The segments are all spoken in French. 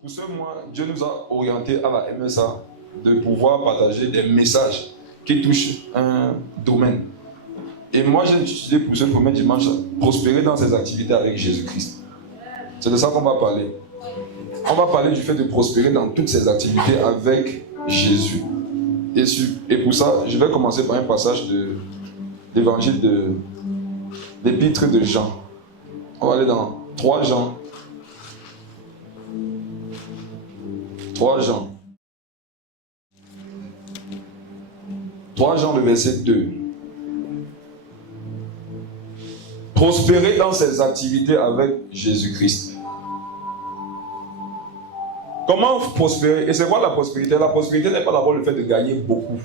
Pour ce mois, Dieu nous a orientés à la MSA de pouvoir partager des messages qui touchent un domaine. Et moi, j'ai décidé pour ce premier dimanche prospérer dans ses activités avec Jésus-Christ. C'est de ça qu'on va parler. On va parler du fait de prospérer dans toutes ses activités avec Jésus. Et pour ça, je vais commencer par un passage de l'évangile de l'épître de Jean. On va aller dans 3 Jean. 3 Jean. 3 Jean, le verset 2. Prospérer dans ses activités avec Jésus-Christ. Comment prospérer? Et c'est quoi la prospérité? La prospérité n'est pas d'abord le fait de gagner beaucoup.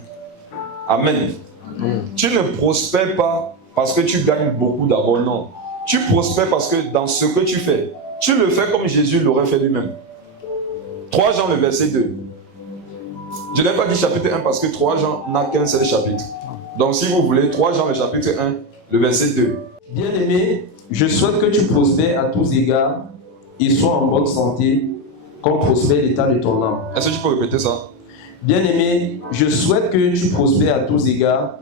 Amen. Tu ne prospères pas parce que tu gagnes beaucoup d'abord, non. Tu prospères parce que dans ce que tu fais, tu le fais comme Jésus l'aurait fait lui-même. 3 Jean, le verset 2. Je n'ai pas dit chapitre 1 parce que 3 Jean n'a qu'un seul chapitre. Donc si vous voulez, 3 Jean, le chapitre 1, le verset 2. Bien-aimé, je souhaite que tu prospères à tous égards et sois en bonne santé, comme prospère l'état de ton âme. Est-ce que tu peux répéter ça? Bien-aimé, je souhaite que tu prospères à tous égards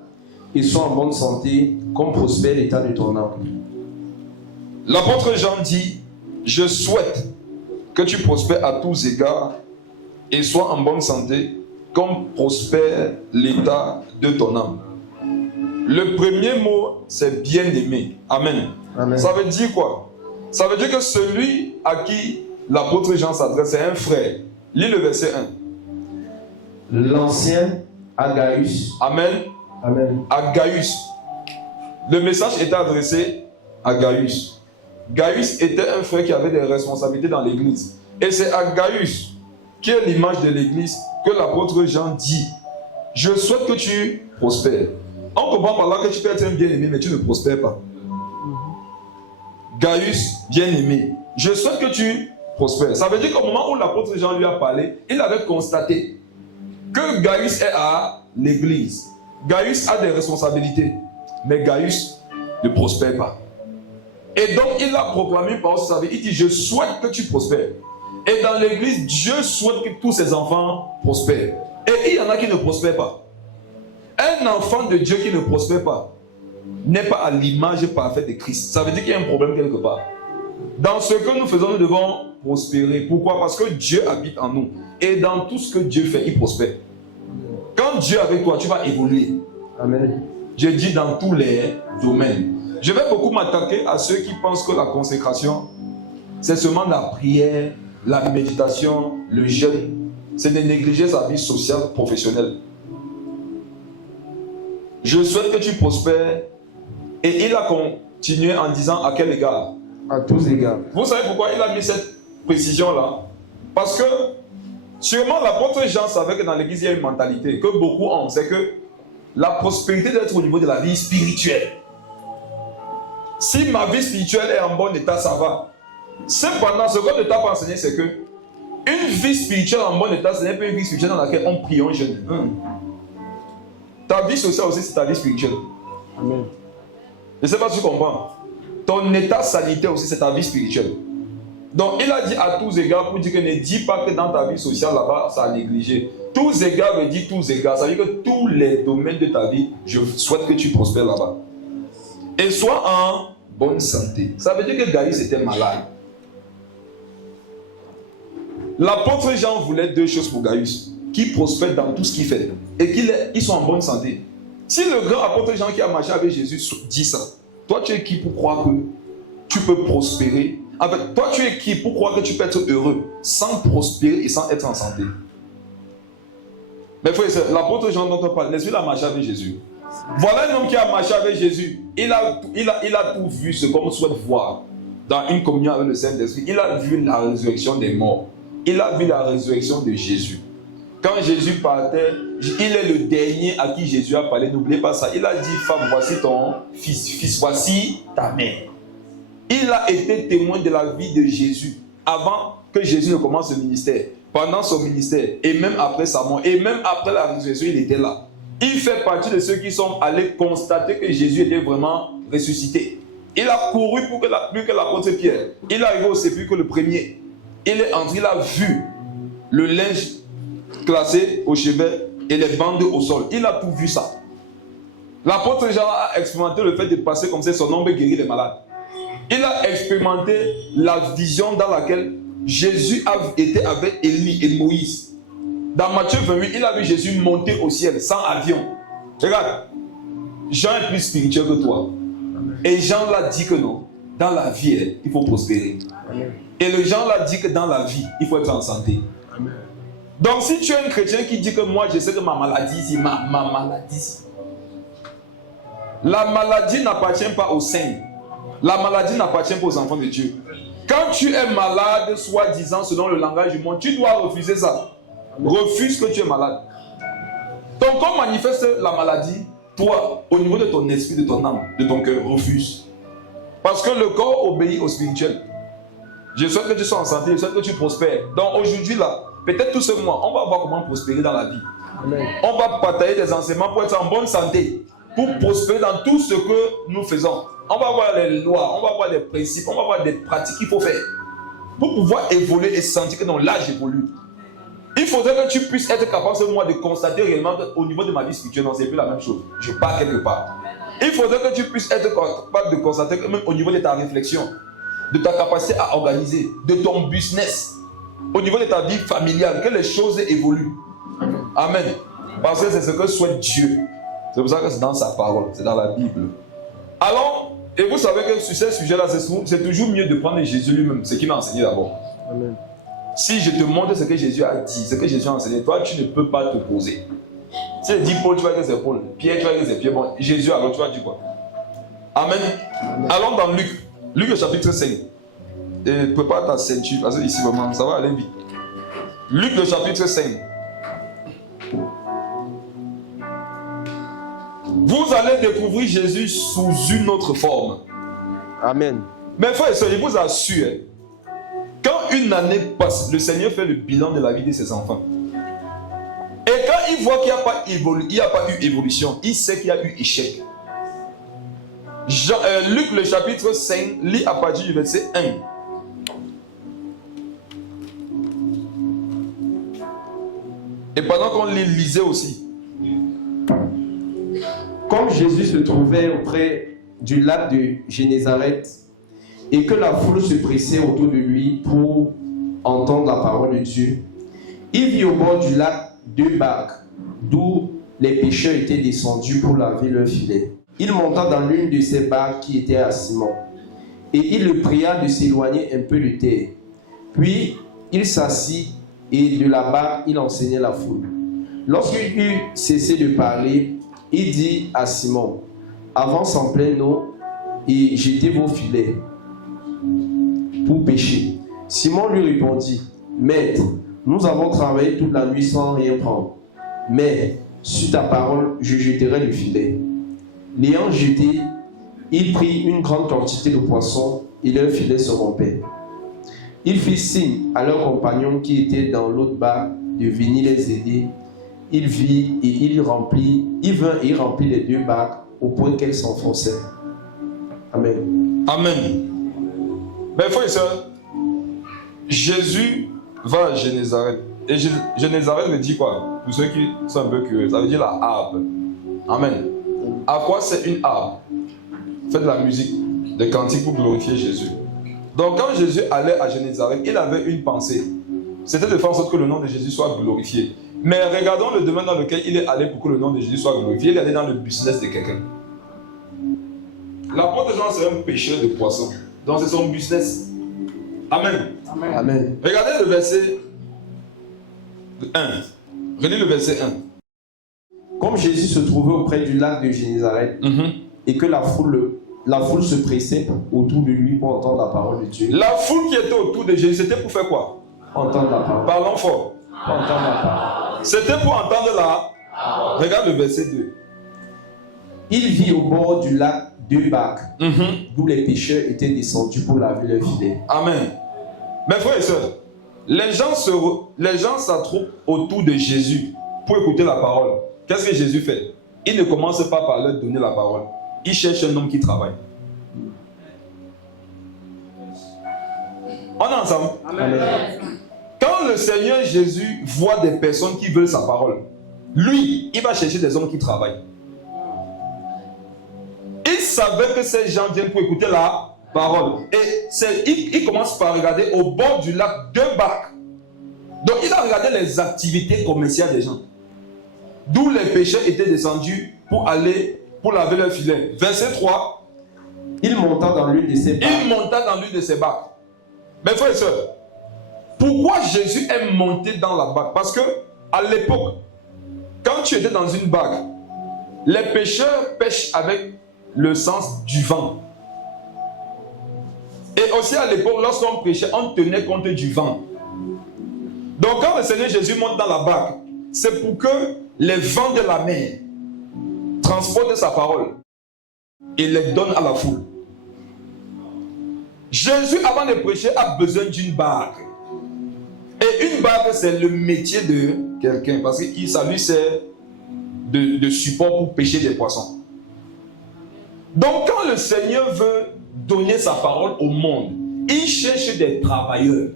et sois en bonne santé, comme prospère l'état de ton âme. L'apôtre Jean dit, je souhaite que tu prospères à tous égards et sois en bonne santé, comme prospère l'état de ton âme. Le premier mot, c'est bien-aimé. Amen. Amen. Ça veut dire quoi? Ça veut dire que celui à qui l'apôtre Jean s'adresse, c'est un frère. Lis le verset 1. L'ancien à Gaius. Amen. Amen. À Gaius. Le message était adressé à Gaius. Gaius était un frère qui avait des responsabilités dans l'église. Et c'est à Gaius, qui est l'image de l'église, que l'apôtre Jean dit, je souhaite que tu prospères. On comprend par là que tu peux être un bien-aimé, mais tu ne prospères pas. Gaius, bien-aimé, je souhaite que tu prospères. Ça veut dire qu'au moment où l'apôtre Jean lui a parlé, il avait constaté que Gaius est à l'église. Gaius a des responsabilités, mais Gaius ne prospère pas. Et donc il a proclamé par sa vie, il dit, je souhaite que tu prospères. Et dans l'église, Dieu souhaite que tous ses enfants prospèrent. Et il y en a qui ne prospèrent pas. Un enfant de Dieu qui ne prospère pas n'est pas à l'image parfaite de Christ. Ça veut dire qu'il y a un problème quelque part. Dans ce que nous faisons, nous devons prospérer. Pourquoi? Parce que Dieu habite en nous. Et dans tout ce que Dieu fait, il prospère. Quand Dieu est avec toi, tu vas évoluer. Amen. Je dis dans tous les domaines. Je vais beaucoup m'attaquer à ceux qui pensent que la consécration, c'est seulement la prière, la méditation, le jeûne. C'est de négliger sa vie sociale, professionnelle. Je souhaite que tu prospères. Et il a continué en disant à quel égard? À tous égards. Vous savez pourquoi il a mis cette précision-là? Parce que sûrement l'apôtre Jean savait que dans l'église il y a une mentalité que beaucoup ont. C'est que la prospérité doit être au niveau de la vie spirituelle. Si ma vie spirituelle est en bon état, ça va. Cependant, ce qu'on ne t'a pas enseigné, c'est que une vie spirituelle en bon état, ce n'est pas une vie spirituelle dans laquelle on prie, on jeûne. Ta vie sociale aussi, c'est ta vie spirituelle. Amen. Je ne sais pas si tu comprends. Ton état sanitaire aussi, c'est ta vie spirituelle. Donc, il a dit à tous égards pour dire que ne dis pas que dans ta vie sociale, là-bas, ça a négligé. Tous égards veut dire tous égards. Ça veut dire que tous les domaines de ta vie, je souhaite que tu prospères là-bas. Et sois en bonne santé. Ça veut dire que Gaius était malade. L'apôtre Jean voulait 2 choses pour Gaius. Qu'il prospère dans tout ce qu'il fait. Et qu'il soit en bonne santé. Si le grand apôtre Jean qui a marché avec Jésus dit ça, toi tu es qui pour croire que tu peux prospérer? En fait, toi tu es qui pour croire que tu peux être heureux sans prospérer et sans être en santé? Mais frère, l'apôtre Jean dont on parle, l'esprit a marché avec Jésus. Voilà un homme qui a marché avec Jésus. Il a tout vu ce qu'on souhaite voir dans une communion avec le Saint-Esprit. Il a vu la résurrection des morts. Il a vu la résurrection de Jésus. Quand Jésus partait, il est le dernier à qui Jésus a parlé. N'oubliez pas ça. Il a dit, femme, voici ton fils. Fils, voici ta mère. Il a été témoin de la vie de Jésus avant que Jésus ne commence le ministère. Pendant son ministère et même après sa mort et même après la résurrection, il était là. Il fait partie de ceux qui sont allés constater que Jésus était vraiment ressuscité. Il a couru plus que l'apôtre Pierre. Il est arrivé au sépulcre le premier. il est entré, il a vu le linge classé au chevet et les bandes au sol. Il a tout vu ça. L'apôtre Jean a expérimenté le fait de passer comme ça, son ombre guérit les malades. Il a expérimenté la vision dans laquelle Jésus était avec Élie et Moïse. Dans Matthieu 28, il a vu Jésus monter au ciel sans avion. Regarde, Jean est plus spirituel que toi. Et Jean l'a dit que non, dans la vie, il faut prospérer. Amen. Et le Jean l'a dit que dans la vie, il faut être en santé. Amen. Donc si tu es un chrétien qui dit que moi je sais que ma maladie ici, ma maladie ici. La maladie n'appartient pas aux saints. La maladie n'appartient pas aux enfants de Dieu. Quand tu es malade, soi-disant selon le langage du monde, tu dois refuser ça. Refuse que tu es malade. Ton corps manifeste la maladie. Toi, au niveau de ton esprit, de ton âme, de ton cœur, refuse. Parce que le corps obéit au spirituel. Je souhaite que tu sois en santé, je souhaite que tu prospères. Donc aujourd'hui là, peut-être tout ce mois, on va voir comment prospérer dans la vie. Amen. On va partager des enseignements pour être en bonne santé, pour prospérer dans tout ce que nous faisons. On va voir les lois, on va voir les principes, on va voir des pratiques qu'il faut faire pour pouvoir évoluer et sentir que non, là j'évolue. Il faudrait que tu puisses être capable ce mois de constater réellement qu'au niveau de ma vie spirituelle, non, c'est plus la même chose. Je pars quelque part. Il faudrait que tu puisses être capable de constater que même au niveau de ta réflexion, de ta capacité à organiser, de ton business, au niveau de ta vie familiale, que les choses évoluent. Amen. Parce que c'est ce que souhaite Dieu. C'est pour ça que c'est dans sa parole, c'est dans la Bible. Alors, et vous savez que sur ces sujets-là, c'est toujours mieux de prendre Jésus lui-même, ce qu'il m'a enseigné d'abord. Amen. Si je te montre ce que Jésus a dit, ce que Jésus a enseigné, toi, tu ne peux pas te poser. Si je dis Paul, tu vas dire que c'est Paul. Pierre, tu vas dire que c'est Pierre. Bon, Jésus, alors tu vas dire quoi? Amen. Amen. Allons dans Luc. Luc, le chapitre 5. Et prépare ta ceinture, parce que ici, vraiment, ça va aller vite. Luc, le chapitre 5. Vous allez découvrir Jésus sous une autre forme. Amen. Mais frère et soeur, je vous assure, quand une année passe, le Seigneur fait le bilan de la vie de ses enfants. Et quand il voit qu'il n'y a pas eu évolution, il sait qu'il y a eu échec. Luc le chapitre 5, lit à partir du verset 1. Et pendant qu'on lisait aussi. Comme Jésus se trouvait auprès du lac de Génézareth et que la foule se pressait autour de lui pour entendre la parole de Dieu, il vit au bord du lac 2 barques d'où les pêcheurs étaient descendus pour laver leurs filets. Il monta dans l'une de ces barques qui était à Simon et il le pria de s'éloigner un peu de terre. Puis il s'assit et de la barque il enseignait la foule. Lorsqu'il eut cessé de parler, il dit à Simon, avance en pleine eau et jetez vos filets pour pêcher. Simon lui répondit, Maître, nous avons travaillé toute la nuit sans rien prendre, mais sur ta parole, je jeterai le filet. L'ayant jeté, il prit une grande quantité de poissons et leur filet se rompait. Il fit signe à leurs compagnons qui étaient dans l'autre barque de venir les aider. Il vit et il vint et remplit les 2 barques au point qu'elles s'enfonçaient. Amen. Amen. Mais frères et sœurs, Jésus va à Génézareth. Et Génézareth veut dire quoi? Pour ceux qui sont un peu curieux, ça veut dire la harpe. Amen. À quoi c'est une harpe? Faites de la musique, des cantiques pour glorifier Jésus. Donc quand Jésus allait à Génézareth, il avait une pensée. C'était de faire en sorte que le nom de Jésus soit glorifié. Mais regardons le domaine dans lequel il est allé pour que le nom de Jésus soit glorifié. Il est allé dans le business de quelqu'un. L'apôtre Jean, c'est un pêcheur de poissons. Donc c'est son business. Amen. Amen. Amen. Regardez le verset 1. Relis le verset 1. Comme Jésus se trouvait auprès du lac de Génézareth et que la foule se pressait autour de lui pour entendre la parole de Dieu. La foule qui était autour de Jésus, c'était pour faire quoi? Entendre la parole. Parlons fort. Pour entendre la parole. C'était pour entendre la... Regarde le verset 2. Il vit au bord du lac 2 barques, d'où les pêcheurs étaient descendus pour laver leurs filets. Amen. Mes frères et sœurs, les gens s'attroupent autour de Jésus pour écouter la parole. Qu'est-ce que Jésus fait? Il ne commence pas par leur donner la parole. Il cherche un homme qui travaille. On est ensemble? Amen. Quand le Seigneur Jésus voit des personnes qui veulent sa parole, lui, il va chercher des hommes qui travaillent. Il savait que ces gens viennent pour écouter la parole. Et il commence par regarder au bord du lac 2 barques. Donc il a regardé les activités commerciales des gens. D'où les pêcheurs étaient descendus pour laver leur filet. Verset 3. Il monta dans l'une de ses barques. Il monta dans l'une de ses barques. Mes frères et sœurs, pourquoi Jésus est monté dans la barque? Parce que à l'époque, quand tu étais dans une barque, les pêcheurs pêchent avec le sens du vent. Et aussi à l'époque, lorsqu'on pêchait, on tenait compte du vent. Donc quand le Seigneur Jésus monte dans la barque, c'est pour que les vents de la mer transportent sa parole et les donnent à la foule. Jésus, avant de prêcher, a besoin d'une barque. Et une barque, c'est le métier de quelqu'un. Parce que ça lui sert de support pour pêcher des poissons. Donc, quand le Seigneur veut donner sa parole au monde, il cherche des travailleurs.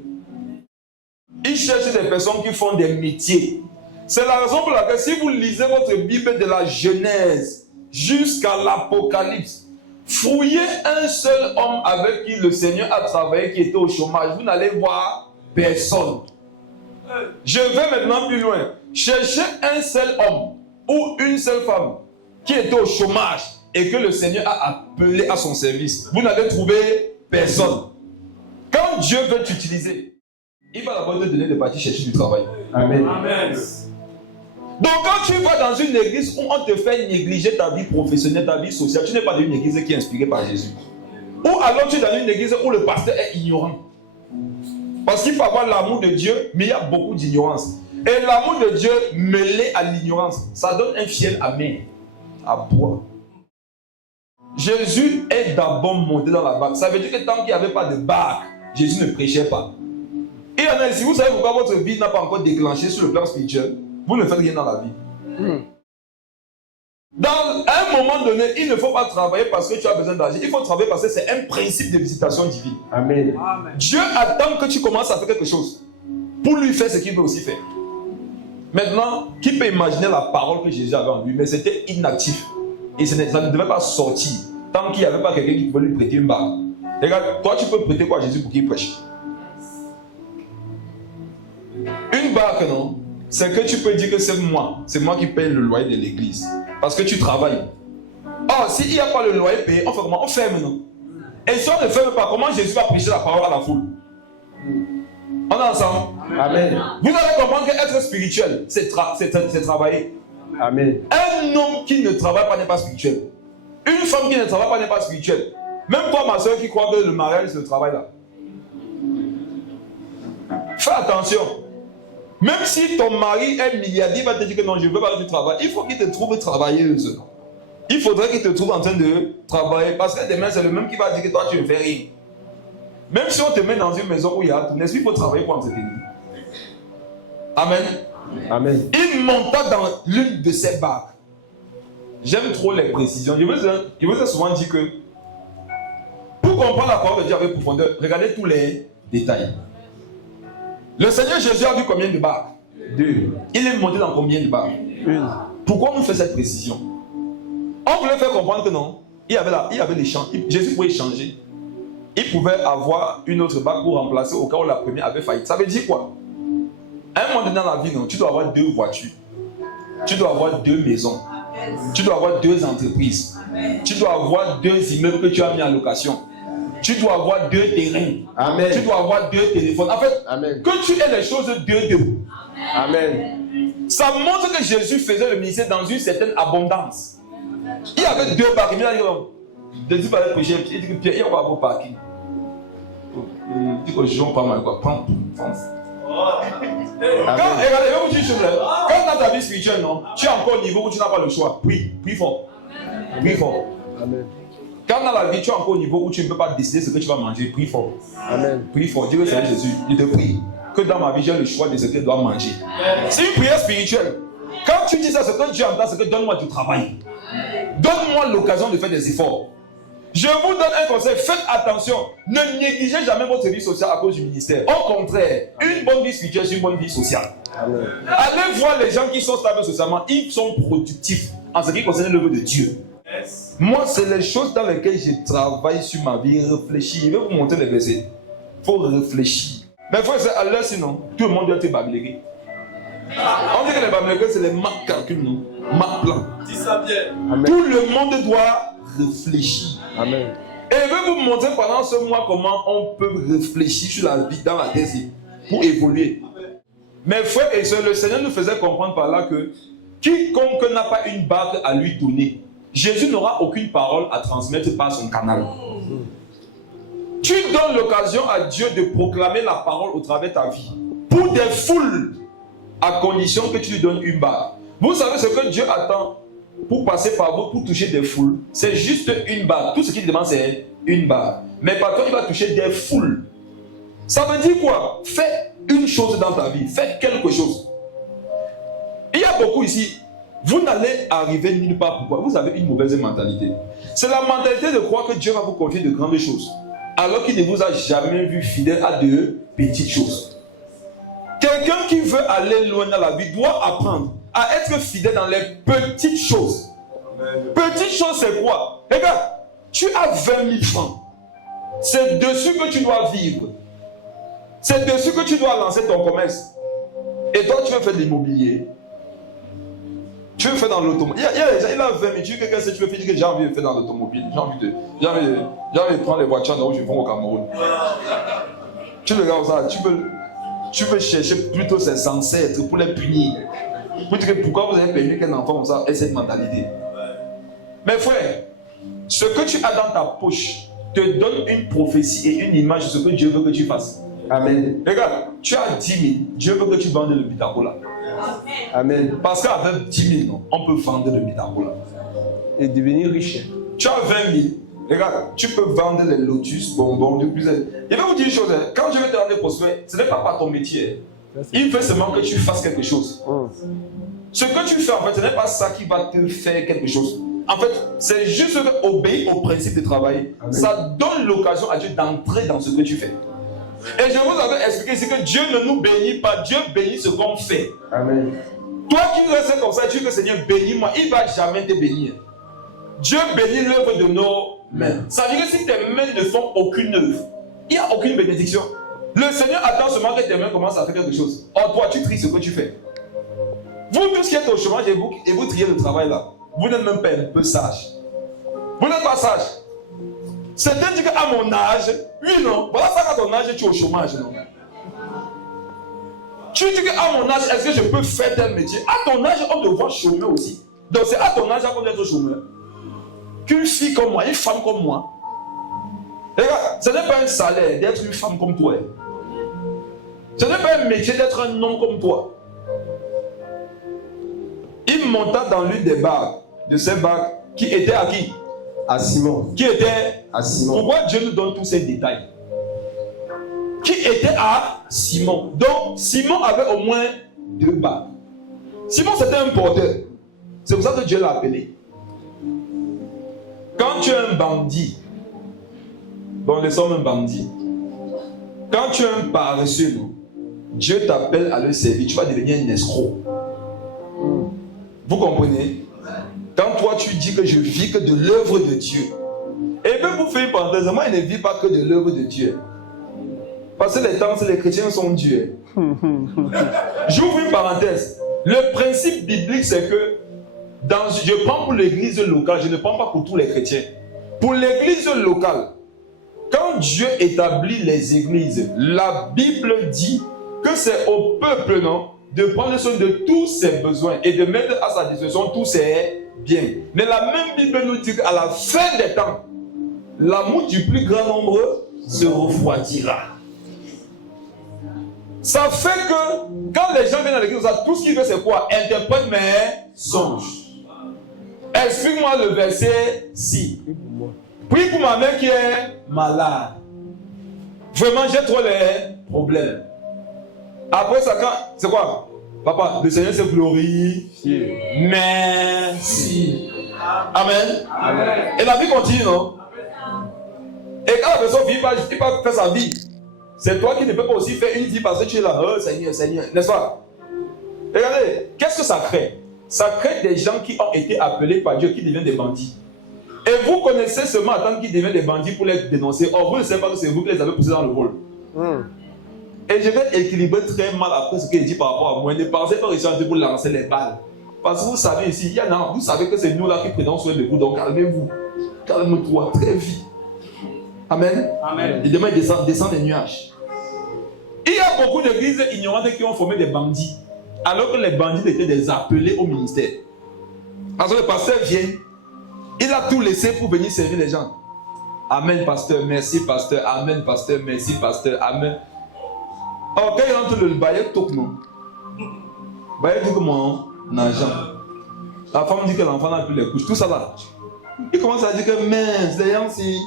Il cherche des personnes qui font des métiers. C'est la raison pour laquelle, si vous lisez votre Bible de la Genèse jusqu'à l'Apocalypse, fouillez un seul homme avec qui le Seigneur a travaillé, qui était au chômage. Vous n'allez voir personne. Je vais maintenant plus loin. Cherchez un seul homme ou une seule femme qui était au chômage et que le Seigneur a appelé à son service. Vous n'allez trouver personne. Quand Dieu veut t'utiliser, il va d'abord te donner des parties chercher du travail. Amen. Amen. Donc quand tu vas dans une église où on te fait négliger ta vie professionnelle, ta vie sociale, tu n'es pas dans une église qui est inspirée par Jésus. Ou alors tu es dans une église où le pasteur est ignorant. Parce qu'il faut avoir l'amour de Dieu, mais il y a beaucoup d'ignorance. Et l'amour de Dieu mêlé à l'ignorance, ça donne un fiel amer à boire. Jésus est d'abord monté dans la barque. Ça veut dire que tant qu'il n'y avait pas de barque, Jésus ne prêchait pas. Et il y en a ici, vous savez pourquoi votre vie n'a pas encore déclenché sur le plan spirituel? Vous ne faites rien dans la vie. Dans un moment donné, il ne faut pas travailler parce que tu as besoin d'argent. Il faut travailler parce que c'est un principe de visitation divine. Amen. Dieu attend que tu commences à faire quelque chose pour lui faire ce qu'il veut aussi faire. Maintenant, qui peut imaginer la parole que Jésus avait en lui? Mais c'était inactif. Et ça ne devait pas sortir tant qu'il n'y avait pas quelqu'un qui pouvait lui prêter une barque. Regarde, toi tu peux prêter quoi à Jésus pour qu'il prêche? Une barque, non? C'est que tu peux dire que c'est moi qui paye le loyer de l'église. Parce que tu travailles. Or, s'il n'y a pas le loyer payé, on fait comment? On ferme, non? Et si on ne ferme pas, comment Jésus va prêcher la parole à la foule? On est ensemble? Amen. Vous allez comprendre qu'être spirituel, c'est travailler. Amen. Un homme qui ne travaille pas n'est pas spirituel. Une femme qui ne travaille pas n'est pas spirituelle. Même toi, ma soeur, qui croit que le mariage, c'est le travail là. Fais attention. Même si ton mari est milliardaire, il va te dire que non, je ne veux pas que tu travailles. Il faut qu'il te trouve travailleuse. Il faudrait qu'il te trouve en train de travailler. Parce que demain, c'est le même qui va dire que toi, tu ne fais rien. Même si on te met dans une maison où il y a tout, n'est-ce qu'il faut travailler pour entretenir? Amen. Amen. Il monta dans l'une de ses barques. J'aime trop les précisions. Je vous ai souvent dit que pour comprendre la parole de Dieu avec profondeur, regardez tous les détails. Le Seigneur Jésus a vu combien de barques? 2. Il est monté dans combien de barques? 1. Pourquoi on fait cette précision? On voulait faire comprendre que non, il y avait les champs. Jésus pouvait changer. Il pouvait avoir une autre barque pour remplacer au cas où la première avait failli. Ça veut dire quoi? À un moment donné dans la vie, non, tu dois avoir 2 voitures. Tu dois avoir 2 maisons. Tu dois avoir 2 entreprises. Tu dois avoir 2 immeubles que tu as mis en location. Tu dois avoir 2 terrains. Amen. Tu dois avoir 2 téléphones. En fait, Amen. que tu aies les choses de. Amen. Ça montre que Jésus faisait le ministère dans une certaine abondance. Il y avait 2 barques. Il a dit, Jésus va prêcher. Il dit que Pierre, il va avoir beau parking. Il dit que je ne pas mal quoi. Prends. Regardez, je vais vous dire une chose là. Quand dans ta vie spirituelle, non, tu es encore au niveau où tu n'as pas le choix. Prie fort. Prie fort. Amen. Quand dans la vie, tu es encore au niveau où tu ne peux pas décider ce que tu vas manger, prie fort. Amen. Prie fort. Dis que Seigneur Jésus, je te prie que dans ma vie, j'ai le choix de ce que je dois manger. C'est une prière spirituelle. Quand tu dis ça, ce que Dieu entend, c'est que donne-moi du travail. Donne-moi l'occasion de faire des efforts. Je vous donne un conseil, faites attention. Ne négligez jamais votre vie sociale à cause du ministère. Au contraire, une bonne vie spirituelle, c'est une bonne vie sociale. Amen. Allez voir les gens qui sont stables socialement, ils sont productifs en ce qui concerne l'œuvre de Dieu. Yes. Moi, c'est les choses dans lesquelles je travaille sur ma vie, réfléchir. Je vais vous montrer les versets. Il faut réfléchir. Mais frère, c'est à l'heure sinon, tout le monde doit être bablégué. On dit que les bablégués, c'est les maths calculs, non? Maths plans. Dis ça bien. Amen. Tout le monde doit réfléchir. Amen. Et je vais vous montrer pendant ce mois comment on peut réfléchir sur la vie dans la terre pour évoluer. Amen. Mes frères et sœurs, le Seigneur nous faisait comprendre par là que quiconque n'a pas une bague à lui donner, Jésus n'aura aucune parole à transmettre par son canal. Tu donnes l'occasion à Dieu de proclamer la parole au travers de ta vie. Pour des foules, à condition que tu lui donnes une bague. Vous savez ce que Dieu attend pour passer par vous, pour toucher des foules. C'est juste une bague. Tout ce qu'il demande, c'est une bague. Mais par contre, il va toucher des foules. Ça veut dire quoi? Fais une chose dans ta vie. Fais quelque chose. Il y a beaucoup ici. Vous n'allez arriver nulle part. Pourquoi? Vous avez une mauvaise mentalité. C'est la mentalité de croire que Dieu va vous confier de grandes choses, alors qu'il ne vous a jamais vu fidèle à de petites choses. Quelqu'un qui veut aller loin dans la vie doit apprendre à être fidèle dans les petites choses. Amen. Petites choses, c'est quoi? Regarde, tu as 20 000 francs. C'est dessus que tu dois vivre. C'est dessus que tu dois lancer ton commerce. Et toi, tu veux faire de l'immobilier. Tu veux faire dans l'automobile. Il y a des gens, il a 20 000. Tu dis que qu'est-ce que tu veux faire? J'ai envie de faire dans l'automobile. J'ai envie de prendre les voitures là où je vais au Cameroun. Tu regardes ça, tu veux chercher plutôt ses ancêtres pour les punir. Pour dire pourquoi vous avez permis qu'un enfant comme ça ait cette mentalité. Mes frères, ce que tu as dans ta poche te donne une prophétie et une image de ce que Dieu veut que tu fasses. Amen. Regarde, tu as 10 000, Dieu veut que tu vendes le bitacola. Amen. Parce qu'avec 10 000, on peut vendre le bitacola. Et devenir riche. Tu as 20 000. Regarde, tu peux vendre les lotus, bonbons, du plus. Je vais vous dire une chose, quand je vais te rendre prospère, ce n'est pas ton métier. Il faut seulement que tu fasses quelque chose. Ce que tu fais, en fait, ce n'est pas ça qui va te faire quelque chose. En fait, c'est juste obéir au principe de travail. Amen. Ça donne l'occasion à Dieu d'entrer dans ce que tu fais. Et je vous avais expliqué ici que Dieu ne nous bénit pas, Dieu bénit ce qu'on fait. Amen. Toi qui restes comme ça, tu dis que Seigneur, bénis-moi, il ne va jamais te bénir. Dieu bénit l'œuvre de nos mains. Ça veut dire que si tes mains ne font aucune œuvre, il n'y a aucune bénédiction. Le Seigneur attend seulement que tes mains commencent à faire quelque chose. Or, toi, tu tries ce que tu fais. Vous tous qui êtes au chômage et vous triez le travail là, vous n'êtes même pas un peu sage. Vous n'êtes pas sage. Certains disent qu'à mon âge, oui, non, voilà ça qu'à ton âge, tu es au chômage, non. Tu dis qu'à mon âge, est-ce que je peux faire tel métier? À ton âge, on te voit chômeur aussi. Donc c'est à ton âge qu'on doit être chômeur. Qu'une fille comme moi, une femme comme moi. Regarde, ce n'est pas un salaire d'être une femme comme toi. Ce n'est pas un métier d'être un homme comme toi. Il monta dans l'une des barques, de ces barques, qui était à qui? À Simon. Qui était à Simon. Pourquoi Dieu nous donne tous ces détails? Qui était à Simon. Donc, Simon avait au moins 2 barques. Simon, c'était un porteur. C'est pour ça que Dieu l'a appelé. Quand tu es un bandit, bon, nous sommes un bandit. Quand tu es un paresseux, Dieu t'appelle à le servir, tu vas devenir un escroc. Vous comprenez? Quand toi tu dis que je vis que de l'œuvre de Dieu, et même vous faites une parenthèse, moi je ne vis pas que de l'œuvre de Dieu. Parce que les chrétiens sont Dieu. J'ouvre une parenthèse. Le principe biblique c'est que je prends pour l'église locale, je ne prends pas pour tous les chrétiens. Pour l'église locale, quand Dieu établit les églises, la Bible dit que c'est au peuple, non, de prendre soin de tous ses besoins et de mettre à sa disposition tous ses biens. Mais la même Bible nous dit qu'à la fin des temps, l'amour du plus grand nombre se refroidira. Ça fait que quand les gens viennent à l'église, tout ce qu'ils veulent c'est quoi? Interprète mes songes. Explique-moi le verset 6. Prie pour ma mère qui est malade. Vraiment, j'ai trop les problèmes. Après ça, c'est quoi? Papa, le Seigneur se glorifie. Merci. Amen. Amen. Et la vie continue, non? Et quand la personne vit, il va faire sa vie. C'est toi qui ne peux pas aussi faire une vie parce que tu es là. Oh Seigneur, Seigneur, n'est-ce pas? Regardez, qu'est-ce que ça crée? Ça crée des gens qui ont été appelés par Dieu qui deviennent des bandits. Et vous connaissez seulement attendre qu'ils deviennent des bandits pour les dénoncer. Or, vous ne savez pas que c'est vous qui les avez poussés dans le rôle. Et je vais équilibrer très mal après ce qu'il dit par rapport à moi. Ne pensez pas réussir pour lancer les balles. Parce que vous savez ici, il y en a, vous savez que c'est nous là qui prenons soin de vous. Donc calmez-vous. Calme-toi très vite. Amen. Amen. Et demain, il descend des nuages. Il y a beaucoup d'églises ignorantes qui ont formé des bandits. Alors que les bandits étaient des appelés au ministère. Parce que le pasteur vient, il a tout laissé pour venir servir les gens. Amen, pasteur, merci, pasteur. Amen, pasteur, merci, pasteur. Amen. Oh, quand il entre le baillet, toque, non. Baillet dit que mon argent. La femme dit que l'enfant n'a plus les couches. Tout ça là. Il commence à dire que mince, les gens, si.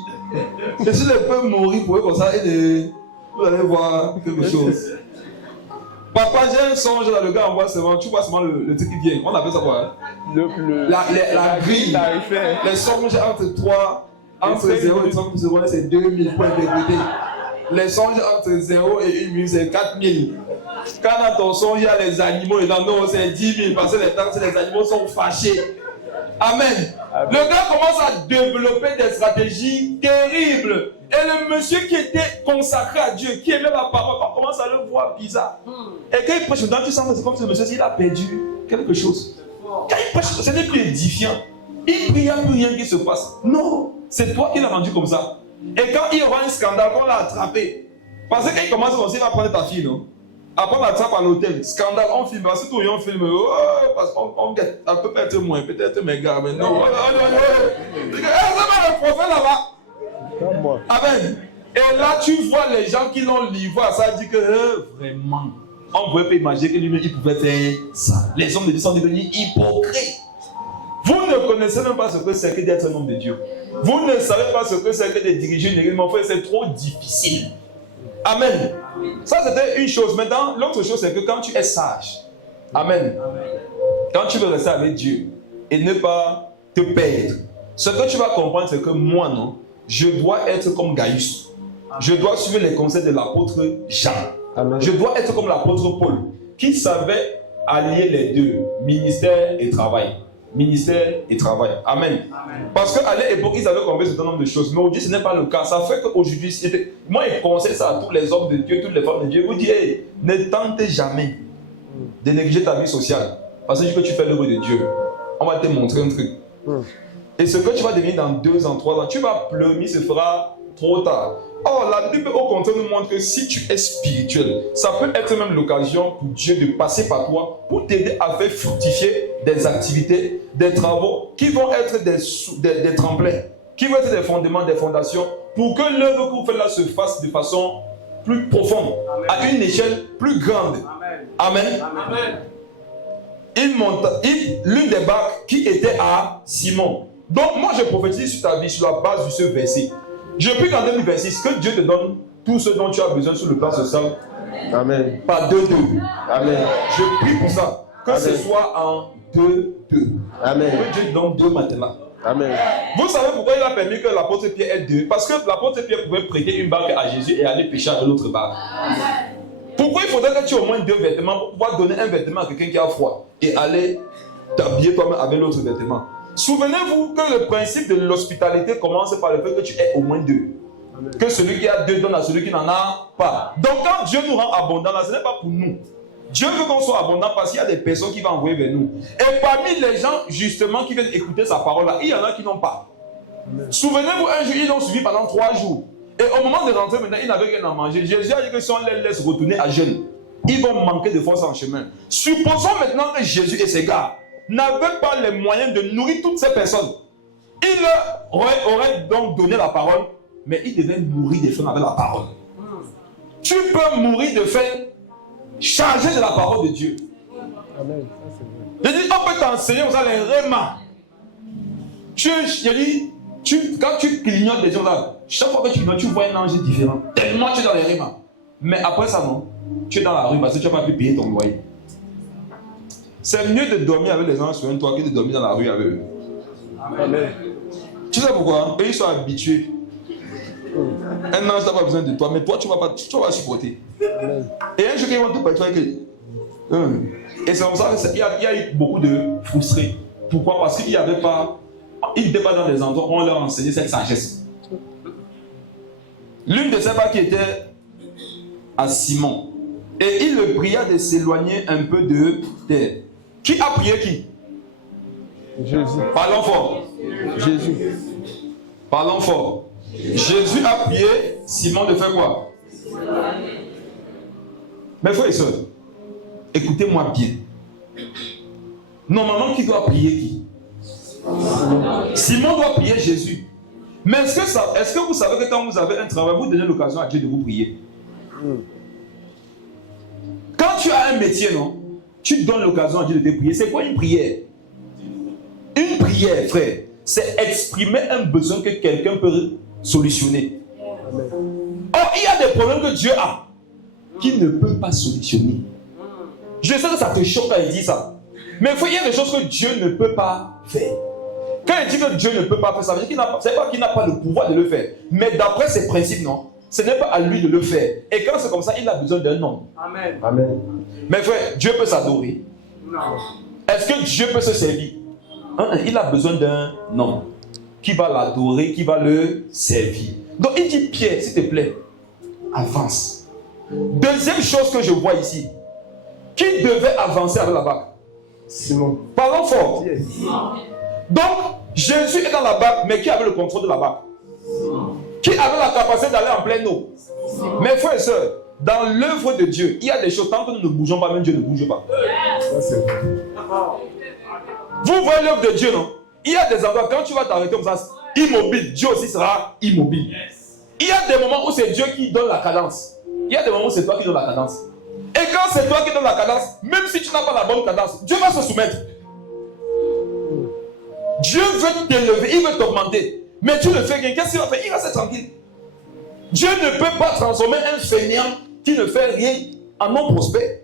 Et si les peuvent mourir pour eux comme ça, et vous allez voir quelque chose. Papa, j'ai un songe là, le gars envoie seulement, tu vois seulement le truc qui vient. On appelle ça quoi? La grille. Les songes entre 3, entre 0 et 30 secondes, c'est 2000 points d'intégrité. Les songes entre 0 et 1 minute, c'est 4000. Quand dans ton songe, il y a les animaux, et dans nos, c'est 10 000, parce que les animaux sont fâchés. Amen. Le gars commence à développer des stratégies terribles. Et le monsieur qui était consacré à Dieu, qui aimait la parole, on commence à le voir bizarre. Et quand il prêche, maintenant tu sens que c'est comme si le monsieur il a perdu quelque chose. Quand il prêche, ce n'est plus édifiant. Il n'y a plus rien qui se passe. Non, c'est toi qui l'as rendu comme ça. Et quand il y aura un scandale, on l'a attrapé. Parce que quand il commence comme ça, il va prendre ta fille, non? Après, on l'attrape à l'hôtel. Scandale, on filme. Parce que tout le monde filme. Oh, parce qu'on guette. Elle peut être moins, peut-être mes gars, mais non. C'est pas le prophète là-bas. Amen. Et là, tu vois les gens qui l'ont livré, ça dit que vraiment, on ne pouvait pas imaginer que lui-même il pouvait faire ça. Les hommes de Dieu sont devenus hypocrites. Vous ne connaissez même pas ce que c'est que d'être un homme de Dieu. Vous ne savez pas ce que c'est que de diriger une église. Mais en fait, c'est trop difficile. Amen. Ça, c'était une chose. Maintenant, l'autre chose, c'est que quand tu es sage, amen, quand tu veux rester avec Dieu et ne pas te perdre, ce que tu vas comprendre, c'est que moi, non, je dois être comme Gaius. Je dois suivre les conseils de l'apôtre Jean. Amen. Je dois être comme l'apôtre Paul, qui savait allier les deux, ministère et travail. Ministère et travail. Amen. Amen. Parce qu'à l'époque, ils avaient compris un certain nombre de choses. Mais aujourd'hui, ce n'est pas le cas. Ça fait qu'aujourd'hui, moi, je conseille ça à tous les hommes de Dieu, toutes les femmes de Dieu. Vous dites, hey, ne tentez jamais de négliger ta vie sociale. Parce que tu fais l'œuvre de Dieu. On va te montrer un truc. Et ce que tu vas devenir dans 2 ans, 3 ans, tu vas pleurer, il se fera trop tard. Or, la Bible au contraire nous montre que si tu es spirituel, ça peut être même l'occasion pour Dieu de passer par toi pour t'aider à faire fructifier des activités, des travaux qui vont être des tremplins, qui vont être des fondements, des fondations, pour que l'œuvre que vous faites là se fasse de façon plus profonde, à une échelle plus grande. Amen. Amen. L'une des barques qui était à Simon. Donc moi je prophétise sur ta vie sur la base de ce verset. Je prie qu'en 2026, que Dieu te donne tout ce dont tu as besoin sur le plan social. Amen. Pas 2-2. Amen. Je prie pour ça. Que Amen. Ce soit en 2-2. Amen. Que Dieu te donne 2 maintenant. Amen. Vous savez pourquoi il a permis que l'apôtre Pierre ait 2? Parce que l'apôtre Pierre pouvait prêter une barque à Jésus et aller pêcher à l'autre barque. Pourquoi il faudrait que tu aies au moins 2 vêtements pour pouvoir donner un vêtement à quelqu'un qui a froid et aller t'habiller toi-même avec l'autre vêtement? Souvenez-vous que le principe de l'hospitalité commence par le fait que tu aies au moins 2. Amen. Que celui qui a 2 donne à celui qui n'en a pas. Donc quand Dieu nous rend abondants, ce n'est pas pour nous. Dieu veut qu'on soit abondant parce qu'il y a des personnes qui vont envoyer vers nous. Et parmi les gens justement qui viennent écouter sa parole là, il y en a qui n'ont pas. Souvenez-vous, un jour, ils l'ont suivi pendant 3 jours. Et au moment de rentrer maintenant, ils n'avaient rien à manger. Jésus a dit que si on les laisse retourner à jeûne, ils vont manquer de force en chemin. Supposons maintenant que Jésus et ses gars n'avaient pas les moyens de nourrir toutes ces personnes. Il leur aurait donc donné la parole, mais ils devaient mourir de faim avec la parole. Tu peux mourir de faim chargé de la parole de Dieu. Amen. Je dis, on peut t'enseigner aux les remas. Quand tu clignotes des gens là, chaque fois que tu clignotes, tu vois un ange différent. Tellement tu es dans les remas. Mais après ça, non. Tu es dans la rue parce que tu n'as pas pu payer ton loyer. C'est mieux de dormir avec les gens sur un toit que de dormir dans la rue avec eux. Amen. Tu sais pourquoi? Eux, ils sont habitués. Un ange n'a pas besoin de toi, mais toi, tu vas supporter. Et un jour, ils vont te partir avec eux. Et c'est comme ça qu'il y a eu beaucoup de frustrés. Pourquoi? Parce qu'ils n'étaient pas dans des endroits où on leur enseignait cette sagesse. L'une de ces bacs qui était à Simon. Et il le pria de s'éloigner un peu de terre. Qui a prié qui? Jésus. Parlons fort. Jésus. Parlons fort. Jésus a prié Simon de faire quoi? Mes frères et sœurs, écoutez-moi bien. Normalement, qui doit prier qui? Simon doit prier Jésus. Mais est-ce que vous savez que quand vous avez un travail, vous donnez l'occasion à Dieu de vous prier? Quand tu as un métier, non? Tu donnes l'occasion à Dieu de te prier. C'est quoi une prière? Une prière, frère, c'est exprimer un besoin que quelqu'un peut solutionner. Or, il y a des problèmes que Dieu a qu'il ne peut pas solutionner. Je sais que ça te choque quand il dit ça. Mais il y a des choses que Dieu ne peut pas faire. Quand il dit que Dieu ne peut pas faire, ça veut dire qu'il n'a pas le pouvoir de le faire. Mais d'après ses principes, non, ce n'est pas à lui de le faire. Et quand c'est comme ça, il a besoin d'un homme. Amen. Amen. Mais frère, Dieu peut s'adorer. Non. Est-ce que Dieu peut se servir? Il a besoin d'un homme qui va l'adorer, qui va le servir. Donc il dit, Pierre, s'il te plaît, avance. Deuxième chose que je vois ici, qui devait avancer avec la barque? Simon. Parlons fort. Yes. Donc, Jésus est dans la barque, mais qui avait le contrôle de la barque? Qui avait la capacité d'aller en pleine eau? Mes frères et sœurs, dans l'œuvre de Dieu, il y a des choses, tant que nous ne bougeons pas, même Dieu ne bouge pas. Ça, c'est vrai. Vous voyez l'œuvre de Dieu, non? Il y a des endroits, quand tu vas t'arrêter comme ça, immobile, Dieu aussi sera immobile. Il y a des moments où c'est Dieu qui donne la cadence. Il y a des moments où c'est toi qui donne la cadence. Et quand c'est toi qui donne la cadence, même si tu n'as pas la bonne cadence, Dieu va se soumettre. Dieu veut t'élever, il veut t'augmenter. Mais tu ne fais rien. Qu'est-ce qu'il va faire? Il va rester tranquille. Dieu ne peut pas transformer un fainéant qui ne fait rien en non prospère.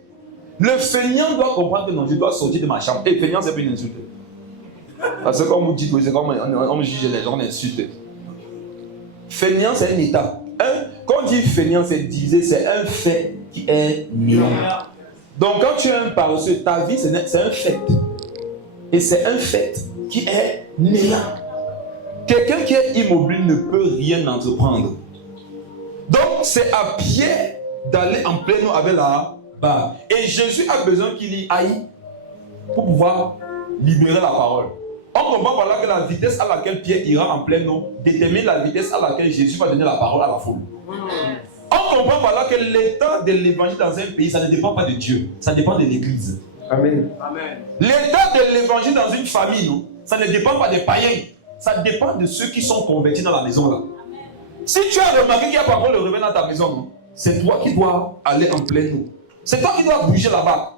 Le fainéant doit comprendre que non, je dois sortir de ma chambre. Et fainéant, c'est pas une insulte. Parce que comme vous dites, c'est comme on juge les gens, on insulte. Fainéant, c'est un état. Quand on dit fainéant, c'est divisé, c'est un fait qui est néant. Donc quand tu es un paresseux, ta vie, c'est un fait. Et c'est un fait qui est néant. Quelqu'un qui est immobile ne peut rien entreprendre. Donc c'est à Pierre d'aller en pleine eau avec la barre. Et Jésus a besoin qu'il y aille pour pouvoir libérer la parole. On comprend par là que la vitesse à laquelle Pierre ira en pleine eau détermine la vitesse à laquelle Jésus va donner la parole à la foule. On comprend par là que l'état de l'évangile dans un pays, ça ne dépend pas de Dieu, ça dépend de l'église. Amen. L'état de l'évangile dans une famille, non, ça ne dépend pas des païens, ça dépend de ceux qui sont convertis dans la maison là. Si tu as remarqué qu'il n'y a pas encore le réveil dans ta maison, non, c'est toi qui dois aller en pleine eau. C'est toi qui dois bouger la barque.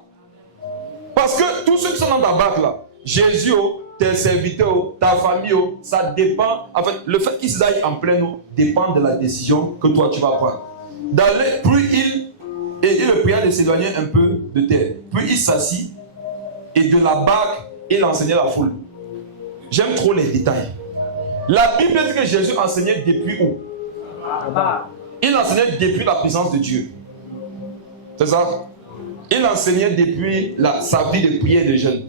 Parce que tous ceux qui sont dans ta barque là, Jésus, tes serviteurs, ta famille, ça dépend. En fait, le fait qu'ils aillent en pleine eau dépend de la décision que toi tu vas prendre. Puis il le pria de s'éloigner un peu de terre. Puis il s'assit et de la barque, il enseignait la foule. J'aime trop les détails. La Bible dit que Jésus enseignait depuis où? Il enseignait depuis la présence de Dieu. C'est ça? Il enseignait depuis sa vie de prière et de jeûne.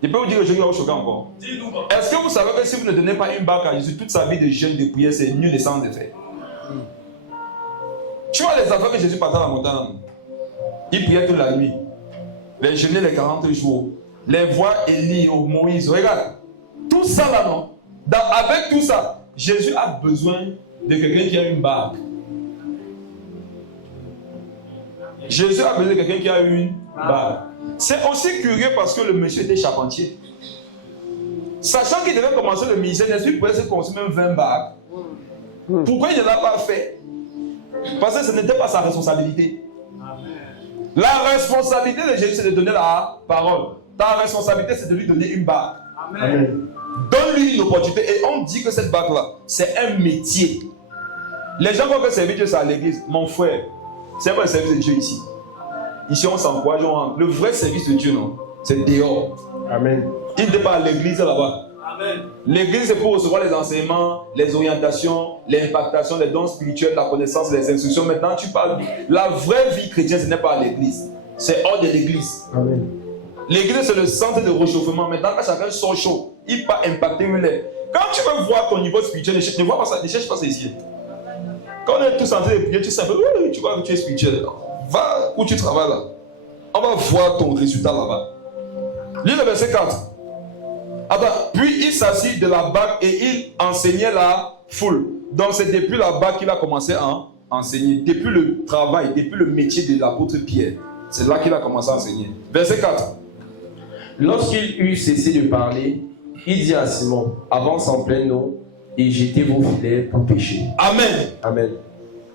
Je peux vous dire que je vais vous choquer encore. Est-ce que vous savez que si vous ne donnez pas une barque à Jésus, toute sa vie de jeûne, de prière, c'est nul et sans effet? Tu vois les affaires que Jésus partait à la montagne. Il priait toute la nuit. Les jeûner les 40 jours. Les voix Élie, Moïse. Regarde. Tout ça là, non? Avec tout ça, Jésus a besoin de quelqu'un qui a une barque. Jésus a besoin de quelqu'un qui a une barque. C'est aussi curieux parce que le monsieur était charpentier. Sachant qu'il devait commencer le ministère, n'est-ce qu'il pouvait se consommer 20 barques? Pourquoi il ne l'a pas fait? Parce que ce n'était pas sa responsabilité. La responsabilité de Jésus, c'est de donner la parole. Ta responsabilité, c'est de lui donner une barque. Amen. Donne-lui une opportunité. Et on dit que cette barque-là, c'est un métier. Les gens vont servir Dieu, c'est à l'église. Mon frère, c'est pas le service de Dieu ici. Ici, on s'encourage. Le vrai service de Dieu, non, c'est dehors. Amen. Il n'est pas à l'église là-bas. L'église, c'est pour recevoir les enseignements, les orientations, l'impactation, les dons spirituels, la connaissance, les instructions. Maintenant, tu parles. La vraie vie chrétienne, ce n'est pas l'église. C'est hors de l'église. Amen. L'église, c'est le centre de réchauffement. Maintenant, quand chacun sort chaud, il va impacter les. Quand tu veux voir ton niveau spirituel, ne vois pas ça, ne cherche pas ça ici. Quand on est tous en train de prier, tu sais un peu, oui, tu vois que tu es spirituel. Va où tu travailles là. On va voir ton résultat là-bas. Lis le verset 4. Attends, puis il s'assit de la barque et il enseignait la foule. Donc c'est depuis la barque qu'il a commencé à enseigner. Depuis le travail, depuis le métier de l'apôtre Pierre. C'est là qu'il a commencé à enseigner. Verset 4. Lorsqu'il eut cessé de parler, il dit à Simon, avance en pleine eau et jetez vos filets pour pêcher. Amen. Amen.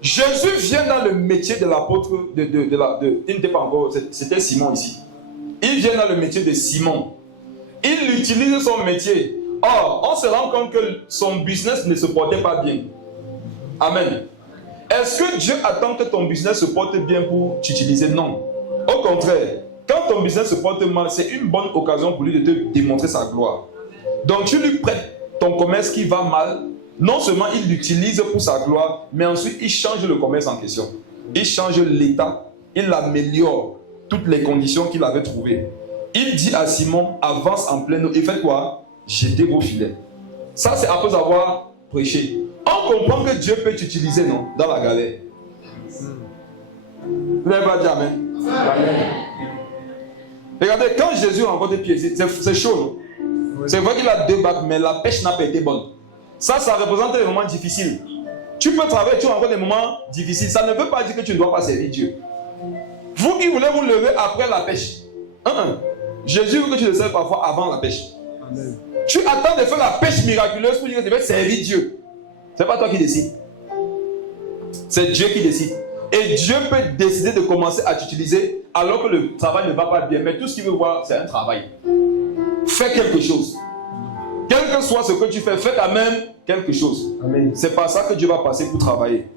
Jésus vient dans le métier de l'apôtre il n'était pas encore, c'était Simon ici. Il vient dans le métier de Simon. Il utilise son métier. Or, on se rend compte que son business ne se portait pas bien. Amen. Est-ce que Dieu attend que ton business se porte bien pour t'utiliser? Non. Au contraire, quand ton business se porte mal, c'est une bonne occasion pour lui de te démontrer sa gloire. Donc tu lui prêtes ton commerce qui va mal. Non seulement il l'utilise pour sa gloire, mais ensuite il change le commerce en question. Il change l'état, il améliore toutes les conditions qu'il avait trouvées. Il dit à Simon, avance en pleine eau. Et faites quoi? Jetez vos filets. Ça, c'est après avoir prêché. On comprend que Dieu peut t'utiliser, non? Dans la galère. Vous n'avez pas dit amen? Amen. Regardez, quand Jésus rencontre Pierre, c'est chaud, non? Oui. C'est vrai qu'il a 2 bacs, mais la pêche n'a pas été bonne. Ça représente des moments difficiles. Tu peux travailler, tu rencontres des moments difficiles. Ça ne veut pas dire que tu ne dois pas servir Dieu. Vous qui voulez vous lever après la pêche, Jésus veut que tu le serves parfois avant la pêche. Amen. Tu attends de faire la pêche miraculeuse pour dire que tu vas servir Dieu. Ce n'est pas toi qui décides. C'est Dieu qui décide. Et Dieu peut décider de commencer à t'utiliser alors que le travail ne va pas bien. Mais tout ce qu'il veut voir, c'est un travail. Fais quelque chose. Quel que soit ce que tu fais, fais quand même quelque chose. C'est par ça que Dieu va passer pour travailler.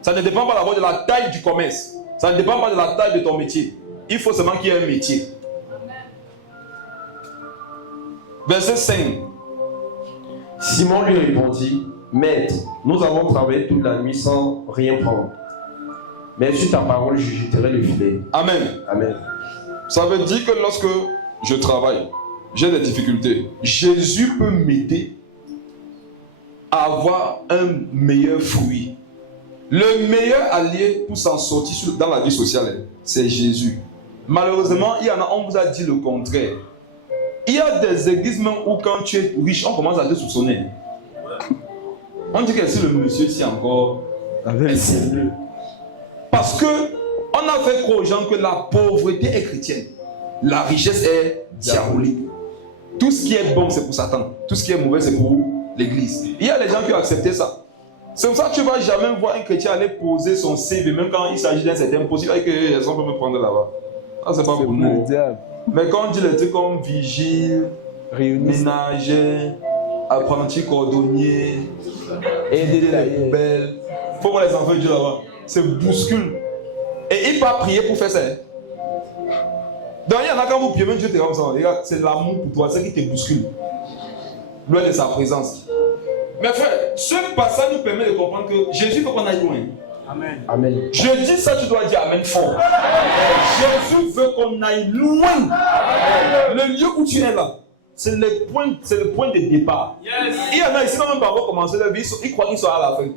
Ça ne dépend pas d'abord de la taille du commerce. Ça ne dépend pas de la taille de ton métier. Il faut seulement qu'il y ait un métier. Verset 5. Simon lui répondit, Maître, nous avons travaillé toute la nuit sans rien prendre. Mais sur ta parole, je jetterai le filet. Amen. Amen. Ça veut dire que lorsque je travaille, j'ai des difficultés. Jésus peut m'aider à avoir un meilleur fruit. Le meilleur allié pour s'en sortir dans la vie sociale, c'est Jésus. Malheureusement, il y en a, on vous a dit le contraire. Il y a des églises même où quand tu es riche, on commence à te soupçonner. On dit que si le monsieur ici encore est sérieux. Parce que on a fait croire aux gens que la pauvreté est chrétienne. La richesse est diabolique. Tout ce qui est bon, c'est pour Satan. Tout ce qui est mauvais, c'est pour l'église. Il y a des gens qui ont accepté ça. C'est pour ça que tu ne vas jamais voir un chrétien aller poser son CV, même quand il s'agit d'un certain poste. Il va dire que les gens peuvent me prendre là-bas. Ça, c'est pas pour nous. Mais quand on dit les trucs comme vigile, ménager, apprenti cordonnier, aider les poubelles, il faut voir les enfants de Dieu là-bas. C'est bouscule. Et il va prier pour faire ça. Donc il y en a quand vous priez, même Dieu te comme ça. Regarde, c'est l'amour pour toi, c'est qui te bouscule. Loin de sa présence. Mais frère, ce passage nous permet de comprendre que Jésus veut qu'on aille loin. Amen. Amen. Je dis ça, tu dois dire Amen fort. Jésus veut qu'on aille loin. Le lieu où tu es là, c'est le point de départ. Yes. Il y en a ici, quand même pas avoir commencé leur vie, ils croient qu'ils sont à la fin.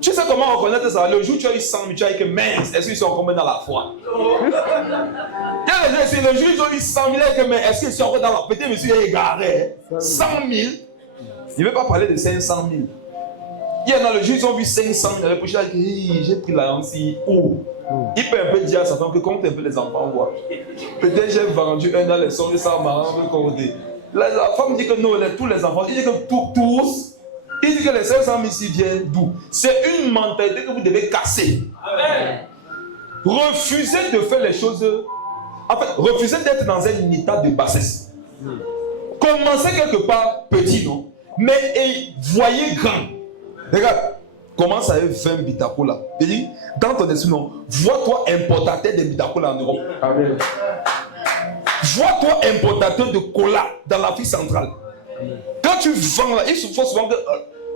Tu sais comment reconnaître ça? Le jour où tu as eu 100 000, tu as dit que mince, est-ce qu'ils sont encore dans la foi? Il y a des gens ici, le jour où ils ont eu 100 000, est-ce qu'ils sont encore dans la foi? Peut-être monsieur est égaré. 100 000. Il ne veut pas parler de 500 000. Il y en a le jour où ils ont vu 500 000, le prochain a dit, j'ai pris la hansi. Oh. Il peut un peu dire à sa femme que compte un peu les enfants voient. Peut-être j'ai vendu un an les sommes, ça m'a compté. La femme dit que non, tous les enfants, il dit que tous. Il dit que les 500 000 ici viennent d'où? C'est une mentalité que vous devez casser. Amen. Refusez de faire les choses. En fait, refusez d'être dans un état de bassesse. Commencez quelque part petit, non? Mais voyez grand. Regarde, commence avec 20 bitacola. Il dit, dans ton esprit, non, vois-toi importateur des bitacola en Europe. Amen. Vois-toi importateur de cola dans l'Afrique centrale. Quand tu vends là, il faut souvent que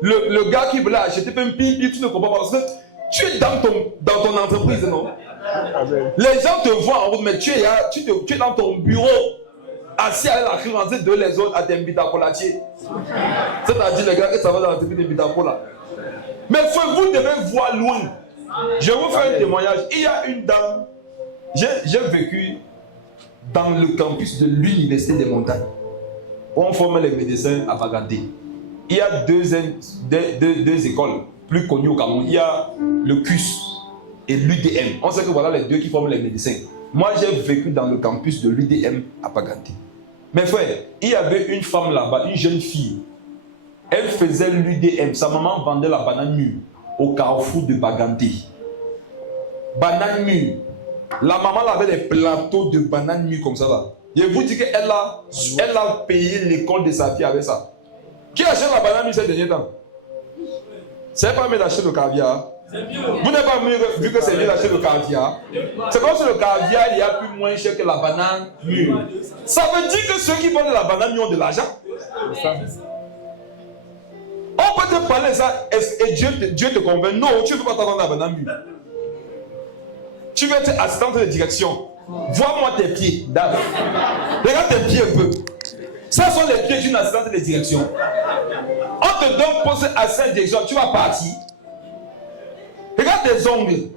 le gars qui veut l'acheter peut me pipi, tu ne comprends pas parce que tu es dans ton entreprise, non? Les gens te voient en route, mais tu es dans ton bureau, assis à la crise en train de les autres à des bitacolatiers. C'est-à-dire les gars que ça va dans l'entreprise des bitacolas. Mais vous devez voir loin. Je vais vous faire un témoignage. Il y a une dame, j'ai vécu dans le campus de l'Université des Montagnes. On forme les médecins à Baganté. Il y a deux écoles plus connues au Cameroun. Il y a le CUS et l'UDM. On sait que voilà les deux qui forment les médecins. Moi, j'ai vécu dans le campus de l'UDM à Baganté. Mes frères, il y avait une femme là-bas, une jeune fille. Elle faisait l'UDM. Sa maman vendait la banane mûre au carrefour de Baganté. Banane mûre. La maman avait des plateaux de bananes mûres comme ça là. Je vous dis qu'elle a payé l'école de sa fille avec ça. Qui achète la banane mûre ces derniers temps? C'est pas mieux d'acheter le caviar. Vous n'avez pas mieux vu que c'est mieux d'acheter le caviar. C'est comme si le caviar il y a plus moins cher que la banane mûre. Ça veut dire que ceux qui vendent la banane mûre ont de l'argent. On peut te parler de ça et Dieu te convainc. Non, tu ne peux pas t'attendre la banane mûre. Tu veux être assistante de direction. Vois-moi tes pieds, dame. Regarde tes pieds un peu. Ce sont les pieds d'une assistante de direction. On te donne poste assistant de direction, tu vas partir. Regarde tes ongles.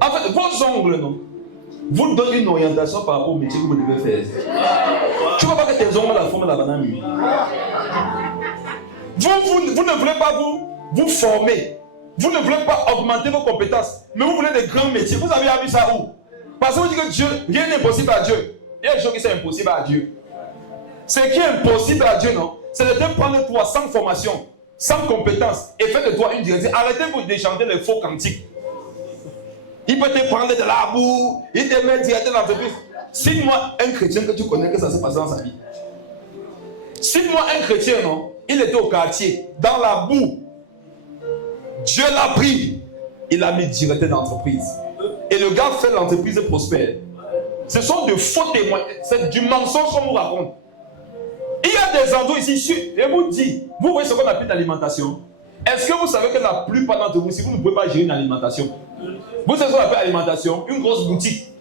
En fait, vos ongles, non, vous donnent une orientation par rapport au métier que vous devez faire. Tu ne vois pas que tes ongles ont la forme de la banane mûre. Vous ne voulez pas vous former. Vous ne voulez pas augmenter vos compétences, mais vous voulez des grands métiers. Vous avez appris ça où? Parce que vous dites que Dieu, rien n'est impossible à Dieu. Il y a des choses qui sont impossibles à Dieu. Ce qui est impossible à Dieu, non, c'est de te prendre toi sans formation, sans compétence, et faire de toi une directrice. Arrêtez-vous de chanter les faux cantiques. Il peut te prendre de la boue, il te met directeur d'entreprise. Cite-moi un chrétien que tu connais que ça s'est passé dans sa vie. Cite-moi un chrétien, non, il était au quartier, dans la boue. Dieu l'a pris, il l'a mis directeur d'entreprise. Et le gars fait l'entreprise prospère. Ce sont de faux témoins, c'est du mensonge qu'on vous raconte. Il y a des endroits ici, je vous dis, vous voyez ce qu'on appelle l'alimentation. Est-ce que vous savez que la plupart d'entre vous, si vous ne pouvez pas gérer une alimentation, vous savez ce qu'on appelle alimentation, une grosse boutique.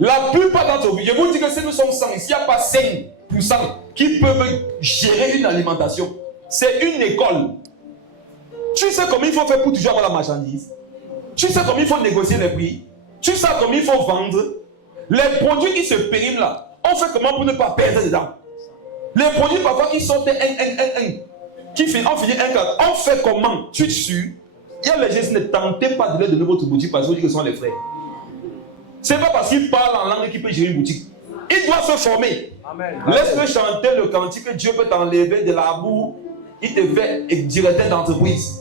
La plupart d'entre vous, je vous dis que si nous sommes 100, ici, il n'y a pas 5% qui peuvent gérer une alimentation. C'est une école. Tu sais comment il faut faire pour toujours avoir la marchandise. Tu sais comment il faut négocier les prix. Tu sais comment il faut vendre. Les produits qui se périment là, on fait comment pour ne pas perdre dedans. Les produits parfois qui sortent qui finit un cadre. On fait comment? Tu es sûr? Il y a les gens qui ne tentez pas de leur donner votre boutique parce que vous dites que ce sont les frères. C'est pas parce qu'il parle en langue qu'il peut gérer une boutique. Il doit se former. Laisse-le chanter le cantique que Dieu peut t'enlever de la boue. Il te fait directeur d'entreprise.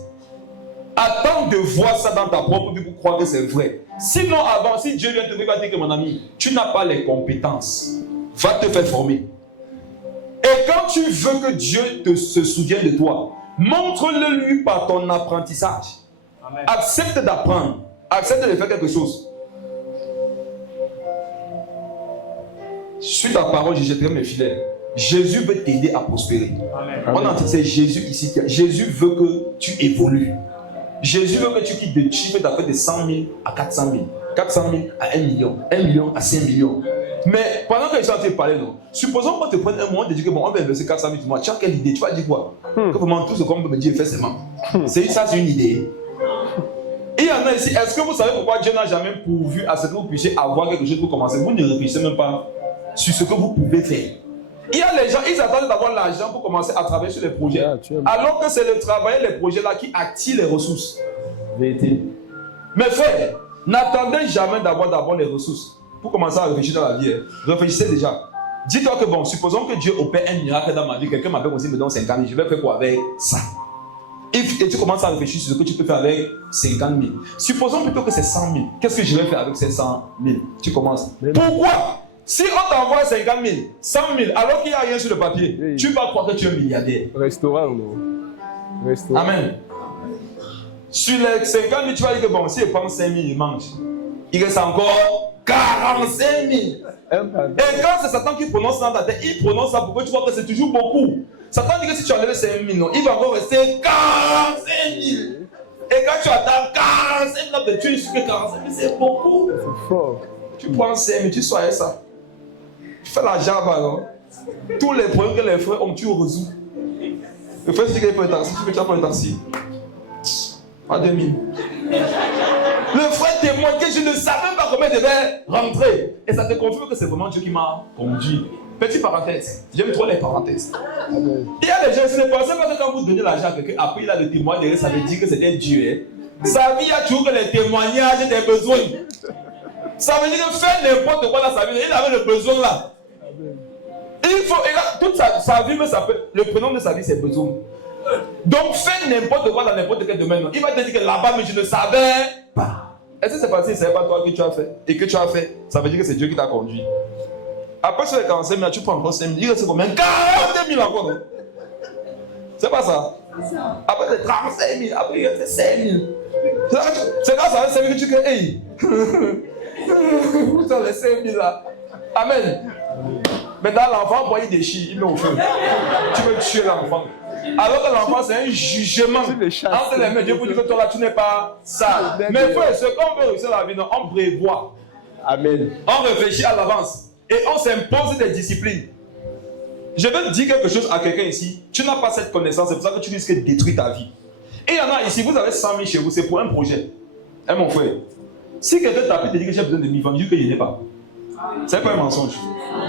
Attends de voir ça dans ta propre vie pour croire que c'est vrai. Sinon, avant, si Dieu vient te dire, il va dire que mon ami, tu n'as pas les compétences. Va te faire former. Et quand tu veux que Dieu se souvienne de toi, montre-le lui par ton apprentissage. Amen. Accepte d'apprendre. Accepte de faire quelque chose. Suis ta parole, je jetterai mes filets. Jésus veut t'aider à prospérer. Amen. On entend, c'est Jésus ici. Jésus veut que tu évolues. Jésus veut que tu quittes de chiffres d'affaires de 100 000 à 400 000. 400 000 à 1 million. 1 million à 5 millions. Mais pendant que je suis en train de parler, non, supposons qu'on te prenne un moment de dire que bon, on va investir 400 000 du mois. Tu as quelle idée? Tu vas dire quoi? Que vraiment tout ce qu'on peut me dire, fais seulement. Ça, c'est une idée. Et il y en a ici. Est-ce que vous savez pourquoi Dieu n'a jamais pourvu à ce que vous puissiez avoir quelque chose pour commencer? Vous ne réfléchissez même pas sur ce que vous pouvez faire. Il y a les gens, ils attendent d'avoir l'argent pour commencer à travailler sur les projets. Alors que c'est le travail, les projets là qui attirent les ressources. Vérité. Mais frère, n'attendez jamais d'avoir d'abord les ressources pour commencer à réfléchir dans la vie. Réfléchissez déjà. Dis-toi que bon, supposons que Dieu opère un miracle dans ma vie. Quelqu'un m'appelle aussi, me donne 50 000. Je vais faire quoi avec ça? Et tu commences à réfléchir sur ce que tu peux faire avec 50 000. Supposons plutôt que c'est 100 000. Qu'est-ce que je vais faire avec ces 100 000? Tu commences. Pourquoi? Si on t'envoie 50 000, 100 000, alors qu'il n'y a rien sur le papier, oui, tu vas croire que tu es un milliardaire. Restaurant, non? Restaurant. Amen. Sur les 50 000, tu vas dire que bon, si je prends 5 000, il mange. Il reste encore 45 000. Et quand c'est Satan qui prononce ça dans ta tête, il prononce ça pour que tu vois que c'est toujours beaucoup. Satan dit que si tu enlèves 5 000, non, il va encore rester 45 000. Et quand tu attends 45 000, tu es sûr que 45 000 c'est beaucoup. C'est fort. Tu prends 5 000, tu sois ça. Tu fais la java, non? Tous les problèmes que les frères ont, tu résous. Le frère dit qu'il faut un taxi, tu peux prendre un taxi. À 2000. Le frère témoigne que je ne savais même pas comment il devait rentrer. Et ça te confirme que c'est vraiment Dieu qui m'a conduit. Petite parenthèse. J'aime trop les parenthèses. Amen. Il y a des gens qui ne pensent pas que quand vous donnez l'argent à quelqu'un, après il a le témoignage, ça veut dire que c'était Dieu. Hein? Sa vie, il y a toujours que les témoignages des besoins. Ça veut dire que faire n'importe quoi dans sa vie, il avait le besoin là. Il faut, toute sa vie, le prénom de sa vie, c'est besoin. Donc, fais n'importe quoi dans n'importe quel domaine. Il va te dire que là-bas, mais je ne savais pas. Est-ce que c'est parce que ce n'est pas toi que tu as fait? Et que tu as fait, ça veut dire que c'est Dieu qui t'a conduit. Après, sur les 45 000, tu prends encore 5 000. Il reste combien? 42 000 encore, non? C'est pas ça? Après, c'est 35 000. Après, il reste 5 000. C'est quand ça va 5 000 que tu crées. Hey! Où sont les 5 000 là? Amen. Maintenant, l'enfant, il déchire, il met au feu. Tu veux tuer l'enfant. Alors que l'enfant, c'est un jugement entre les mains. Dieu vous dit que toi là, tu n'es pas ça. Mais frère, ce qu'on veut réussir dans la vie, non, on prévoit. Amen. On réfléchit à l'avance. Et on s'impose des disciplines. Je veux dire quelque chose à quelqu'un ici. Tu n'as pas cette connaissance, c'est pour ça que tu risques de détruire ta vie. Et il y en a ici, vous avez 100 000 chez vous, c'est pour un projet. Hein, mon frère? Si quelqu'un t'appelle et te dit que j'ai besoin de 1000 francs, dis que je n'ai pas. C'est pas un mensonge.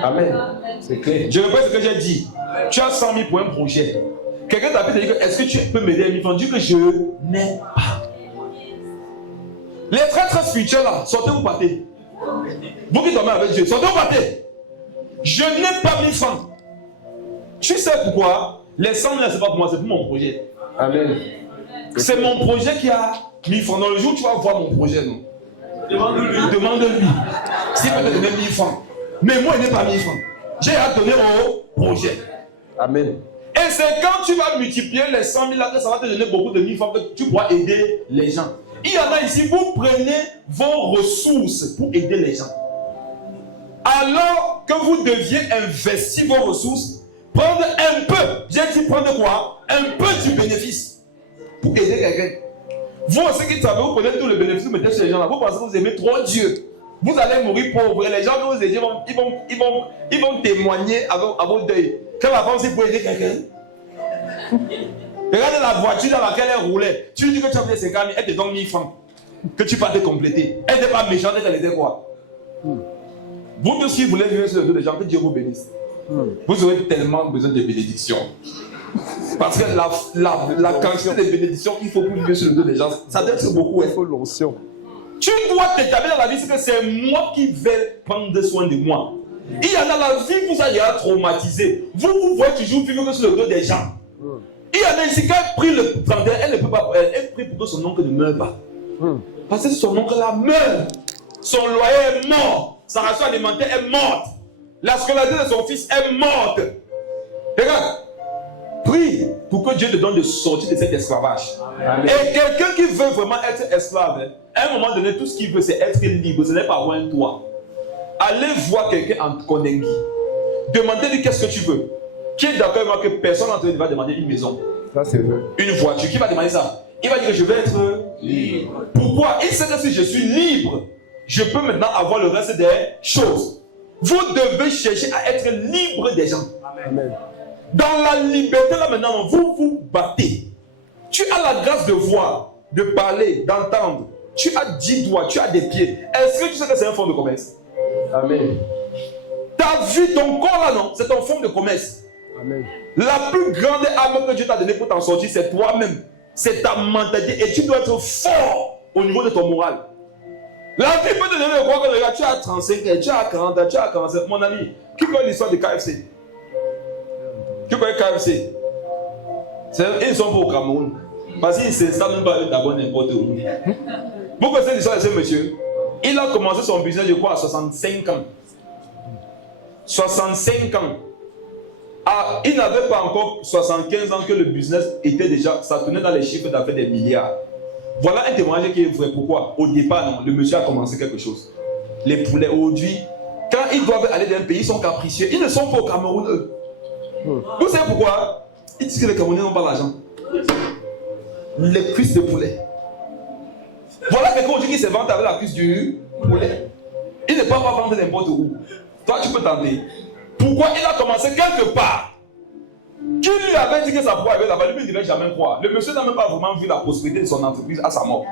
Amen. C'est clair. Je répète ce que j'ai dit. Tu as 100 000 pour un projet. Quelqu'un t'appelle et te dit que est-ce que tu peux m'aider à 1000 francs? Dis que je n'ai pas. Les traîtres spirituels là, sortez vous partez. Vous qui dormez avec Dieu, sortez vous partez. Je n'ai pas 1000 francs. Tu sais pourquoi? Les 100 000 c'est pas pour moi, c'est pour mon projet. Amen. C'est mon projet qui a 1000 francs. Dans le jour où tu vas voir mon projet, non? Demande-lui. S'il peut te donner 1000 francs. Mais moi, il n'est pas 1000 francs. J'ai à donner au projet. Amen. Et c'est quand tu vas multiplier les 100 000 là que ça va te donner beaucoup de 1000 francs que tu pourras aider les gens. Il y en a ici, vous prenez vos ressources pour aider les gens. Alors que vous deviez investir vos ressources, prendre un peu, j'ai dit prendre quoi? Un peu du bénéfice pour aider quelqu'un. Vous aussi qui savez, vous prenez tout le bénéfice, vous mettez sur les gens là, vous pensez que vous aimez trop Dieu. Vous allez mourir pauvre et les gens que vous aidez, ils vont témoigner à vos deuils. Quand la femme, c'est pour aider quelqu'un. Regardez la voiture dans laquelle elle roulait. Tu lui dis que tu as payé 50 000, elle te donne 1000 francs. Que tu vas te compléter. Elle n'est pas méchante, elle était quoi? Vous tous, si vous voulez vivre sur le dos des gens, que Dieu vous bénisse. Vous aurez tellement besoin de bénédictions. Parce que la quantité de bénédictions qu'il faut pour vivre sur le dos des gens, ça doit être beaucoup. Il faut l'onction. Tu dois t'établir dans la vie, c'est que c'est moi qui vais prendre soin de moi. Il y en a, la vie vous a déjà traumatisé. Vous voyez toujours vivre sur le dos des gens. Il y en a ici, quand elle prie le 31, elle ne peut pas, elle prie pour que son oncle ne meure pas. Parce que son oncle là meurt. Son loyer est mort. Sa ration alimentaire est morte. La scolarité de son fils est morte. Regarde. Prie pour que Dieu te donne de sortir de cet esclavage. Amen. Et quelqu'un qui veut vraiment être esclave, à un moment donné, tout ce qu'il veut, c'est être libre. Ce n'est pas avoir un toit. Allez voir quelqu'un en Kondengi. Demandez-lui qu'est-ce que tu veux. Qui est d'accord avec moi que personne n'entre va demander une maison? Ça, c'est vrai. Une voiture. Qui va demander ça? Il va dire que je vais être libre. Pourquoi? Il sait que si je suis libre, je peux maintenant avoir le reste des choses. Vous devez chercher à être libre des gens. Amen. Dans la liberté, là maintenant, vous vous battez. Tu as la grâce de voir, de parler, d'entendre. Tu as 10 doigts, tu as des pieds. Est-ce que tu sais que c'est un fonds de commerce? Amen. Ta vie, ton corps là, non? C'est ton fonds de commerce. Amen. La plus grande arme que Dieu t'a donnée pour t'en sortir, c'est toi-même. C'est ta mentalité. Et tu dois être fort au niveau de ton moral. La vie peut te donner le quoi que tu as 35 ans, tu as 40 ans, tu as 45. Mon ami, qui connaît l'histoire de KFC? Qui connaît KFC? Ils sont pas au Cameroun. Parce qu'ils ne s'installent même pas d'abord n'importe où. Vous connaissez l'histoire de ce monsieur? Il a commencé son business, je crois, à 65 ans. 65 ans. Ah, il n'avait pas encore 75 ans que le business était déjà, ça tournait dans les chiffres d'affaires des milliards. Voilà un témoignage qui est vrai. Pourquoi? Au départ, non, le monsieur a commencé quelque chose. les poulets aujourd'hui, quand ils doivent aller dans un pays, ils sont capricieux. Ils ne sont pas au Cameroun, eux. Vous savez pourquoi? Ils disent que les Camerounais n'ont pas l'argent. Les cuisses de poulet. Voilà quelqu'un aujourd'hui qui se vante avec la cuisse du poulet. Il ne peut pas vendre n'importe où. Toi, tu peux tenter. Pourquoi il a commencé quelque part? Qui lui avait dit que ça pourrait arriver là-bas? Lui ne devait jamais croire. Le monsieur n'a même pas vraiment vu la prospérité de son entreprise à sa mort.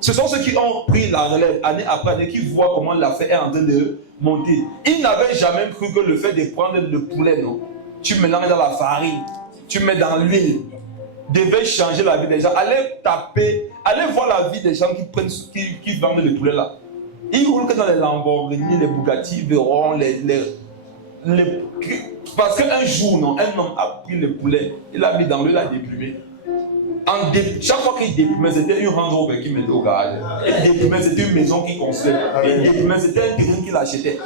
Ce sont ceux qui ont pris la relève année après année, qui voient comment l'affaire est en train de monter. Ils n'avaient jamais cru que le fait de prendre le poulet, non, tu mélanges dans la farine, tu mets dans l'huile, devait changer la vie des gens. Allez taper, allez voir la vie des gens qui vendent le poulet là. Ils roulent que dans les Lamborghini, les Bugatti, Veyron, parce qu'un jour, non, un homme a pris le poulet, il l'a mis dans l'eau, il l'a déplumé. Chaque fois qu'il déplumait, c'était une Range Rover qui mettait au garage. Il déplumait, c'était une maison qu'il construisait. Il déplumait, c'était un terrain qu'il achetait.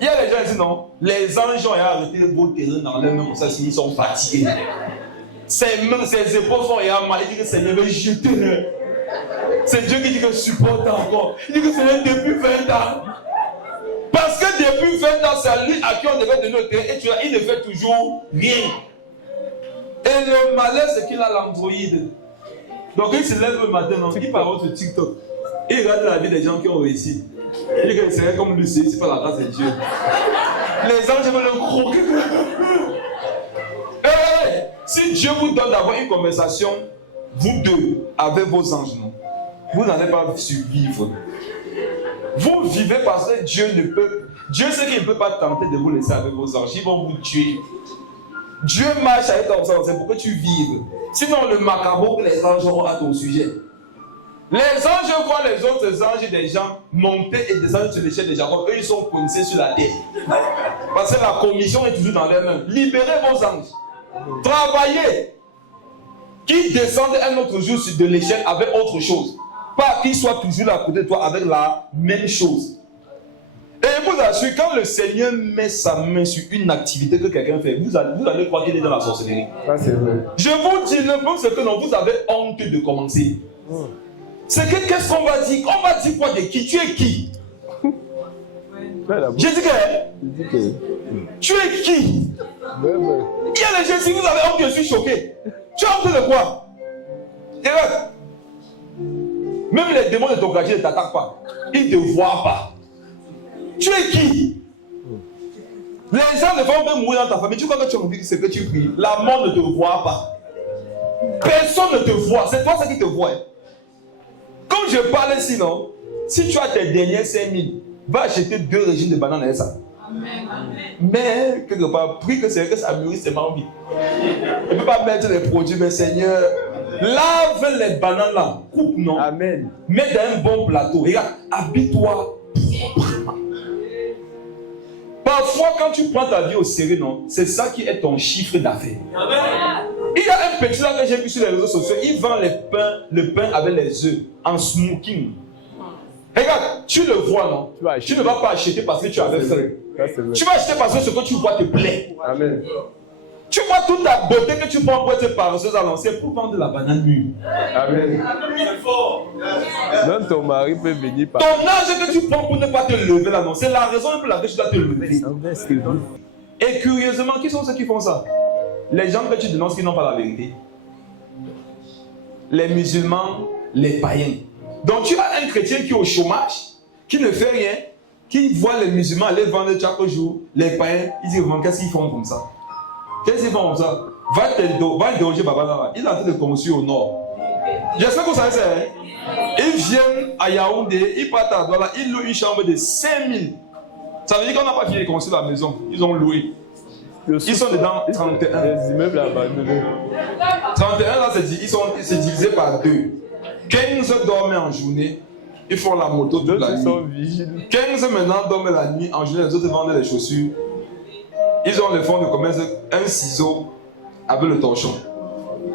Il y a les gens qui disent non, les anges ont arrêté vos terrains dans les mains, comme ça, ils sont fatigués. Ses épaules sont mal, il dit que c'est le jeter. C'est Dieu qui dit que supporte encore. Il dit que c'est depuis 20 ans. Parce que depuis 20 ans, c'est lui à qui on devait donner le terrain et tu vois, il ne fait toujours rien. Et le malheur, c'est qu'il a l'Android. Donc il se lève le matin, non, il parle sur TikTok. Il regarde la vie des gens qui ont réussi. Il dit que c'est comme lui, c'est pas la grâce de Dieu. Les anges veulent le croquer. Si Dieu vous donne d'avoir une conversation, vous deux, avec vos anges, non, vous n'allez pas survivre. Vous vivez parce que Dieu sait qu'il ne peut pas tenter de vous laisser avec vos anges. Ils vont vous tuer. Dieu marche avec toi, c'est pour que tu vives. Sinon, le macabre que les anges auront à ton sujet. Les anges voient les autres anges des gens monter et descendre sur l'échelle de Jacob. Eux, ils sont coincés sur la terre. Parce que la commission est toujours dans leurs mains. Libérez vos anges. Travaillez. Qu'ils descendent un autre jour de l'échelle avec autre chose. Pas qu'ils soient toujours là à côté de toi avec la même chose. Et je vous assure, quand le Seigneur met sa main sur une activité que quelqu'un fait, vous allez croire qu'il est dans la sorcellerie. Ça, c'est vrai. Je vous dis le problème, c'est que non, vous avez honte de commencer. C'est que qu'est-ce qu'on va dire? On va dire quoi de qui? Tu es qui? J'ai dit que tu es qui? Ouais. Il y a les gens, si vous avez honte, je suis choqué. Tu as honte de quoi? Et là, même les démons de ton quartier ne t'attaquent pas. Ils ne te voient pas. Tu es qui? Les gens ne vont pas mourir dans ta famille. Tu crois que tu as envie de ce que tu pries? La mort ne te voit pas. Personne ne te voit. C'est toi qui te voit. Comme je parle sinon, si tu as tes derniers 5 000, va acheter 2 régimes de bananes et ça. Mais quelque part, prie que c'est que ça mûrit seulement vite. Il ne peut pas mettre les produits, mais Seigneur, lave les bananes là, coupe non. Amen. Mets dans un bon plateau. Regarde, habille-toi. Parfois, quand tu prends ta vie au sérieux, non, c'est ça qui est ton chiffre d'affaires. Il y a un petit là que j'ai vu sur les réseaux sociaux, il vend le pain avec les œufs en smoking. Regarde, tu le vois, non? Tu ne vas pas acheter parce que tu avais faim. Tu vas acheter parce que ce que tu vois te plaît. Amen. Tu vois toute ta beauté que tu prends pour être paresseuse à l'ancien pour vendre de la banane mûre. Amen. Même ton mari peut venir par. Ton âge que tu prends pour ne pas te lever là, non, c'est la raison pour laquelle tu dois te lever. Et curieusement, qui sont ceux qui font ça? Les gens que tu dénonces qui n'ont pas la vérité. Les musulmans, les païens. Donc tu as un chrétien qui est au chômage, qui ne fait rien, qui voit les musulmans aller vendre chaque jour, les païens, ils disent qu'est-ce qu'ils font comme ça? Qu'est-ce qu'ils font comme ça? Va déroger Baba là. Il est en train de construire au nord. J'espère que vous savez ça. Hein? Ils viennent à Yaoundé, ils partent à Douala, ils louent une chambre de 5 000. Ça veut dire qu'on n'a pas fini de construire la maison. Ils ont loué. Ils sont dedans 31. Les immeubles abandonnés. 31 là, c'est divisé par 2. 15 dorment en journée. Ils font la moto toute la nuit. 15 maintenant dorment la nuit. En journée, les autres vendent les chaussures. Ils ont le fonds de commerce, un ciseau avec le torchon.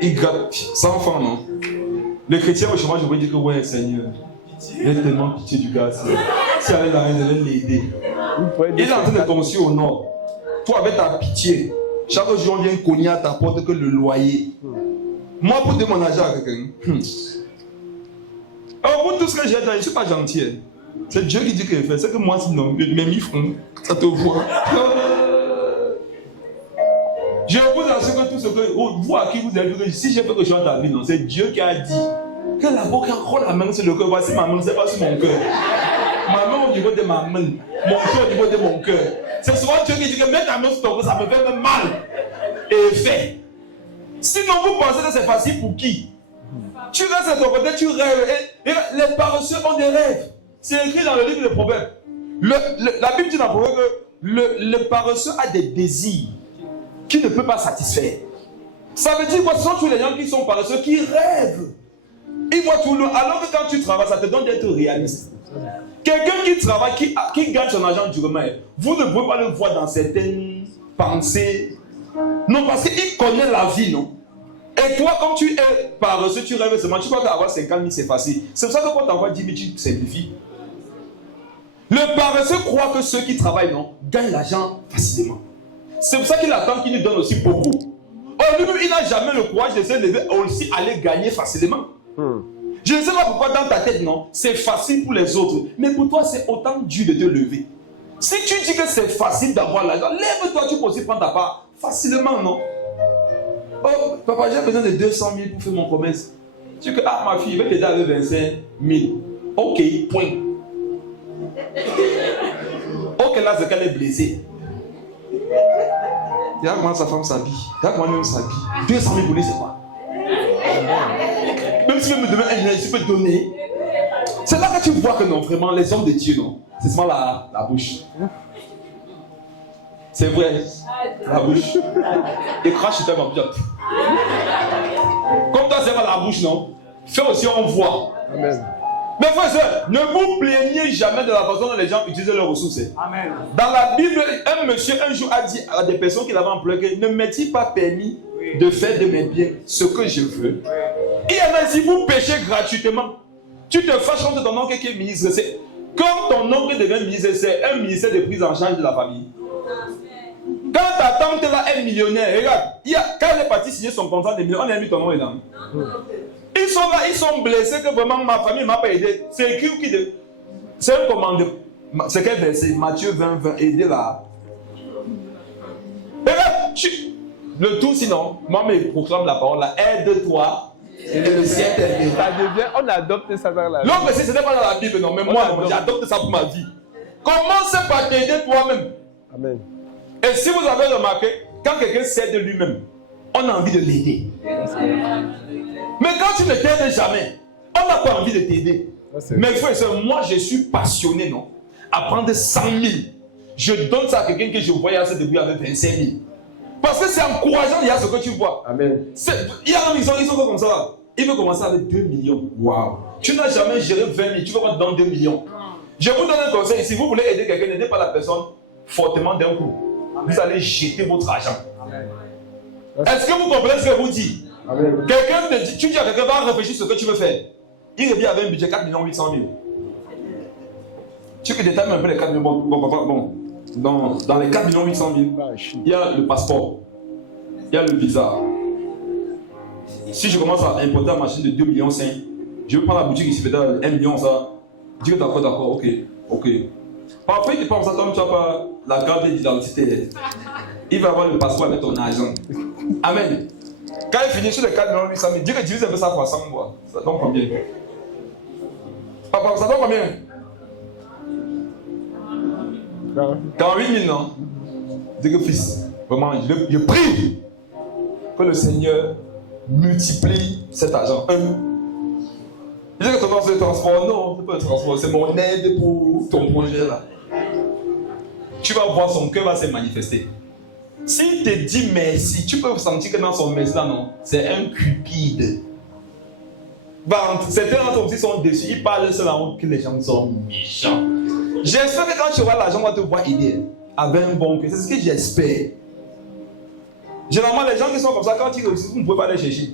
Ils grattent, sans fond, non? Le chrétien au chômage, je vais dire que ouais, Seigneur, il a tellement pitié du gars. Si elle est là, il devait l'aider. Il est en train de construire au nord. Toi, avec ta pitié, chaque jour, on vient cogner à ta porte que le loyer. Moi, pour donner mon argent à quelqu'un, alors, pour tout ce que j'ai dit, je ne suis pas gentil. C'est Dieu qui dit qu'il fait. C'est que moi, sinon, mes mi-front, ça te voit. Je vous assure que tout ce que vous à qui vous avez vu, si j'ai fait quelque chose dans ta vie, non, c'est Dieu qui a dit que la boca encore la main sur le cœur. Voici ma main, c'est pas sur mon cœur. Ma main au niveau de ma main, mon cœur au niveau de mon cœur. C'est souvent Dieu qui dit que mets ta main sur ton cœur, ça me fait même mal. Et fait. Sinon, vous pensez que c'est facile pour qui? Tu restes de ton côté, tu rêves. Et les paresseux ont des rêves. C'est écrit dans le livre des Proverbes. La Bible dit dans le Proverbe que le paresseux a des désirs qui ne peut pas satisfaire. Ça veut dire quoi? Ce sont tous les gens qui sont paresseux, qui rêvent. Ils voient tout le... Alors que quand tu travailles, ça te donne d'être réaliste. Quelqu'un qui travaille, qui gagne son argent durement, vous ne pouvez pas le voir dans certaines pensées. Non, parce qu'il connaît la vie, non? Et toi, quand tu es paresseux, tu rêves seulement, tu crois qu'avoir 50 000, c'est facile. C'est pour ça que quand tu envoies 10 000, tu simplifies. Le paresseux croit que ceux qui travaillent, non, gagnent l'argent facilement. C'est pour ça qu'il attend qu'il nous donne aussi beaucoup. Or, lui, il n'a jamais le courage de se lever et aussi aller gagner facilement. Je ne sais pas pourquoi dans ta tête, non, c'est facile pour les autres. Mais pour toi, c'est autant dur de te lever. Si tu dis que c'est facile d'avoir l'argent, lève-toi, tu peux aussi prendre ta part facilement, non? Oh, papa, j'ai besoin de 200 000 pour faire mon commerce. Tu dis que, ah, ma fille, je vais t'aider avec 25 000. Ok, point. Ok, là, c'est qu'elle est blessée. Regarde comment sa femme s'habille. Regarde comment elle s'habille. 200 000 pour lui, c'est quoi? Même si tu veux me donner un, tu peux donner. C'est là que tu vois que non, vraiment, les hommes de Dieu, non. C'est seulement la bouche. C'est vrai. La bouche. Et crache sur toi, comme toi, c'est pas la bouche, non. Fais aussi, on voit. Amen. Mais frères et sœurs, ne vous plaignez jamais de la façon dont les gens utilisent leurs ressources. Amen. Dans la Bible, un monsieur un jour a dit à des personnes qu'il avait employées, ne m'est-il pas permis de faire de mes biens ce que je veux? Il y en a ici, vous péchez gratuitement. Tu te fâches contre ton oncle qui est ministre. Quand ton oncle devient ministre, c'est un ministère de prise en charge de la famille. Quand ta tante là est millionnaire, regarde, quand elle est partie signer son contrat de million, on a mis ton nom dedans. Ils sont là, ils sont blessés que vraiment ma famille ne m'a pas aidé. C'est écrit qui de... C'est un commandement. C'est quel verset? Matthieu 20, 20. Aidez là. Regarde, le tout sinon, moi me proclame la parole là. Aide-toi. Et le ciel t'aide. Ça devient, on adopte ça dans la vie. Non, mais ce n'est pas dans la Bible, non. Mais moi, j'adopte ça pour ma vie. Commence par t'aider toi-même. Amen. Et si vous avez remarqué, quand quelqu'un s'aide lui-même, on a envie de l'aider. Mais quand tu ne t'aides jamais, on n'a pas envie de t'aider. Mais frère et soeur, moi je suis passionné, non, à prendre 100 000. Je donne ça à quelqu'un que je voyais à ce début avec 25 000. Parce que c'est encourageant, il y a ce que tu vois. Amen. Il y a un ils sont comme ça. Il veut commencer avec 2 millions. Waouh. Tu n'as jamais géré 20 000, tu veux pas te donner 2 millions. Je vous donne un conseil, si vous voulez aider quelqu'un, n'aidez pas la personne fortement d'un coup. Vous allez jeter votre argent. Est-ce que vous comprenez ce que je vous dis? Quelqu'un te dit, tu dis à quelqu'un, va réfléchir ce que tu veux faire. Il revient avec un budget 4 800 000. Tu peux détailler un peu les 4 millions. Bon. Dans les 4 800 000, il y a le passeport, il y a le visa. Si je commence à importer la machine de 2,5 millions, je vais prendre la boutique ici, peut-être 1 million, ça. Je dis que d'accord, ok. Parfois, tu penses à toi, tu n'as pas la carte d'identité. Il va avoir le passeport avec ton argent. Amen. Quand il finit sur les 4 800 000, dis que divise un peu ça par 100 mois. Ça donne combien? Papa, ça donne combien? 48 000, non? Dis que fils, vraiment, je prie que le Seigneur multiplie cet argent. Je dis que ton nom c'est le transport. Non, c'est pas le transport, c'est mon aide pour ton projet là. Tu vas voir, son cœur va se manifester. S'il te dit merci, tu peux sentir que dans son merci là, non, c'est un cupide. Certains d'entre vous sont déçus, ils parlent seulement que les gens sont méchants. J'espère que quand tu vois l'argent, on va te voir aider avec un bon cœur. C'est ce que j'espère. Généralement, les gens qui sont comme ça, quand ils réussissent, vous ne pouvez pas les chercher.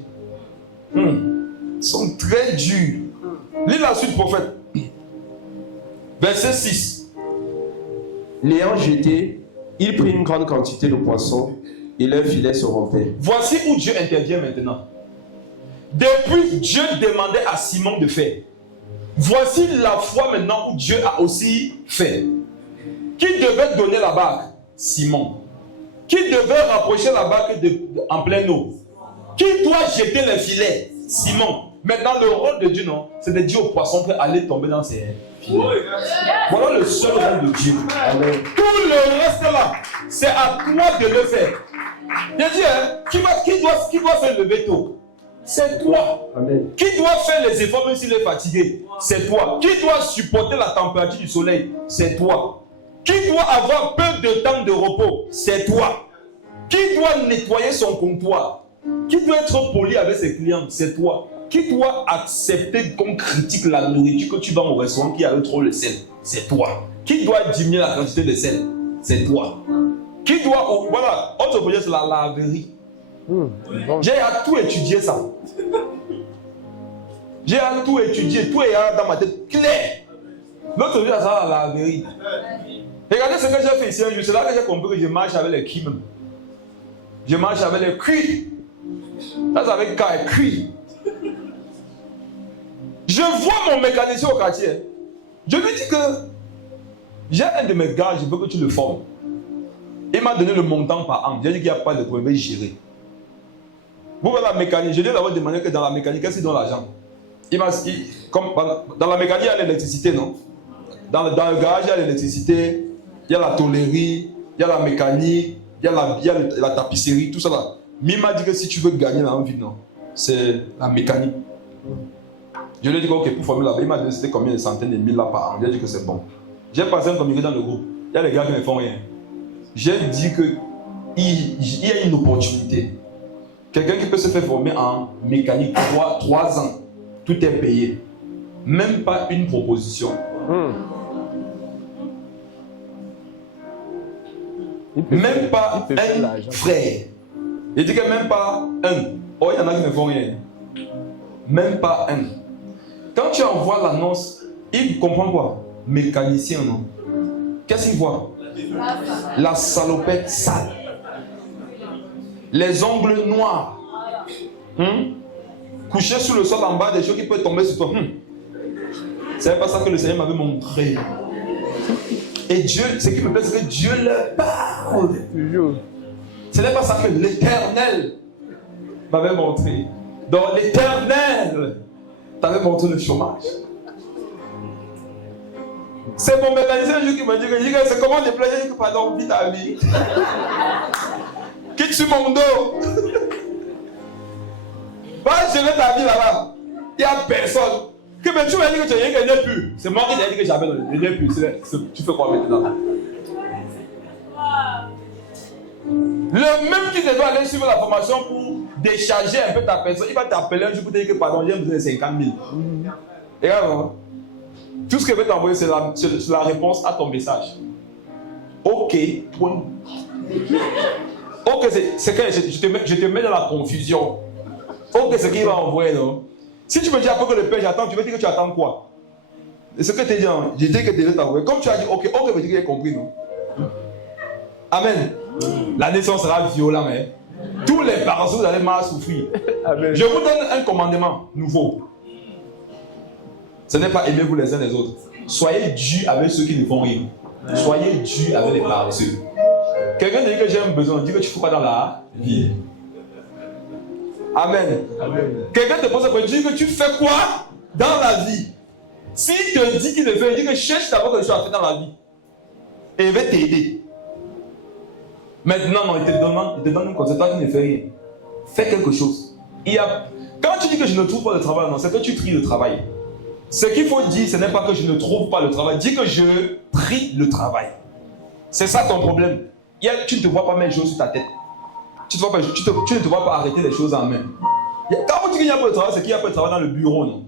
Ils sont très durs. Lis la suite, prophète. Verset 6. L'ayant jeté, il prit une grande quantité de poissons et leurs filets se rompaient. Voici où Dieu intervient maintenant. Depuis, Dieu demandait à Simon de faire. Voici la fois maintenant où Dieu a aussi fait. Qui devait donner la barque? Simon. Qui devait rapprocher la barque en pleine eau? Qui doit jeter les filets? Simon. Maintenant, le rôle de Dieu, non, c'est de dire aux poissons qu'aller tomber dans ses filets. Voilà le seul rôle de Dieu. Amen. Tout le reste là, c'est à toi de le faire. Il dit, hein, qui doit faire le veto? C'est toi. Amen. Qui doit faire les efforts même s'il est fatigué? C'est toi. Qui doit supporter la température du soleil? C'est toi. Qui doit avoir peu de temps de repos? C'est toi. Qui doit nettoyer son comptoir? Qui doit être poli avec ses clients? C'est toi. Qui doit accepter qu'on critique la nourriture que tu vas au restaurant qui a trop de sel? C'est toi. Qui doit diminuer la quantité de sel? C'est toi. Qui doit... voilà, autre projet, c'est la laverie. J'ai à tout étudier ça. J'ai à tout étudier, tout est dans ma tête clair. L'autre jour, ça la laverie. Regardez ce que j'ai fait ici un jour, c'est là que j'ai compris que je marche avec les cuits même. Je marche avec les cuits. Là, c'est avec K, cuits. Je vois mon mécanicien au quartier. Je lui dis que j'ai un de mes gars, je veux que tu le formes. Il m'a donné le montant par an. J'ai dit qu'il n'y a pas de problème, gérer. Vous voyez la mécanique, je lui ai d'abord demandé que dans la mécanique, qu'est-ce qu'il donne l'argent? Comme dans la mécanique, il y a l'électricité, non? Dans le garage, il y a l'électricité, il y a la tôlerie, il y a la mécanique, il y a la tapisserie, tout ça là. Mais il m'a dit que si tu veux gagner dans la vie, non, c'est la mécanique. Je lui ai dit que ok, pour former là-bas, il m'a donné c'était combien de centaines de mille là par an. Il a dit que c'est bon. J'ai passé un communiqué dans le groupe. Il y a des gars qui ne font rien. J'ai dit qu'il y a une opportunité. Quelqu'un qui peut se faire former en mécanique 3 ans, tout est payé. Même pas une proposition. Même pas un frère. Il dit que même pas un. Oh, il y en a qui ne font rien. Même pas un. Quand tu envoies l'annonce, il comprend quoi? Mécanicien, non? Qu'est-ce qu'il voit? La salopette sale. Les ongles noirs. Coucher sous le sol en bas, des choses qui peuvent tomber sur toi. C'est pas ça que le Seigneur m'avait montré. Et Dieu, ce qui me plaît, c'est que Dieu leur parle. Ce n'est pas ça que l'Éternel m'avait montré. Dans l'Éternel t'avais montré le chômage. C'est mon mécanicien qui m'a dit que c'est comment te plaît, je dis que pardon, vis ta vie. Quitte sur mon dos. Va gérer ta vie là-bas. Il n'y a personne. Que tu m'as dit que tu n'as rien gagné plus. C'est moi qui t'ai dit que j'avais gagné plus. Tu fais quoi maintenant? Le même qui te doit aller suivre la formation pour décharger un peu ta personne, il va t'appeler un jour pour te dire que pardon, j'ai besoin de 50 000. Et regarde, tout ce que je vais t'envoyer, c'est la réponse à ton message. Ok, point. Ok, c'est que je te mets dans la confusion. Ok, c'est qu'il va envoyer, non? Si tu me dis après que le père j'attends, tu veux dire que tu attends quoi? Et ce que tu dis, je dis que tu devais t'envoyer. Comme tu as dit, ok, veut dire qu'il a compris, non? Amen. La naissance sera violente, hein? Tous les parents, vous allez mal souffrir. Amen. Je vous donne un commandement nouveau. Ce n'est pas aimer vous les uns les autres. Soyez durs avec ceux qui ne font rien. Soyez durs avec les paresseux. Quelqu'un dit que j'ai un besoin, dit que tu ne fous pas dans la vie. Amen. Amen. Quelqu'un te pose la question, dit que tu fais quoi dans la vie? S'il te dit qu'il le fait, il dit que cherche d'abord quelque chose à faire dans la vie. Et il va t'aider. Maintenant, non, il te donne un conseil, toi qui ne fais rien. Fais quelque chose. Quand tu dis que je ne trouve pas de travail, non, c'est que tu tries le travail. Ce qu'il faut dire, ce n'est pas que je ne trouve pas le travail. Dis que je trie le travail. C'est ça ton problème. Tu ne te vois pas mettre les choses sur ta tête. Tu ne te vois pas arrêter les choses en main. Quand on dit qu'il n'y a pas de travail, c'est qu'il n'y a pas de travail dans le bureau, non?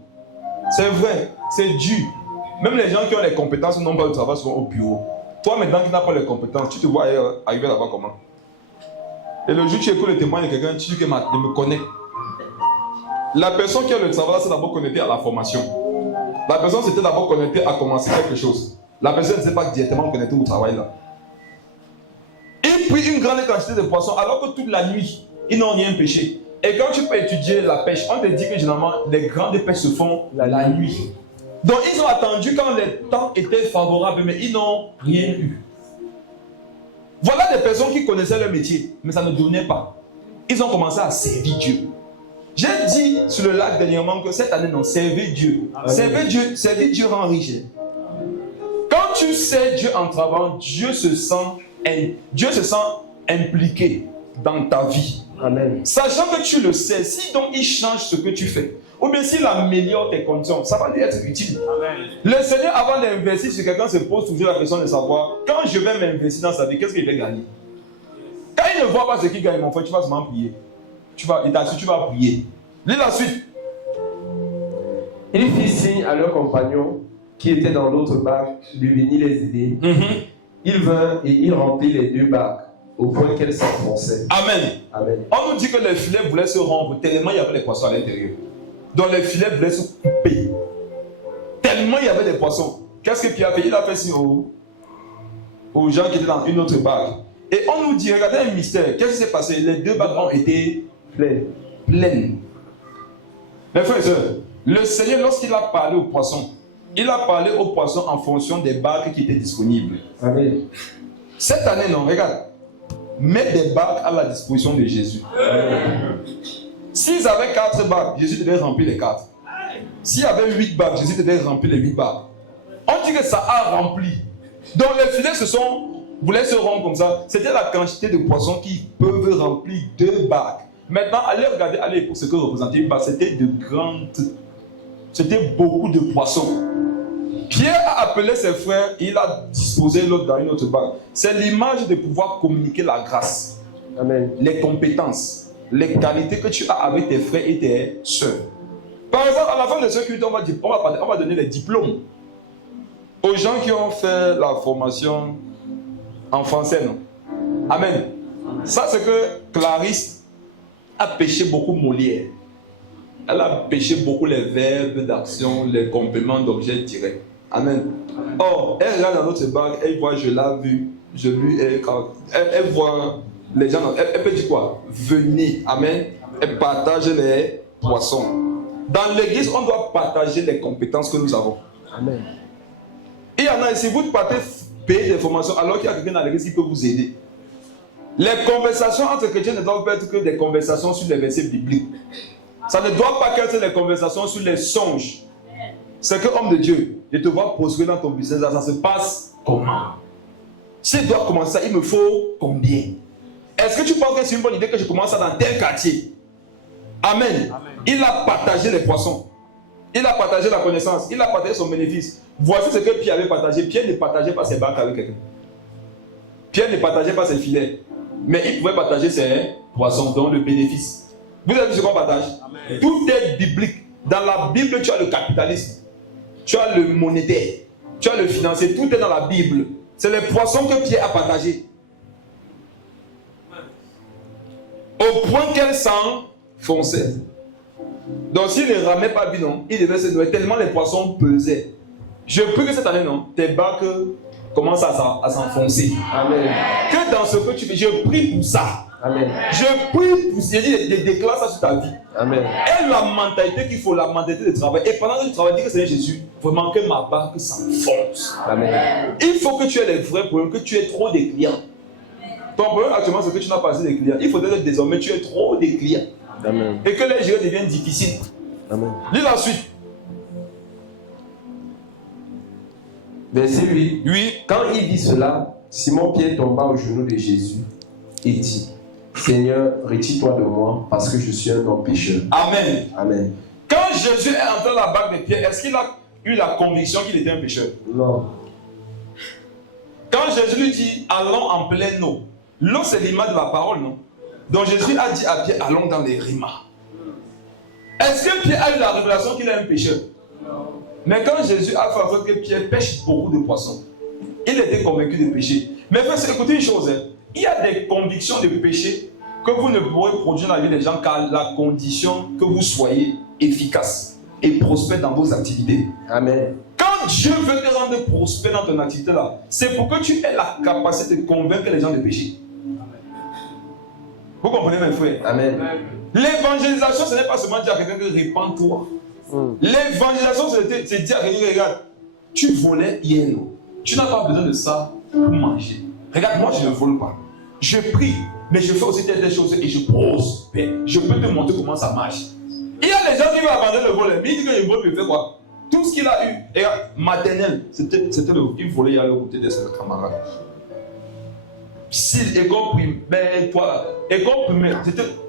C'est vrai, c'est dur. Même les gens qui ont les compétences n'ont pas de travail souvent au bureau. Toi maintenant qui n'as pas les compétences, tu te vois arriver là-bas comment? Et le jour où tu écoutes le témoin de quelqu'un, tu dis que je me connais. La personne qui a le travail, c'est d'abord connectée à la formation. La personne s'était d'abord connectée à commencer quelque chose. La personne ne s'est pas directement connectée au travail là. Il prit une grande quantité de poissons alors que toute la nuit, ils n'ont rien pêché. Et quand tu peux étudier la pêche, on te dit que généralement les grandes pêches se font la nuit. Donc ils ont attendu quand les temps étaient favorables, mais ils n'ont rien eu. Voilà des personnes qui connaissaient leur métier, mais ça ne donnait pas. Ils ont commencé à servir Dieu. J'ai dit sur le lac dernièrement que cette année, non, servir Dieu. Servir Dieu rend riche. Quand tu sers Dieu en travaillant, Dieu se sent impliqué dans ta vie. Amen. Sachant que tu le sais, si donc il change ce que tu fais, ou bien s'il améliore tes conditions, ça va lui être utile. Amen. Le Seigneur, avant d'investir sur quelqu'un, se pose toujours la question de savoir, quand je vais m'investir dans sa vie, qu'est-ce qu'il va gagner? Quand il ne voit pas ce qu'il gagne, mon frère, tu vas seulement prier. Tu vas prier. Lis la suite. Il fit signe à leurs compagnons qui étaient dans l'autre barque de venir les aider. Il vint et il remplit les 2 barques au point qu'elles s'enfonçaient. Amen. Amen. On nous dit que les filets voulaient se rompre tellement il y avait des poissons à l'intérieur. Donc les filets voulaient se couper. Tellement il y avait des poissons. Qu'est-ce que Pierre a fait? Il a fait signe aux gens qui étaient dans une autre barque. Et on nous dit, regardez un mystère. Qu'est-ce qui s'est passé? Les 2 barques ont été pleines. Mes frères et sœurs, le Seigneur, lorsqu'il a parlé aux poissons, il a parlé aux poissons en fonction des barques qui étaient disponibles. Amen. Cette année, non, regarde. Mets des barques à la disposition de Jésus. S'ils avaient 4 barques, Jésus devait remplir les 4. S'il y avait 8 barques, Jésus devait remplir les 8 barques. On dit que ça a rempli. Donc les filets voulaient se rendre comme ça. C'était la quantité de poissons qui peuvent remplir 2 barques. Maintenant, allez regarder à l'époque ce que représentait une barque. C'était beaucoup de poissons. Pierre a appelé ses frères, il a disposé l'autre dans une autre barque. C'est l'image de pouvoir communiquer la grâce. Amen. Les compétences, les qualités que tu as avec tes frères et tes soeurs. Par exemple, à la fin de ce culte, on va donner les diplômes aux gens qui ont fait la formation en français. Non? Amen. Ça, c'est que Clarisse a pêché beaucoup Molière. Elle a pêché beaucoup les verbes d'action, les compléments d'objets directs. Amen. Or, elle regarde dans notre barque, elle voit, je l'ai vu, elle voit les gens, elle peut dire quoi? Venez, amen. Elle partage les poissons. Dans l'église, on doit partager les compétences que nous avons. Amen. Il y en a, si vous partez payer des formations, alors qu'il y a quelqu'un dans l'église qui peut vous aider. Les conversations entre chrétiens ne doivent pas être que des conversations sur les versets bibliques. Ça ne doit pas être des conversations sur les songes. C'est que, homme de Dieu, je te vois prospérer dans ton business, ça se passe comment? Si je dois commencer ça, il me faut combien? Est-ce que tu penses que c'est une bonne idée que je commence ça dans tel quartier? Amen. Il a partagé les poissons. Il a partagé la connaissance. Il a partagé son bénéfice. Voici ce que Pierre avait partagé. Pierre ne partageait pas ses barques avec quelqu'un. Pierre ne partageait pas ses filets. Mais il pouvait partager ses poissons, donc le bénéfice. Vous avez vu ce qu'on partage? Amen. Tout est biblique. Dans la Bible, tu as le capitalisme. Tu as le monétaire. Tu as le financier. Tout est dans la Bible. C'est les poissons que Pierre a partagés. Au point qu'elle s'enfonçait. Donc s'il ne ramait pas bien, non, il devait se noyer tellement les poissons pesaient. Je prie que cette année, non, tes barques commencent à s'enfoncer. Amen. Que dans ce que tu fais, je prie pour ça. Amen. Je prie pour ça. Je déclare ça sur ta vie. Amen. Et la mentalité qu'il faut, la mentalité de travail. Et pendant que tu travailles, dis que Seigneur Jésus, vraiment que ma barque s'enfonce. Amen. Il faut que tu aies les vrais problèmes, que tu aies trop de clients. Ton problème actuellement, c'est que tu n'as pas assez de clients. Il faudrait que désormais tu aies trop de clients. Amen. Et que les gérer deviennent difficiles. Amen. Lis la suite. Verset 8. Oui. Quand il dit cela, Simon-Pierre tomba aux genoux de Jésus et dit: Seigneur, retire-toi de moi, parce que je suis un homme pécheur. Amen. Amen. Quand Jésus est entré dans la barque de Pierre, est-ce qu'il a eu la conviction qu'il était un pécheur? Non. Quand Jésus lui dit allons en pleine eau, l'eau c'est l'image de la parole, non? Donc Jésus a dit à Pierre allons dans les rimas. Est-ce que Pierre a eu la révélation qu'il est un pécheur? Non. Mais quand Jésus a fait en sorte que Pierre pêche beaucoup de poissons, il était convaincu de pécher. Mais écoutez une chose, hein. Il y a des convictions de péché que vous ne pourrez produire dans la vie des gens qu'à la condition que vous soyez efficace et prospère dans vos activités. Amen. Quand Dieu veut te rendre prospère dans ton activité là, c'est pour que tu aies la capacité de convaincre les gens de pécher. Vous comprenez mes frères? Amen. L'évangélisation, ce n'est pas seulement dire à quelqu'un que répands-toi. L'évangélisation, c'est dire, regarde, tu volais hier, non? Tu n'as pas besoin de ça pour manger. Regarde, moi, je ne vole pas. Je prie, mais je fais aussi telle choses et je prospère. Je peux te montrer comment ça marche. Il y a des gens qui veulent abandonner le vol, mais il dit que le vol, il fait quoi? Tout ce qu'il a eu, et maternel, c'était le il volait à côté de ses camarades. Si école primaire, toi, école primaire,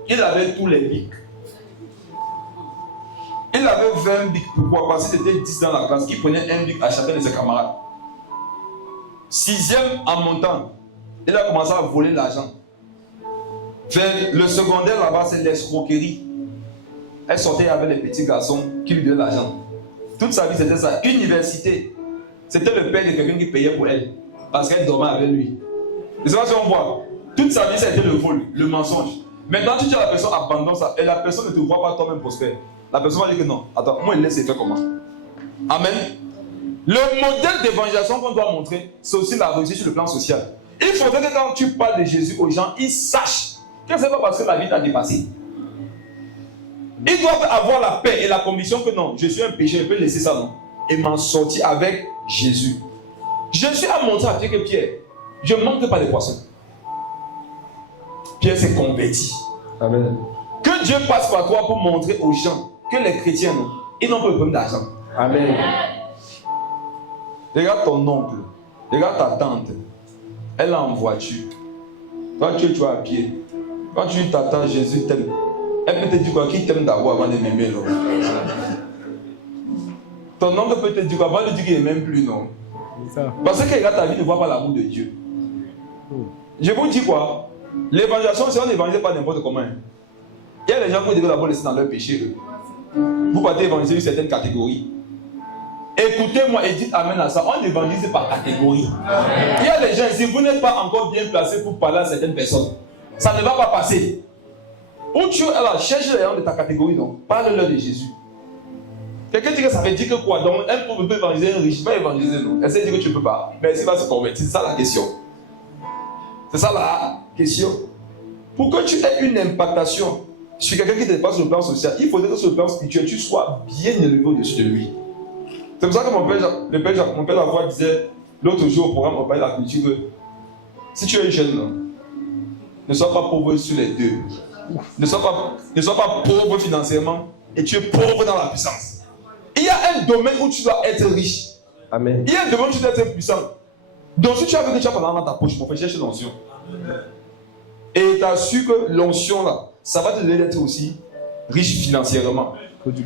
il avait tous les bics. Il avait 20 bics. Pourquoi? Parce que c'était 10 dans la classe. Il prenait un bic à chacun de ses camarades. 6e en montant, il a commencé à voler l'argent. Le secondaire là-bas, c'est l'escroquerie. Elle sortait avec les petits garçons qui lui donnaient l'argent. Toute sa vie, c'était ça. Université, c'était le père de quelqu'un qui payait pour elle. Parce qu'elle dormait avec lui. Et c'est pas si on voit. Toute sa vie, ça a été le vol, le mensonge. Maintenant, tu dis à la personne, abandonne ça. Et la personne ne te voit pas toi-même prospère. La personne va dire que non. Attends, moi, il laisse faire comment? Amen. Le modèle d'évangélisation qu'on doit montrer, c'est aussi la réussite sur le plan social. Il faudrait que quand tu parles de Jésus aux gens, ils sachent que ce n'est pas parce que la vie t'a dépassé. Ils doivent avoir la paix et la conviction que non, je suis un pécheur, je peux laisser ça, non? Et m'en sortir avec Jésus. Jésus a montré à Pierre que Pierre, je ne manque pas de poissons. Pierre s'est converti. Amen. Que Dieu passe par toi pour montrer aux gens que les chrétiens, non, ils n'ont pas le problème d'argent. Amen. Regarde ton oncle, regarde ta tante. Elle est en voiture. Toi, tu es à pied. Quand tu dis tata, Jésus t'aime. Elle peut te dire quoi? Qui t'aime d'abord avant de m'aimer, non? Ton oncle peut te dire quoi? Avant de dire qu'il ne m'aime plus, non? Parce que regarde ta vie, ne voit pas l'amour de Dieu. Je vous dis quoi? L'évangélisation, c'est on n'évangélise pas n'importe comment. Il y a des gens qui devraient d'abord laisser dans leur péché. Vous partez évangéliser une certaine catégorie. Écoutez-moi et dites amen à ça. On évangélise par catégorie. Il y a des gens ici, vous n'êtes pas encore bien placé pour parler à certaines personnes. Ça ne va pas passer. Où tu es là, cherche les gens de ta catégorie, donc parle-leur de Jésus. Quelqu'un dit que ça veut dire que quoi? Donc un pauvre peut évangéliser un riche, pas évangéliser, non. Essaye de dire que tu ne peux pas. Mais s'il va se convertir, c'est ça la question. C'est ça la question. Pour que tu aies une impactation sur quelqu'un qui ne t'aide pas sur le plan social, il faudrait que sur le plan spirituel, tu sois bien élevé au-dessus de lui. C'est pour ça que mon père la voix disait l'autre jour au programme, on parlait de la culture que si tu es jeune, ne sois pas pauvre sur les deux. Ne sois pas pauvre financièrement et tu es pauvre dans la puissance. Il y a un domaine où tu dois être riche. Amen. Il y a un domaine où tu dois être puissant. Donc si tu as vu que tu as pas dans ta poche, mon frère, cherche l'onction. Et tu as su que l'onction là, ça va te donner d'être aussi riche financièrement.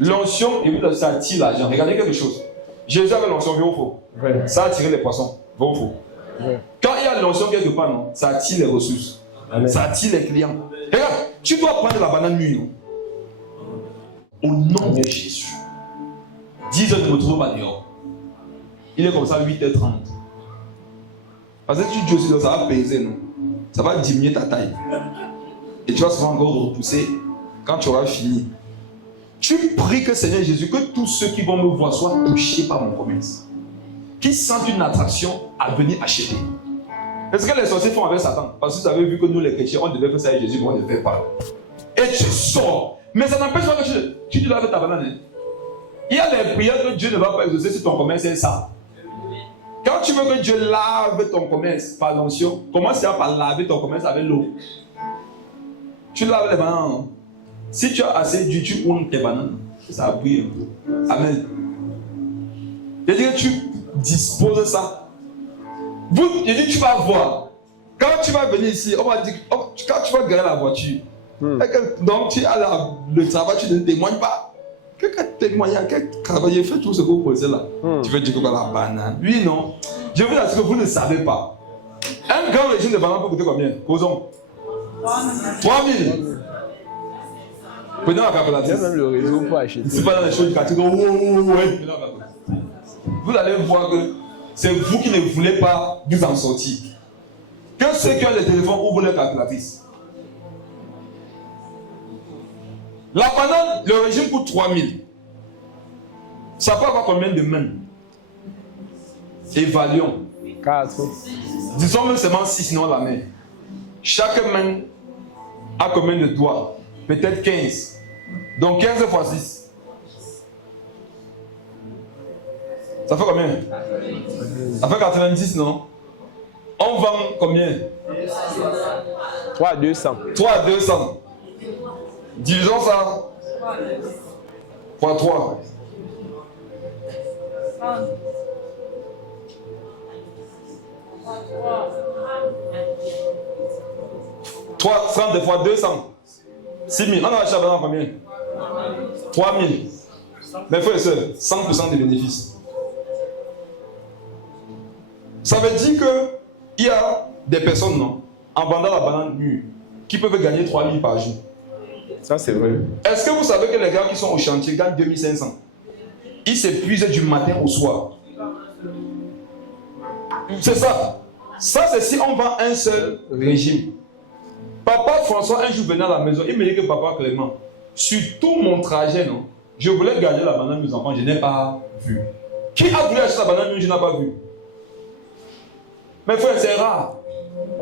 L'onction, ça attire l'argent. Regardez quelque chose. Jésus avait l'onction, vrai ou faux? Ouais. Ça attire les poissons, vrai ou faux? Ouais. Quand il y a l'onction quelque part, non, ça attire les ressources. Amen. Ça attire les clients. Regarde, tu dois prendre la banane nuit, non? Au nom de Jésus. 10 heures, ne me trouve pas dehors. Il est comme ça, 8h30. Parce que tu dis aussi, ça va peser, non? Ça va diminuer ta taille. Et tu vas souvent encore repousser quand tu auras fini. Tu pries que Seigneur Jésus, que tous ceux qui vont me voir soient touchés par mon commerce. Qu'ils sentent une attraction à venir acheter. C'est ce que les sorciers font avec Satan. Parce que vous avez vu que nous les chrétiens, on devait faire ça avec Jésus, mais on ne fait pas. Et tu sors. Mais ça n'empêche pas que tu dois faire ta banane. Il y a des prières que Dieu ne va pas exaucer sur ton commerce, c'est ça. Quand tu veux que Dieu lave ton commerce par l'onction, commence par laver ton commerce avec l'eau. Tu laves les bananes. Si tu as assez d'huile, tu ouvres tes bananes. Ça brille un peu. Amen. C'est-à-dire que tu disposes ça. Je dis, tu vas voir. Quand tu vas venir ici, on va dire, quand tu vas garer la voiture, donc tu as le travail, tu ne témoignes pas. Quelqu'un témoigne, quelqu'un travaille, fait tout ce que vous posez là. Tu veux dire que la banane. Oui, non. Je vous assure que vous ne savez pas. Un grand régime de banane peut coûter combien? Causons. 3 000. Prenez la calculatrice. Il y a même le réseau pour acheter. C'est pas dans les choses du quartier. Vous allez voir que c'est vous qui ne voulez pas vous en sortir. Que ceux qui ont les téléphones ouvrent leur calculatrice. La banane, le régime coûte 3 000. Ça peut avoir combien de mains? Évaluons. 4. Disons même seulement 6, sinon la main. Chaque main a combien de doigts? Peut-être 15. Donc 15 fois 6. Ça fait combien? Ça fait 90, non? On vend combien? 3 à 200. 3 à 200. Divisons ça. Fois 3. 30 fois 200. 6 000. On a acheté à combien? 3 000. Mais frères et sœurs, 100% des bénéfices. Ça veut dire qu'il y a des personnes, non, en vendant la banane nue, qui peuvent gagner 3 000 par jour. Ça, c'est vrai. Est-ce que vous savez que les gars qui sont au chantier gagnent 2 500? Ils s'épuisent du matin au soir. C'est ça. Ça, c'est si on vend un seul régime. Papa François, un jour, venait à la maison, il me dit que papa Clément, sur tout mon trajet, non, je voulais garder la banane de mes enfants, je n'ai pas vu. Qui a voulu acheter la banane, je n'ai pas vu. Mais frère, c'est rare.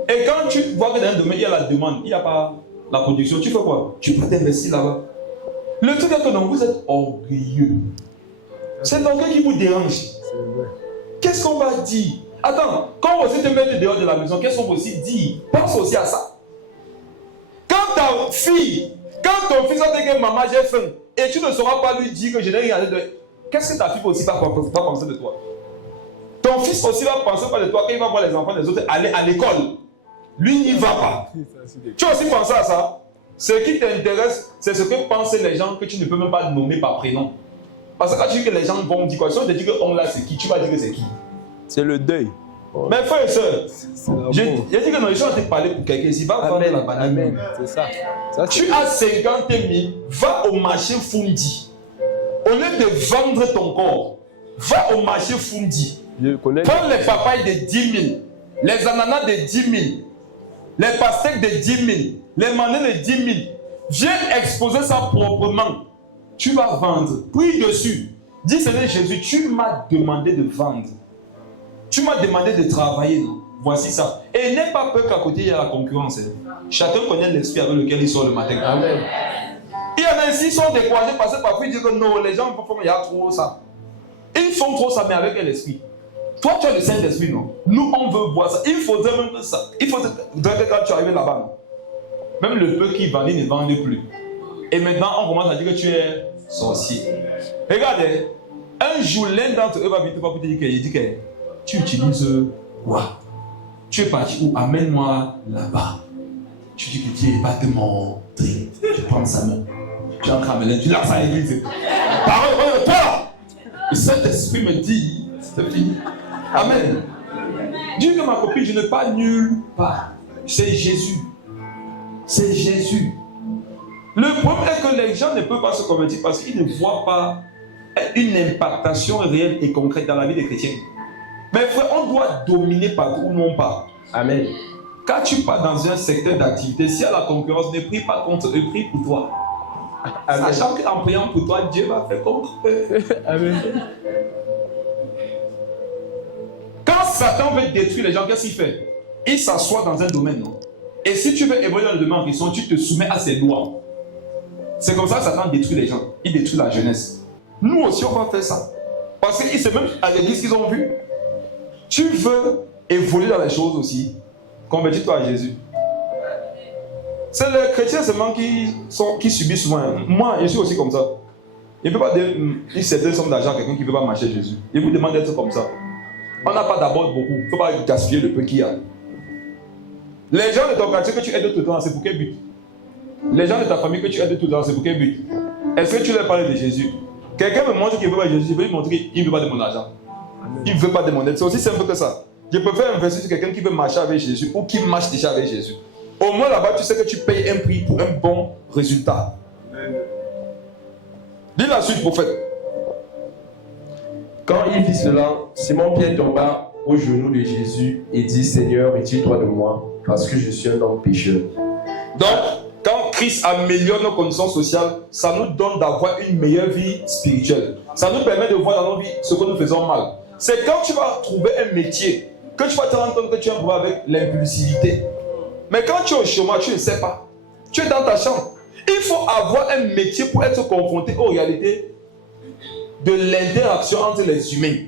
Et quand tu vois que dans un domaine, il y a la demande, il n'y a pas la production, tu fais quoi? Tu peux t'investir là-bas. Le truc est que non, vous êtes orgueilleux. C'est l'orgueil qui vous dérange. Qu'est-ce qu'on va dire? Attends, quand on va aussi te mettre dehors de la maison, qu'est-ce qu'on va aussi dire? Pense aussi à ça. Quand ta fille, quand ton fils va te dire que maman j'ai faim, et tu ne sauras pas lui dire que je n'ai rien à dire, qu'est-ce que ta fille aussi va penser de toi? Ton fils aussi va penser pas de toi quand il va voir les enfants des autres aller à l'école. Lui n'y va pas. Tu as aussi pensé à ça? Ce qui t'intéresse, c'est ce que pensent les gens que tu ne peux même pas nommer par prénom. Parce que quand tu dis que les gens vont dire quoi, si on te dit que on là c'est qui, tu vas dire que c'est qui? C'est le deuil. Mais frère et soeur, j'ai dit que non, ils sont en train de parler pour quelqu'un ici, va vendre la banane. Amen. C'est ça. Tu as 50 000, va au marché Fundi. Au lieu de vendre ton corps, va au marché Fundi. Prends les papayes de 10 000, les ananas de 10 000, les pastèques de 10 000, les mandarines de 10 000. Viens exposer ça proprement. Tu vas vendre. Prie dessus. Dis Seigneur Jésus, tu m'as demandé de vendre. Tu m'as demandé de travailler. Non? Voici ça. Et n'aie pas peur qu'à côté il y a la concurrence. Chacun connaît l'esprit avec lequel il sort le matin. Amen. Il y en a ici qui sont découragés parce que parfois ils disent que non, les gens font, il y a trop ça. Ils font trop ça, mais avec quel esprit? Toi, tu as le Saint-Esprit, non? Nous, on veut voir ça. Il faudrait même ça. Il faudrait que quand tu arrives là-bas, non? Même le peu qui vendait ne vendait plus. Et maintenant, on commence à dire que tu es sorcier. Regardez, un jour, l'un d'entre eux va venir pour te dire qu'il dit que tu utilises quoi? Tu es parti où? Amène-moi là-bas. Tu dis que Dieu va te montrer. Tu prends sa main. Tu entres à Melun, tu lances à l'église. Parole, toi! Le Saint-Esprit me dit, c'est fini. Amen. Dis que ma copine, je ne pars nulle part. C'est Jésus. C'est Jésus. Le problème est que les gens ne peuvent pas se convertir parce qu'ils ne voient pas une impactation réelle et concrète dans la vie des chrétiens. Mais frère, on doit dominer partout où l'on part. Amen. Quand tu pars dans un secteur d'activité, s'il y a la concurrence, ne prie pas contre eux, prie pour toi. Amen. Sachant qu'en priant pour toi, Dieu va faire contre eux. Amen. Quand Satan veut détruire les gens, qu'est-ce qu'il fait? Il s'assoit dans un domaine, non? Et si tu veux évoluer dans le domaine en question, tu te soumets à ses lois. C'est comme ça que Satan détruit les gens. Il détruit la jeunesse. Nous aussi, on va faire ça. Parce que c'est même à l'église qu'ils ont vu. Tu veux évoluer dans les choses aussi, convertis-toi à Jésus. C'est les chrétiens seulement qui subissent souvent. Moi, je suis aussi comme ça. Il ne peut pas donner une certaine somme d'argent à quelqu'un qui ne veut pas marcher Jésus. Il vous demande d'être comme ça. On n'a pas d'abord beaucoup. Il ne faut pas gaspiller le peu qu'il y a. Les gens de ton quartier que tu aides tout le temps, c'est pour quel but? Les gens de ta famille que tu aides tout le temps, c'est pour quel but? Est-ce que tu leur parles de Jésus? Quelqu'un me montre qu'il ne veut pas Jésus, je vais lui montrer qu'il ne veut pas de mon argent. Il ne veut pas de mon aide. C'est aussi simple que ça. Je préfère investir sur quelqu'un qui veut marcher avec Jésus ou qui marche déjà avec Jésus. Au moins là-bas, tu sais que tu payes un prix pour un bon résultat. Dis la suite, prophète. Quand il vit cela, Simon-Pierre tomba aux genoux de Jésus et dit, Seigneur, retire-toi de moi, parce que je suis un homme pécheur. Donc, quand Christ améliore nos conditions sociales, ça nous donne d'avoir une meilleure vie spirituelle. Ça nous permet de voir dans nos vies ce que nous faisons mal. C'est quand tu vas trouver un métier que tu vas te rendre compte que tu as un problème avec l'impulsivité. Mais quand tu es au chômage, tu ne sais pas. Tu es dans ta chambre. Il faut avoir un métier pour être confronté aux réalités de l'interaction entre les humains.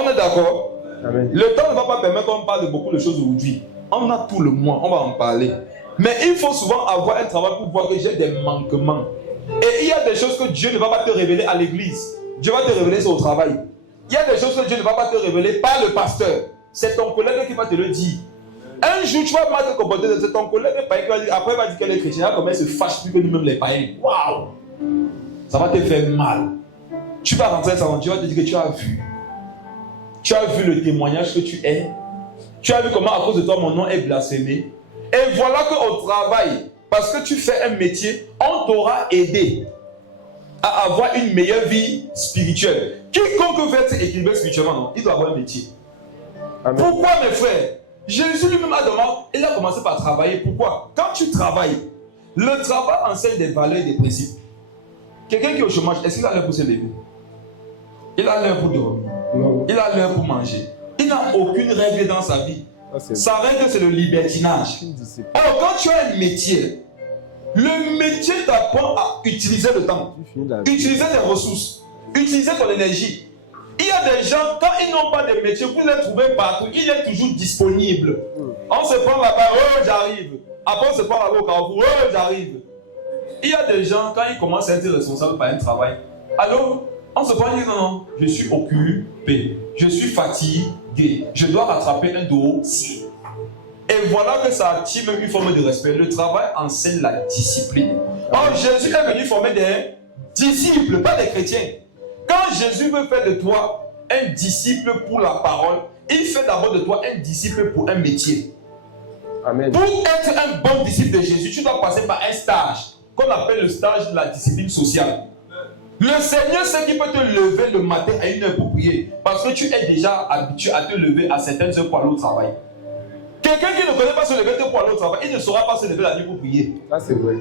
On est d'accord? Amen. Le temps ne va pas permettre qu'on parle de beaucoup de choses aujourd'hui. On a tout le mois, on va en parler. Mais il faut souvent avoir un travail pour voir que j'ai des manquements. Et il y a des choses que Dieu ne va pas te révéler à l'église. Dieu va te révéler sur au travail. Il y a des choses que Dieu ne va pas te révéler par le pasteur. C'est ton collègue qui va te le dire. Un jour, tu vas mal te comporter, c'est ton collègue païen qui va dire, après il va dire qu'elle est chrétienne, là, comment elle se fâche plus que nous-mêmes les païens. Waouh! Ça va te faire mal. Tu vas rentrer dans Dieu va te dire que tu as vu. Tu as vu le témoignage que tu es. Tu as vu comment à cause de toi mon nom est blasphémé. Et voilà qu'au travail, parce que tu fais un métier, on t'aura aidé à avoir une meilleure vie spirituelle. Quiconque veut être équilibré spirituellement, non, il doit avoir un métier. Amen. Pourquoi mes frères? Jésus lui-même a demandé, il a commencé par travailler. Pourquoi? Quand tu travailles, le travail enseigne des valeurs et des principes. Quelqu'un qui est au chômage, est-ce qu'il a l'heure pour se lever? Il a l'heure pour dormir. Non. Il a l'heure pour manger. Il n'a aucune règle dans sa vie. Sa règle, c'est le libertinage. Alors, quand tu as un métier, le métier t'apprend à utiliser le temps, utiliser tes ressources, utiliser ton énergie. Il y a des gens, quand ils n'ont pas de métier, vous les trouvez partout, il est toujours disponible. On se prend là-bas, oh j'arrive. Après on se prend là-bas au carrefour, oh j'arrive. Il y a des gens, quand ils commencent à être responsables par un travail, alors on se prend et dit non, je suis occupé, je suis fatigué, je dois rattraper un dossier. Et voilà que ça active une forme de respect. Le travail enseigne la discipline. Or Jésus est venu former des disciples, pas des chrétiens. Quand Jésus veut faire de toi un disciple pour la parole, il fait d'abord de toi un disciple pour un métier. Amen. Pour être un bon disciple de Jésus, tu dois passer par un stage qu'on appelle le stage de la discipline sociale. Le Seigneur sait qu'il peut te lever le matin à 1 heure pour prier parce que tu es déjà habitué à te lever à certaines heures pour aller au travail. Quelqu'un qui ne connaît pas se lever pour aller au travail, il ne saura pas se lever la nuit pour prier. Ça c'est vrai.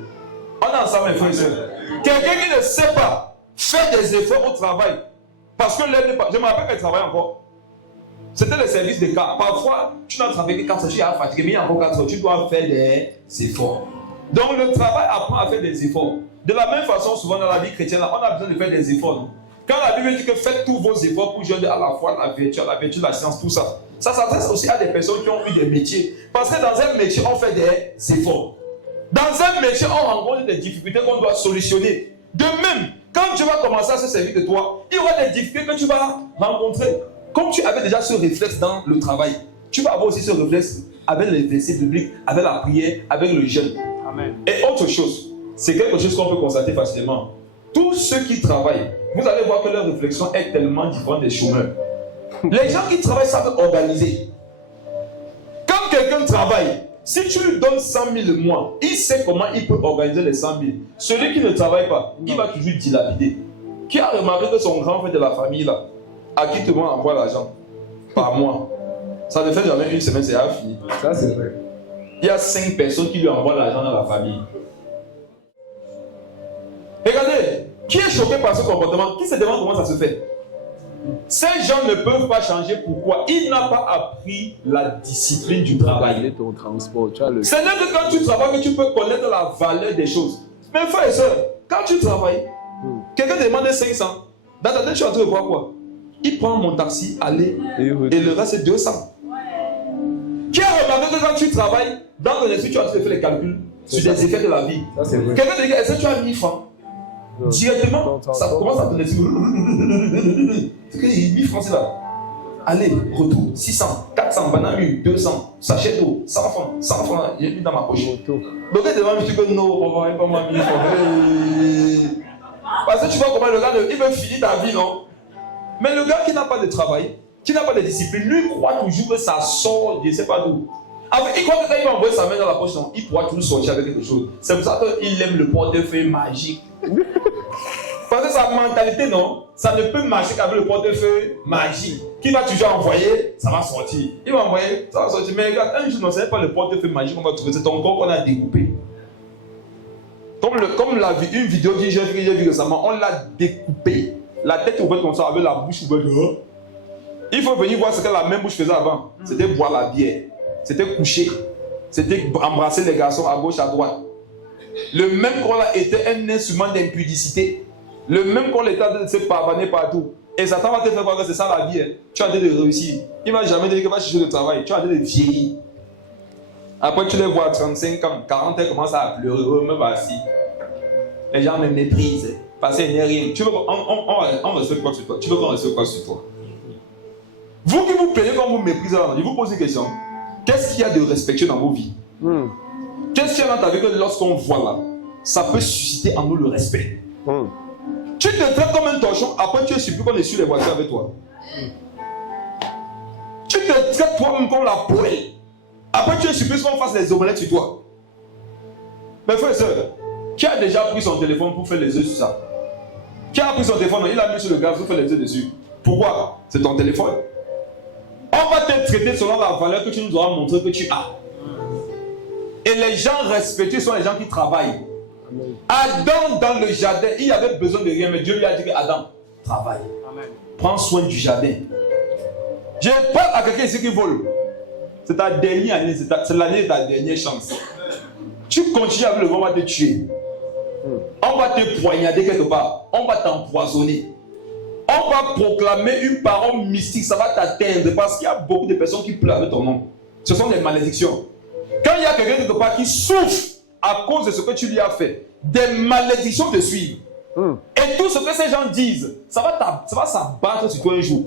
On est ensemble, mes frères et sœurs. Quelqu'un qui ne sait pas faire des efforts au travail, parce que l'aide n'est pas. Je me rappelle qu'elle travaille encore. C'était le service des cas. Parfois, tu n'as travaillé que 4 heures, tu es fatigué, mais il y a encore 4 heures, tu dois faire des efforts. Donc le travail apprend à faire des efforts. De la même façon, souvent dans la vie chrétienne, on a besoin de faire des efforts. Non? Quand la Bible dit que faites tous vos efforts pour joindre à la foi, la vertu, la science, tout ça, ça s'adresse aussi à des personnes qui ont eu des métiers. Parce que dans un métier, on fait des efforts. Dans un métier, on rencontre des difficultés qu'on doit solutionner. De même, quand tu vas commencer à se servir de toi, il y aura des difficultés que tu vas rencontrer. Comme tu avais déjà ce réflexe dans le travail, tu vas avoir aussi ce réflexe avec les versets bibliques, avec la prière, avec le jeûne. Amen. Et autre chose, c'est quelque chose qu'on peut constater facilement. Tous ceux qui travaillent, vous allez voir que leur réflexion est tellement différente des chômeurs. Les gens qui travaillent savent organiser. Quand quelqu'un travaille, si tu lui donnes 100 000 le mois, il sait comment il peut organiser les 100 000. Celui qui ne travaille pas, il va toujours dilapider. Qui a remarqué que son grand frère de la famille, là, à qui tout le monde envoie l'argent par mois? Ça ne fait jamais une semaine, c'est à fini. Ça, c'est vrai. Il y a 5 personnes qui lui envoient l'argent dans la famille. Regardez, qui est choqué par ce comportement? Qui se demande comment ça se fait? Ces gens ne peuvent pas changer. Pourquoi? Il n'a pas appris la discipline du travail. Ton transport, tu as le... Ce n'est que quand tu travailles que tu peux connaître la valeur des choses. Mes frères et sœurs, quand tu travailles, quelqu'un te demande 500. Dans ta tête, tu es en train de voir quoi? Il prend mon taxi, aller, et le reste c'est 200. Qui a remarqué que quand tu travailles, dans ton esprit, tu as en train de faire les calculs sur des effets de la vie? Quelqu'un te dit, est-ce que tu as 1000 francs? Directement, ça commence à te laisser. C'est que 1000 francs, c'est là. Allez, retour, 600, 400, banane, 200, sachet d'eau, 100 francs, 100 francs, j'ai mis dans ma poche. Donc, il demande, je dis que non, on va pas moi 1000 francs. Parce que tu vois comment le gars, il veut finir ta vie, non? Mais le gars qui n'a pas de travail, qui n'a pas de discipline, lui croit toujours que ça sort, je ne sais pas d'où. Il croit que quand il va envoyer sa main dans la poche, non, il pourra toujours sortir avec quelque chose. C'est pour ça qu'il aime le portefeuille magique. Parce que sa mentalité, non, ça ne peut marcher qu'avec le portefeuille magique. Qui va toujours envoyer, ça va sortir. Il va envoyer, ça va sortir. Mais regarde, un jour, non, ce n'est pas le portefeuille magique qu'on va trouver, c'est ton corps qu'on a découpé. Comme une vidéo que j'ai vue récemment, on l'a découpé. La tête ouverte comme ça, avec la bouche ouverte. Il faut venir voir ce que la même bouche faisait avant. C'était boire la bière. C'était coucher. C'était embrasser les garçons à gauche, à droite. Le même corps là était un instrument d'impudicité. Le même corps était en train de se pavaner partout. Et Satan va te faire croire que c'est ça la vie. Hein. Tu as en train de réussir. Il ne va jamais dire que va chercher le travail. Tu as en train de vieillir. Après, tu les vois à 35 ans, 40 ans, commencent à pleurer. Oh, me voici. Les gens me méprisent. Parce qu'il n'y a rien. Tu veux on respecte quoi sur toi? Tu veux qu'on respecte quoi sur toi? Vous qui vous plaignez quand vous méprisez, je vous pose une question. Qu'est-ce qu'il y a de respectueux dans vos vies? Qu'est-ce qu'il y a dans ta vie que lorsqu'on voit là, ça peut susciter en nous le respect? Tu te traites comme un torchon, après tu es surpris qu'on est sur les voitures avec toi. Tu te traites toi-même comme la poêle, après tu es surpris qu'on fasse les omelettes sur toi. Mes frères et sœurs, qui a déjà pris son téléphone pour faire les œufs sur ça? Qui a pris son téléphone, il l'a mis sur le gaz pour faire les œufs dessus? Pourquoi? C'est ton téléphone. On va te traiter selon la valeur que tu nous auras montré que tu as. Et les gens respectueux sont les gens qui travaillent. Adam dans le jardin, il avait besoin de rien, mais Dieu lui a dit que Adam, travaille. Prends soin du jardin. Je parle à quelqu'un ici qui vole. C'est ta dernière année, c'est l'année de ta dernière chance. Tu continues avec le vent, on va te tuer. On va te poignarder quelque part. On va t'empoisonner. On va proclamer une parole mystique, ça va t'atteindre parce qu'il y a beaucoup de personnes qui pleurent avec ton nom. Ce sont des malédictions. Quand il y a quelqu'un quelque part qui souffre à cause de ce que tu lui as fait, des malédictions te suivent. Et tout ce que ces gens disent, ça va s'abattre sur toi un jour.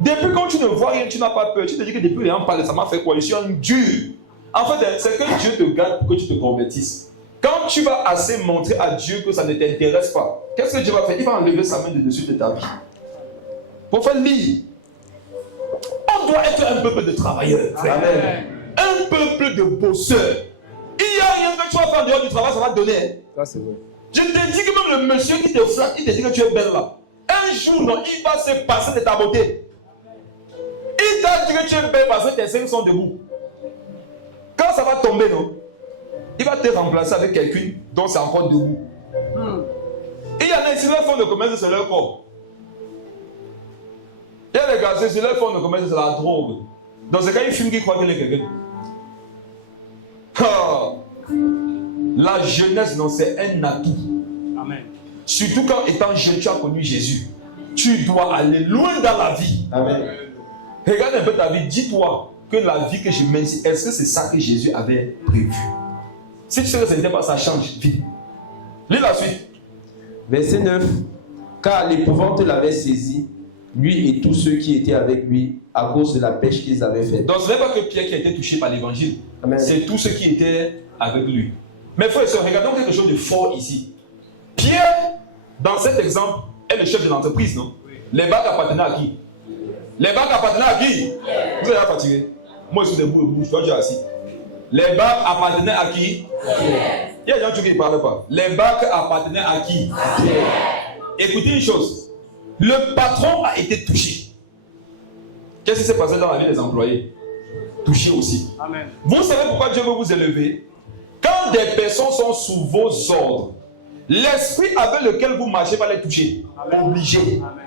Depuis quand tu ne vois rien, tu n'as pas peur. Tu te dis que depuis rien parle, ça m'a fait quoi? Je suis un dur. En fait, c'est que Dieu te garde pour que tu te convertisses. Quand tu vas assez montrer à Dieu que ça ne t'intéresse pas, qu'est-ce que Dieu va faire? Il va enlever sa main de dessus de ta vie. Pour faire lire. On doit être un peuple de travailleurs. Amen. Un peuple de bosseurs. Il n'y a rien que tu vas faire en dehors du travail, ça va te donner. Ça, c'est vrai. Je te dis que même le monsieur qui te flatte, il te dit que tu es belle là. Un jour, non, il va se passer de ta beauté. Il t'a dit que tu es belle parce que tes seins sont debout. Quand ça va tomber, non, il va te remplacer avec quelqu'un dont c'est encore debout. Il y en a ici, leur fond de commerce, c'est leur corps. Il y a des gars, c'est leur fond de commerce, c'est la drogue. Dans ce cas, ils fument qui croient qu'il est quelqu'un. La jeunesse, non, c'est un atout. Amen. Surtout quand étant jeune, tu as connu Jésus. Tu dois aller loin dans la vie. Amen. Regarde un peu ta vie. Dis-toi que la vie que je mène, est-ce que c'est ça que Jésus avait prévu? Si tu sais que ce n'était pas ça, change vite. Lis la suite. Verset 9. Car l'épouvante l'avait saisi, lui et tous ceux qui étaient avec lui, à cause de la pêche qu'ils avaient faite. Donc ce n'est pas que Pierre qui a été touché par l'évangile. C'est tous ceux qui étaient avec lui. Mais frères et sœurs, regardons quelque chose de fort ici. Pierre, dans cet exemple, est le chef de l'entreprise, non? Oui. Les bacs appartenaient à qui? Les bacs appartenaient à qui? Vous êtes fatigué? Moi, je suis debout, je dois dire assis. Les bacs appartenaient à qui? Il y a des gens qui ne parlent pas. Les bacs appartenaient à qui? Écoutez une chose. Le patron a été touché. Qu'est-ce qui s'est passé dans la vie des employés? Touché aussi. Amen. Vous savez pourquoi Dieu veut vous élever? Quand des personnes sont sous vos ordres, l'esprit avec lequel vous marchez va les toucher. Amen. Obligé. Amen.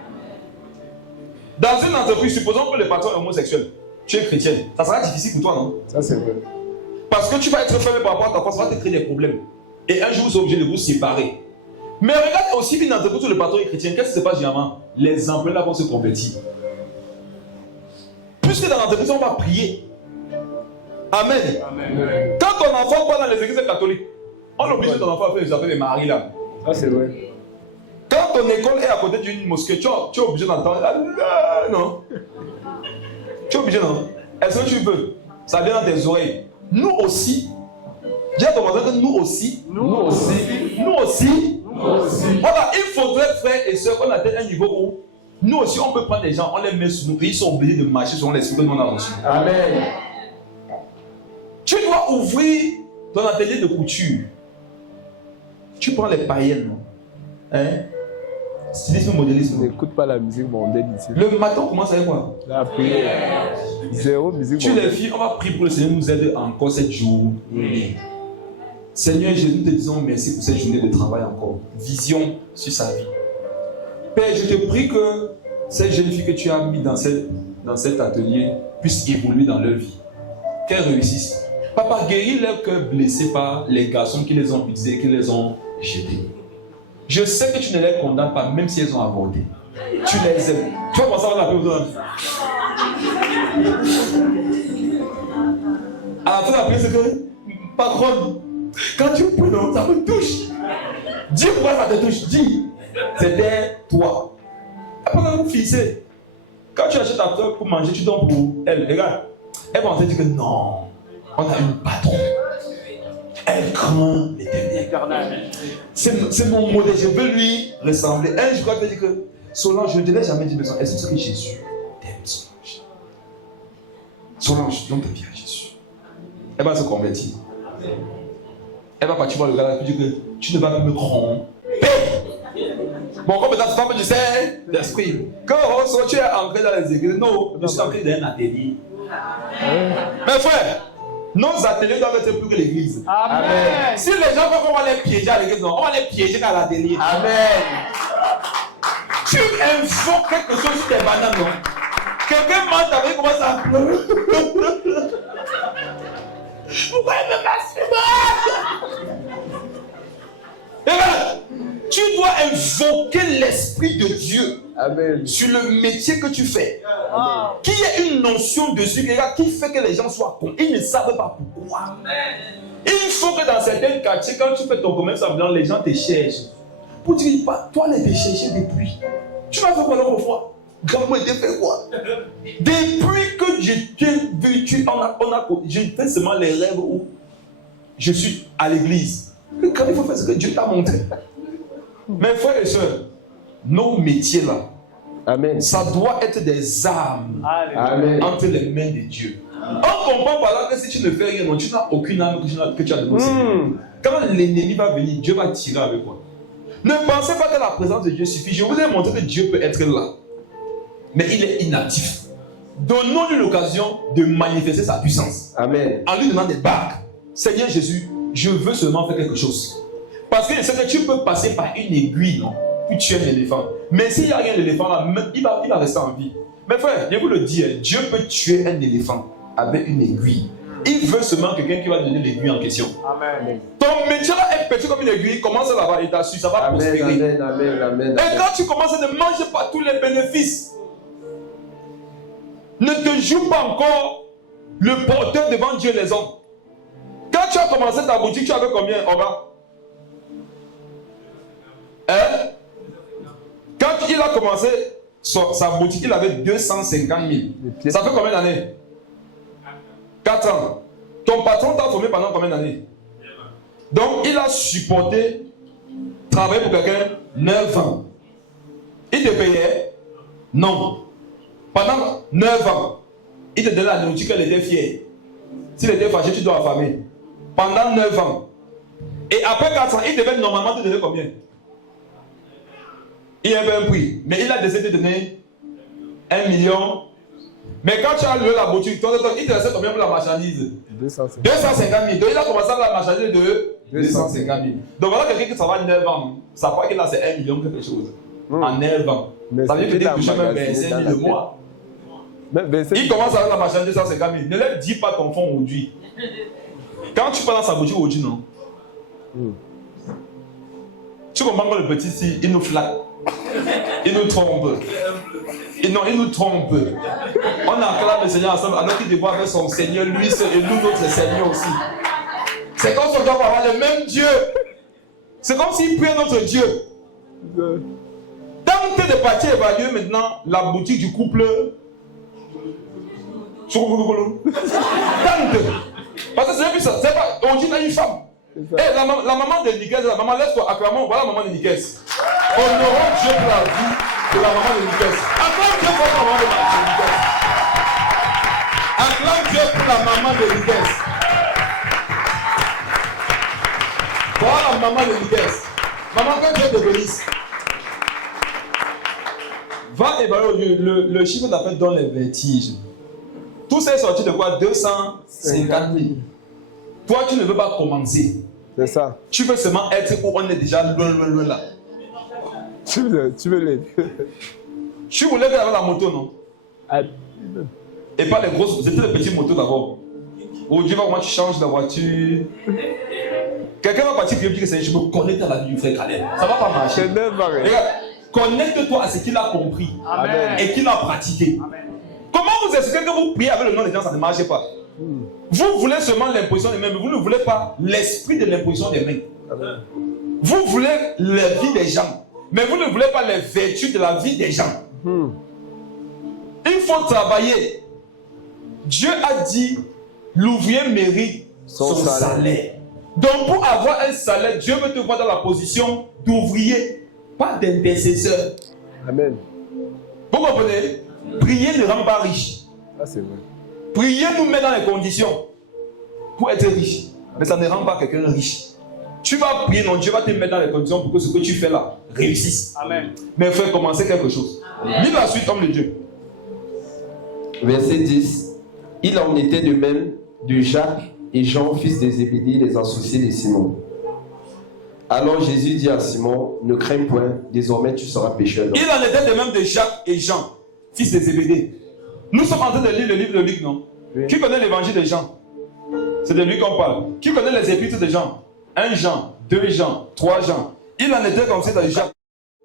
Dans une entreprise, supposons que le patron est homosexuel, tu es chrétien, ça sera difficile pour toi, non? Ça, c'est vrai. Parce que tu vas être fermé par rapport à ta foi, ça va te créer des problèmes. Et un jour, vous êtes obligé de vous séparer. Mais regarde aussi une entreprise où le patron est chrétien, qu'est-ce qui se passe généralement? Les employés vont se convertir. Puisque dans l'entreprise, on va prier. Amen. Amen. Quand ton enfant va dans les églises catholiques, on oblige ton enfant à faire les affaires des maris là. Ça, c'est vrai. Quand ton école est à côté d'une mosquée, tu es obligé d'entendre. Non. Tu es obligé, non? Est-ce que tu veux? Ça vient dans tes oreilles. Nous aussi. Dis à ton voisin que nous aussi. Voilà, il faudrait, frères et sœurs, qu'on atteigne un niveau où nous aussi, on peut prendre des gens, on les met sous nous et ils sont obligés de marcher selon l'esprit que nous avons reçu. Amen. Tu dois ouvrir ton atelier de couture. Tu prends les païennes, non? Hein? Stylisme, modélisme. N'écoute pas la musique mondaine ici. Le matin, on commence avec quoi? La prière. Zéro musique mondaine. Tu les filles, on va prier pour le Seigneur nous aide encore cette journée. Seigneur Jésus, nous te disons merci pour cette journée de travail encore. Vision sur sa vie. Père, je te prie que ces jeunes filles que tu as mis dans cet atelier puissent évoluer dans leur vie. Qu'elles réussissent. Papa, guéris leur cœur blessé par les garçons qui les ont utilisés, qui les ont jetés. Je sais que tu ne les condamnes pas, même si elles ont avorté. tu les aimes. Tu vas penser à la prière. À la fin de la prière, c'est que, patronne, quand tu pries, ça me touche. Dis pourquoi ça te touche. Dis, c'était toi. Après, vous finissez. Quand tu achètes ta fleur pour manger, tu donnes pour elle. Regarde, elle va en dire que non, on a une patronne. Elle craint l'éternel. C'est mon modèle, je veux lui ressembler. Elle, je crois qu'elle dit que Solange, je ne te l'ai jamais dit, mais est-ce que Jésus t'aime, Solange? Solange, donne ta vie à Jésus. Elle va se convertir. Elle va partir voir le gars et dire que tu ne vas pas me tromper. Bon, comme ta femme, tu sais, l'esprit. Quand tu es entré dans les églises, non, je suis entré dans un atelier. Mes frères, nos ateliers doivent être plus que l'église. Amen. Si les gens vont les piéger à l'église, non, on va les piéger à l'atelier. Amen. Tu invoques quelque chose sur tes bananes, non? Quelqu'un ment avec comment ça pleure. Pourquoi il me masturbe? Et là, tu dois invoquer l'Esprit de Dieu. Amen. Sur le métier que tu fais. Amen. Qu'il y ait une notion dessus qui fait que les gens soient cons. Ils ne savent pas pourquoi. Il faut que dans certains quartiers, quand tu fais ton commerce ambulant, les gens te cherchent. Pour dire, toi, les te chercher depuis. Tu m'as fait quoi l'autre fois? Grand-moi, t'as fait quoi? Depuis que je t'ai vu, je fais seulement les rêves où je suis à l'église. Quand il faut faire ce que Dieu t'a montré. Mes frères et sœurs, nos métiers là, Amen. ça doit être des armes Amen. entre les mains de Dieu. On comprend par là que si tu ne fais rien, non, tu n'as aucune âme que tu as de Seigneur. Quand l'ennemi va venir, Dieu va tirer avec toi. Ne pensez pas que la présence de Dieu suffit. Je vous ai montré que Dieu peut être là. Mais il est inactif. Donnons-lui l'occasion de manifester sa puissance. Amen. En lui donnant des bagues. Seigneur Jésus, je veux seulement faire quelque chose. Parce que je sais que tu peux passer par une aiguille, non? Puis tuer un éléphant. Mais s'il n'y a rien d'éléphant là, il va rester en vie. Mais frère, je vous le dis, Dieu peut tuer un éléphant avec une aiguille. Il veut seulement quelqu'un qui va donner l'aiguille en question. Amen. Ton métier là est petit comme une aiguille, commence à l'avoir et t'assure, ça va prospérer. Amen. Amen. Amen. Et quand tu commences à ne manger pas tous les bénéfices, ne te joue pas encore le porteur devant Dieu et les hommes. Quand tu as commencé ta boutique, tu avais combien, Oga? Hein? Quand il a commencé sa boutique, il avait 250 000. Ça fait combien d'années? 4 ans. Ton patron t'a formé pendant combien d'années? Donc, il a supporté travailler pour quelqu'un 9 ans. Il te payait? Non. Pendant 9 ans, il te donnait la nourriture qu'elle était fière. S'il était fâché, tu dois affamer. Pendant 9 ans. Et après 4 ans, il devait normalement te donner combien? Il y avait un prix. Mais il a décidé de donner 1 million. Mais quand tu as loué la boutique, il te restait combien pour la marchandise? 250 000. Donc il a commencé à la marchandise de 250 000. Donc voilà quelqu'un qui va 9 ans. Ça croit qu'il a c'est 1 million quelque chose. En 9 ans. Mais ça veut dire que tu touches même 25 000 le mois. Il commence à la marchandise de 250 000. Ne leur dis pas ton fonds aujourd'hui. Quand tu parles dans sa boutique aujourd'hui, non? Tu comprends que le petit ici, il nous flatte. Il nous trompe. Il nous trompe. On acclame le Seigneur ensemble alors qu'il devrait avec son Seigneur, lui seul et nous notre Seigneur aussi. C'est comme si on doit avoir le même Dieu. C'est comme s'il prie notre Dieu. Tente de partir évaluer maintenant la boutique du couple. Tente. Parce que c'est plus ça. C'est pas, on dit à une femme. Hey, la maman de Nikes, la maman, laisse-toi, acclamons, voilà la maman de Nikes. Honorons Dieu pour la vie de la maman de Nikes. Acclame Dieu pour la maman de Nikes. Acclame Dieu pour la maman de Nikes. Voilà la maman de Nikes. Maman, que Dieu te bénisse. Va évaluer le chiffre d'affaires dans les vertiges. Tout ça est sorti de quoi? 250 000. Toi, tu ne veux pas commencer. C'est ça. Tu veux seulement être où on est déjà loin là. Tu veux l'aider. Tu voulais faire la moto, non? Et pas les grosses, c'était les petites motos d'abord. Aujourd'hui, comment tu changes la voiture? Quelqu'un va partir et dire que je me connecte à la vie du frère Calais. Ça va pas marcher. C'est neuf ans. Regarde, connecte-toi à ce qu'il a compris Amen. et qu'il a pratiqué. Amen. Comment vous expliquez que vous priez avec le nom des gens, ça ne marche pas? Vous voulez seulement l'imposition des mains, mais vous ne voulez pas l'esprit de l'imposition des mains. Amen. Vous voulez la vie des gens, mais vous ne voulez pas les vertus de la vie des gens. Il faut travailler. Dieu a dit, l'ouvrier mérite son salaire. Donc pour avoir un salaire, Dieu veut te voir dans la position d'ouvrier, pas d'intercesseur. Amen. Vous comprenez? Prier ne rend pas riche. Ah, c'est vrai. Prier nous met dans les conditions pour être riche. Mais ça ne rend pas quelqu'un riche. Tu vas prier, non, Dieu va te mettre dans les conditions pour que ce que tu fais là réussisse. Amen. Mais il faut commencer quelque chose. Lis la suite, homme de Dieu. Verset 10. Il en était de même de Jacques et Jean, fils de Zébédée, les associés de Simon. Alors Jésus dit à Simon, ne crains point, désormais tu seras pécheur. Il en était de même de Jacques et Jean, fils de Zébédée. Nous sommes en train de lire le livre de Luc, non? Oui. Qui connaît l'évangile de Jean? C'est de lui qu'on parle. Qui connaît les épîtres de Jean? 1 Jean, 2 Jean, 3 Jean. Il en était comme ça de Jacques.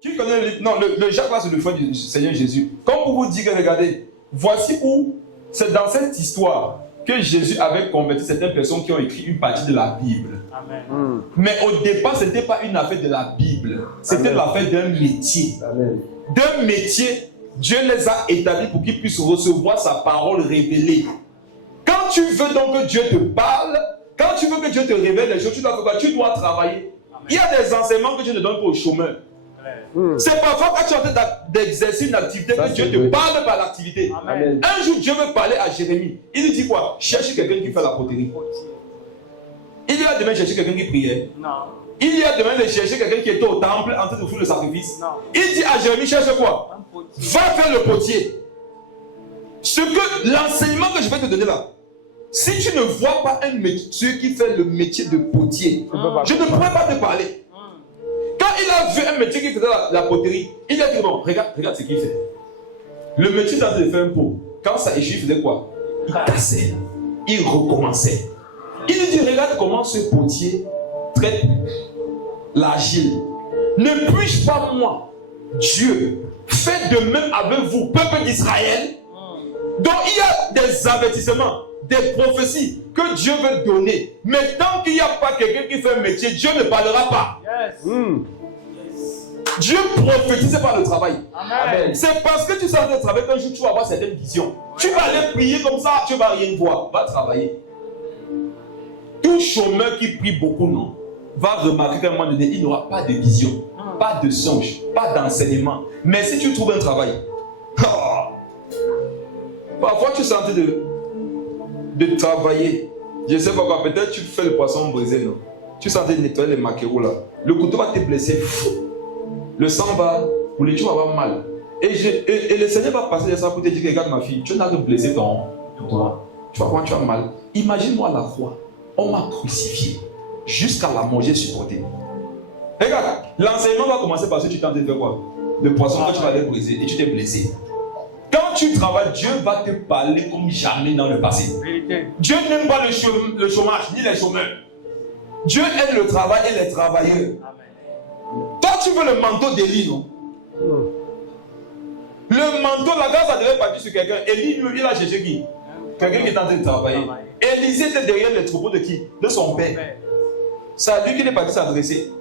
Qui connaît le livre? Non, le Jacques là, c'est le frère du Seigneur Jésus. Comme pour vous dire que, regardez, voici où, c'est dans cette histoire que Jésus avait converti certaines personnes qui ont écrit une partie de la Bible. Amen. Mais au départ, ce n'était pas une affaire de la Bible. C'était Amen. l'affaire d'un métier. Amen. D'un métier, Dieu les a établis pour qu'ils puissent recevoir sa parole révélée. Quand tu veux donc que Dieu te parle, quand tu veux que Dieu te révèle les choses, tu dois faire quoi? Tu dois travailler. Amen. Il y a des enseignements que Dieu ne donne pas aux chômeurs. C'est parfois quand tu es en train d'exercer une activité Ça, que Dieu c'est te vrai. parle par l'activité. Amen. Un jour, Dieu veut parler à Jérémie. Il lui dit quoi? Cherche quelqu'un qui fait la poterie. Il lui a demandé de chercher quelqu'un qui priait. Non. Il lui a demandé de chercher quelqu'un qui était au temple en train de faire le sacrifice. Non. Il dit à Jérémie, cherche quoi? Un potier. Va faire le potier. L'enseignement que je vais te donner là, si tu ne vois pas un métier qui fait le métier de potier, je ne pourrais pas te parler. Quand il a vu un métier qui faisait la poterie, il a dit, bon, regarde ce qu'il fait. Le métier de faire un pot, quand ça échoue, il faisait quoi? Il cassait, il recommençait. Il lui dit, regarde comment ce potier traite l'argile. Ne puis-je pas, moi, Dieu, faire de même avec vous, peuple d'Israël? Donc il y a des avertissements, des prophéties que Dieu veut donner. Mais tant qu'il n'y a pas quelqu'un qui fait un métier, Dieu ne parlera pas. Yes. Dieu prophétise par le travail. Amen. C'est parce que tu sais de travailler qu'un jour tu vas avoir certaines visions. Tu vas aller prier comme ça, tu ne vas rien voir. Va travailler. Tout chômeur qui prie beaucoup, non, va remarquer qu'à un moment donné, il n'aura pas de vision, pas de songe, pas d'enseignement. Mais si tu trouves un travail, parfois tu es en train de travailler. Je ne sais pas quoi, peut-être tu fais le poisson brisé, non? Tu es en train de nettoyer les maquereaux là. Le couteau va te blesser. Le sang va couler, tu vas avoir mal. Et le Seigneur va passer de ça pour te dire, regarde ma fille, tu n'as que blessé ton doigt. Tu vas voir, tu as mal. Imagine-moi la croix. On m'a crucifié jusqu'à la mort, j'ai supporté. Regarde, l'enseignement va commencer parce que tu t'es en train de faire quoi? Le poisson que tu vas aller briser et tu t'es blessé. Quand tu travailles, Dieu va te parler comme jamais dans le passé. Vérité. Dieu n'aime pas le chômage, ni les chômeurs. Dieu aime le travail et les travailleurs. Amen. Toi, tu veux le manteau d'Élie, non? Le manteau, la grâce a devait partir sur quelqu'un. Élie, il a cherché qui? Quelqu'un qui est en train de travailler. Élisée était derrière les troupeaux de qui? De son père. C'est à lui qu'il est parti s'adresser.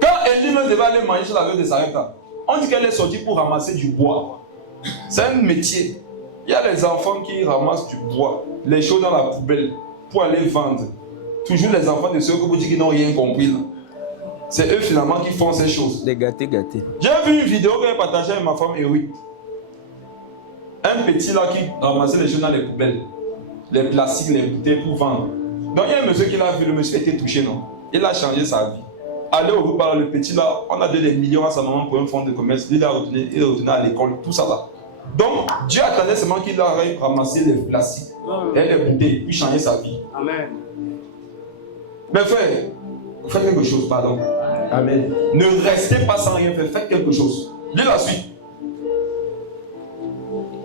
Quand Élie même devait aller manger sur la veuve de Sarepta, on dit qu'elle est sortie pour ramasser du bois. C'est un métier. Il y a des enfants qui ramassent du bois, les choses dans la poubelle, pour aller vendre. Toujours les enfants de ceux que vous dites qu'ils n'ont rien compris. Là. C'est eux finalement qui font ces choses. Les gâtés, gâtés. J'ai vu une vidéo que j'ai partagée avec ma femme Eric. Un petit là qui ramassait les choses dans les poubelles, les plastiques, les bouteilles pour vendre. Donc il y a un monsieur qui l'a vu, le monsieur était touché, non? Il a changé sa vie. Allez au repas, le petit là, on a donné des millions à sa maman pour un fonds de commerce. Il est retourné à l'école, tout ça là. Donc Dieu attendait seulement qu'il arrive à ramasser les plastiques et les bouteilles, puis changer sa vie. Amen. Mais frère, faites quelque chose, pardon. Amen. Ne restez pas sans rien faire, faites quelque chose. Lis la suite.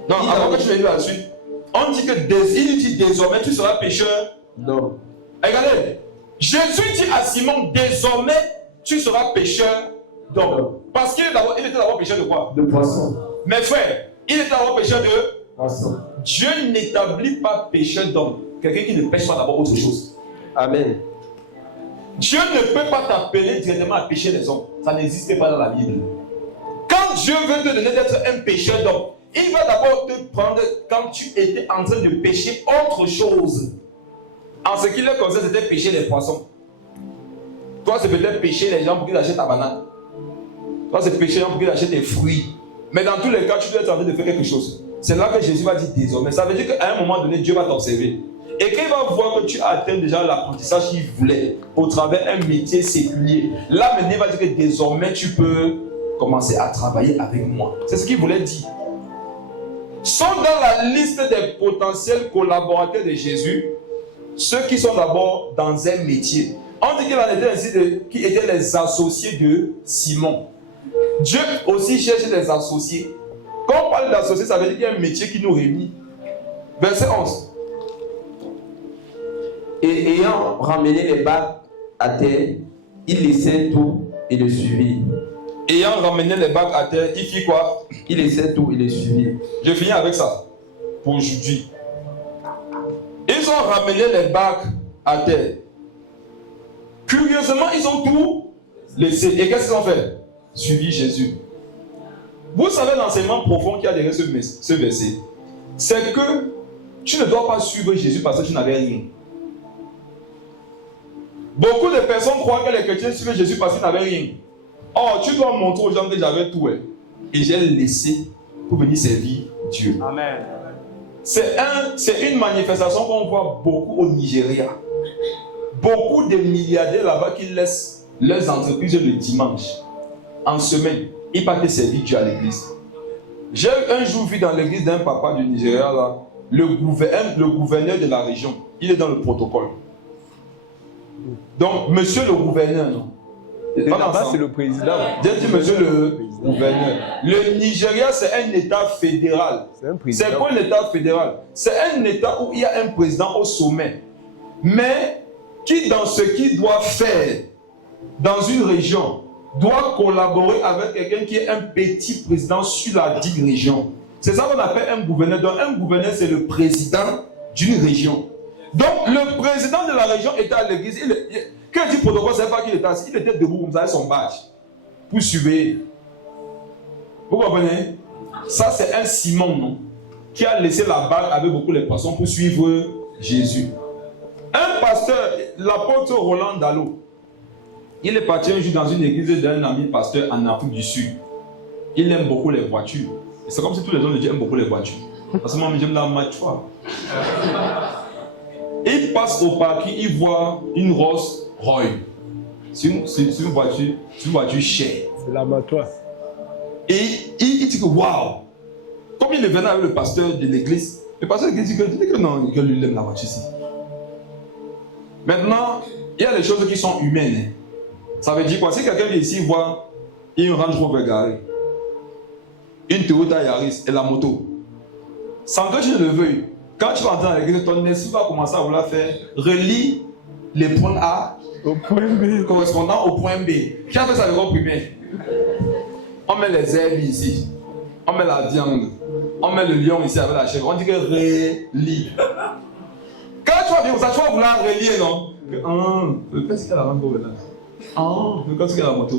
Non, avant que tu lis la suite, on dit que il dit désormais tu seras pécheur. Non. Regardez, Jésus dit à Simon, désormais tu seras pécheur d'homme. Parce qu'il était d'abord pécheur de quoi? De poisson. Mes frères, il était d'abord pécheur de Poisson. Dieu n'établit pas pécheur d'homme. Quelqu'un qui ne pêche pas d'abord autre chose. Amen. Dieu ne peut pas t'appeler directement à pécher les hommes. Ça n'existe pas dans la Bible. Quand Dieu veut te donner d'être un pécheur d'homme, il va d'abord te prendre quand tu étais en train de pécher autre chose. En ce qui le concerne, c'était pécher les poissons. Toi, c'est peut-être pécher les gens pour qu'ils achètent ta banane. Toi, c'est pécher les gens pour qu'ils achètent tes fruits. Mais dans tous les cas, tu dois être en train de faire quelque chose. C'est là que Jésus va dire désormais. Ça veut dire qu'à un moment donné, Dieu va t'observer. Et qu'il va voir que tu as atteint déjà l'apprentissage qu'il voulait au travers un métier séculier. Là, maintenant, il va dire que désormais, tu peux commencer à travailler avec moi. C'est ce qu'il voulait dire. Sont dans la liste des potentiels collaborateurs de Jésus ceux qui sont d'abord dans un métier. On dit qu'il en était ainsi qui étaient les associés de Simon. Dieu aussi cherche des associés. Quand on parle d'associés, ça veut dire qu'il y a un métier qui nous réunit. Verset 11. Et ayant ramené les bacs à terre, il laissait tout et le suivit. Ayant ramené les bacs à terre, il fit quoi? Il laissait tout et le suivit. Je finis avec ça pour aujourd'hui. Ils ont ramené les bacs à terre. Curieusement, ils ont tout laissé. Et qu'est-ce qu'ils ont fait? Suivi Jésus. Vous savez l'enseignement profond qu'il y a derrière ce verset. C'est que tu ne dois pas suivre Jésus parce que tu n'avais rien. Beaucoup de personnes croient que les chrétiens suivent Jésus parce qu'ils n'avaient rien. Or, tu dois montrer aux gens que j'avais tout. Et j'ai laissé pour venir servir Dieu. Amen. C'est une manifestation qu'on voit beaucoup au Nigeria. Beaucoup de milliardaires là-bas qui laissent leurs entreprises le dimanche. En semaine, ils partent servir Dieu à l'église. J'ai un jour vu dans l'église d'un papa du Nigeria, là, le gouverneur de la région. Il est dans le protocole. Donc, monsieur le gouverneur, non. Là-bas, c'est le président. J'ai dit monsieur le gouverneur. Le Nigeria, c'est un état fédéral. C'est un président. C'est quoi l'état fédéral? C'est un état où il y a un président au sommet. Mais qui, dans ce qu'il doit faire dans une région, doit collaborer avec quelqu'un qui est un petit président sur la dite région. C'est ça qu'on appelle un gouverneur. Donc, un gouverneur, c'est le président d'une région. Donc, le président de la région était à l'église. Quand il dit protocole, c'est pas qu'il était assis. Il était debout comme ça avec son badge pour surveiller. Vous comprenez? Ça, c'est un Simon, non? Qui a laissé la barque avec beaucoup de poissons pour suivre Jésus. Un pasteur, l'apôtre Roland Dallot, il est parti un jour dans une église d'un ami pasteur en Afrique du Sud. Il aime beaucoup les voitures. C'est comme si tous les gens de Dieu aiment beaucoup les voitures. Parce que moi, j'aime la voiture. Il passe au parking, il voit une Rolls Royce. C'est une voiture chère. C'est l'abattoir. Et il dit que waouh! Comme il est venu avec le pasteur de l'église, le pasteur de l'église dit que non, que lui aime la voiture ici. Maintenant, il y a des choses qui sont humaines. Ça veut dire quoi? Si quelqu'un vient ici voit une Range Rover garée, une Toyota Yaris et la moto, sans que tu ne le veuilles, quand tu vas entrer dans l'église, ton esprit va commencer à vouloir faire relie les points A Au point B. correspondant au point B. Qui a fait ça le groupe primaire? On met les herbes ici, on met la viande, on met le lion ici avec la chèvre, on dit que relie. Quand tu vas dire ça, tu vas vouloir relier, non? Qu'est-ce qu'il y a la Range Rover là? Qu'est-ce qu'il y a la moto?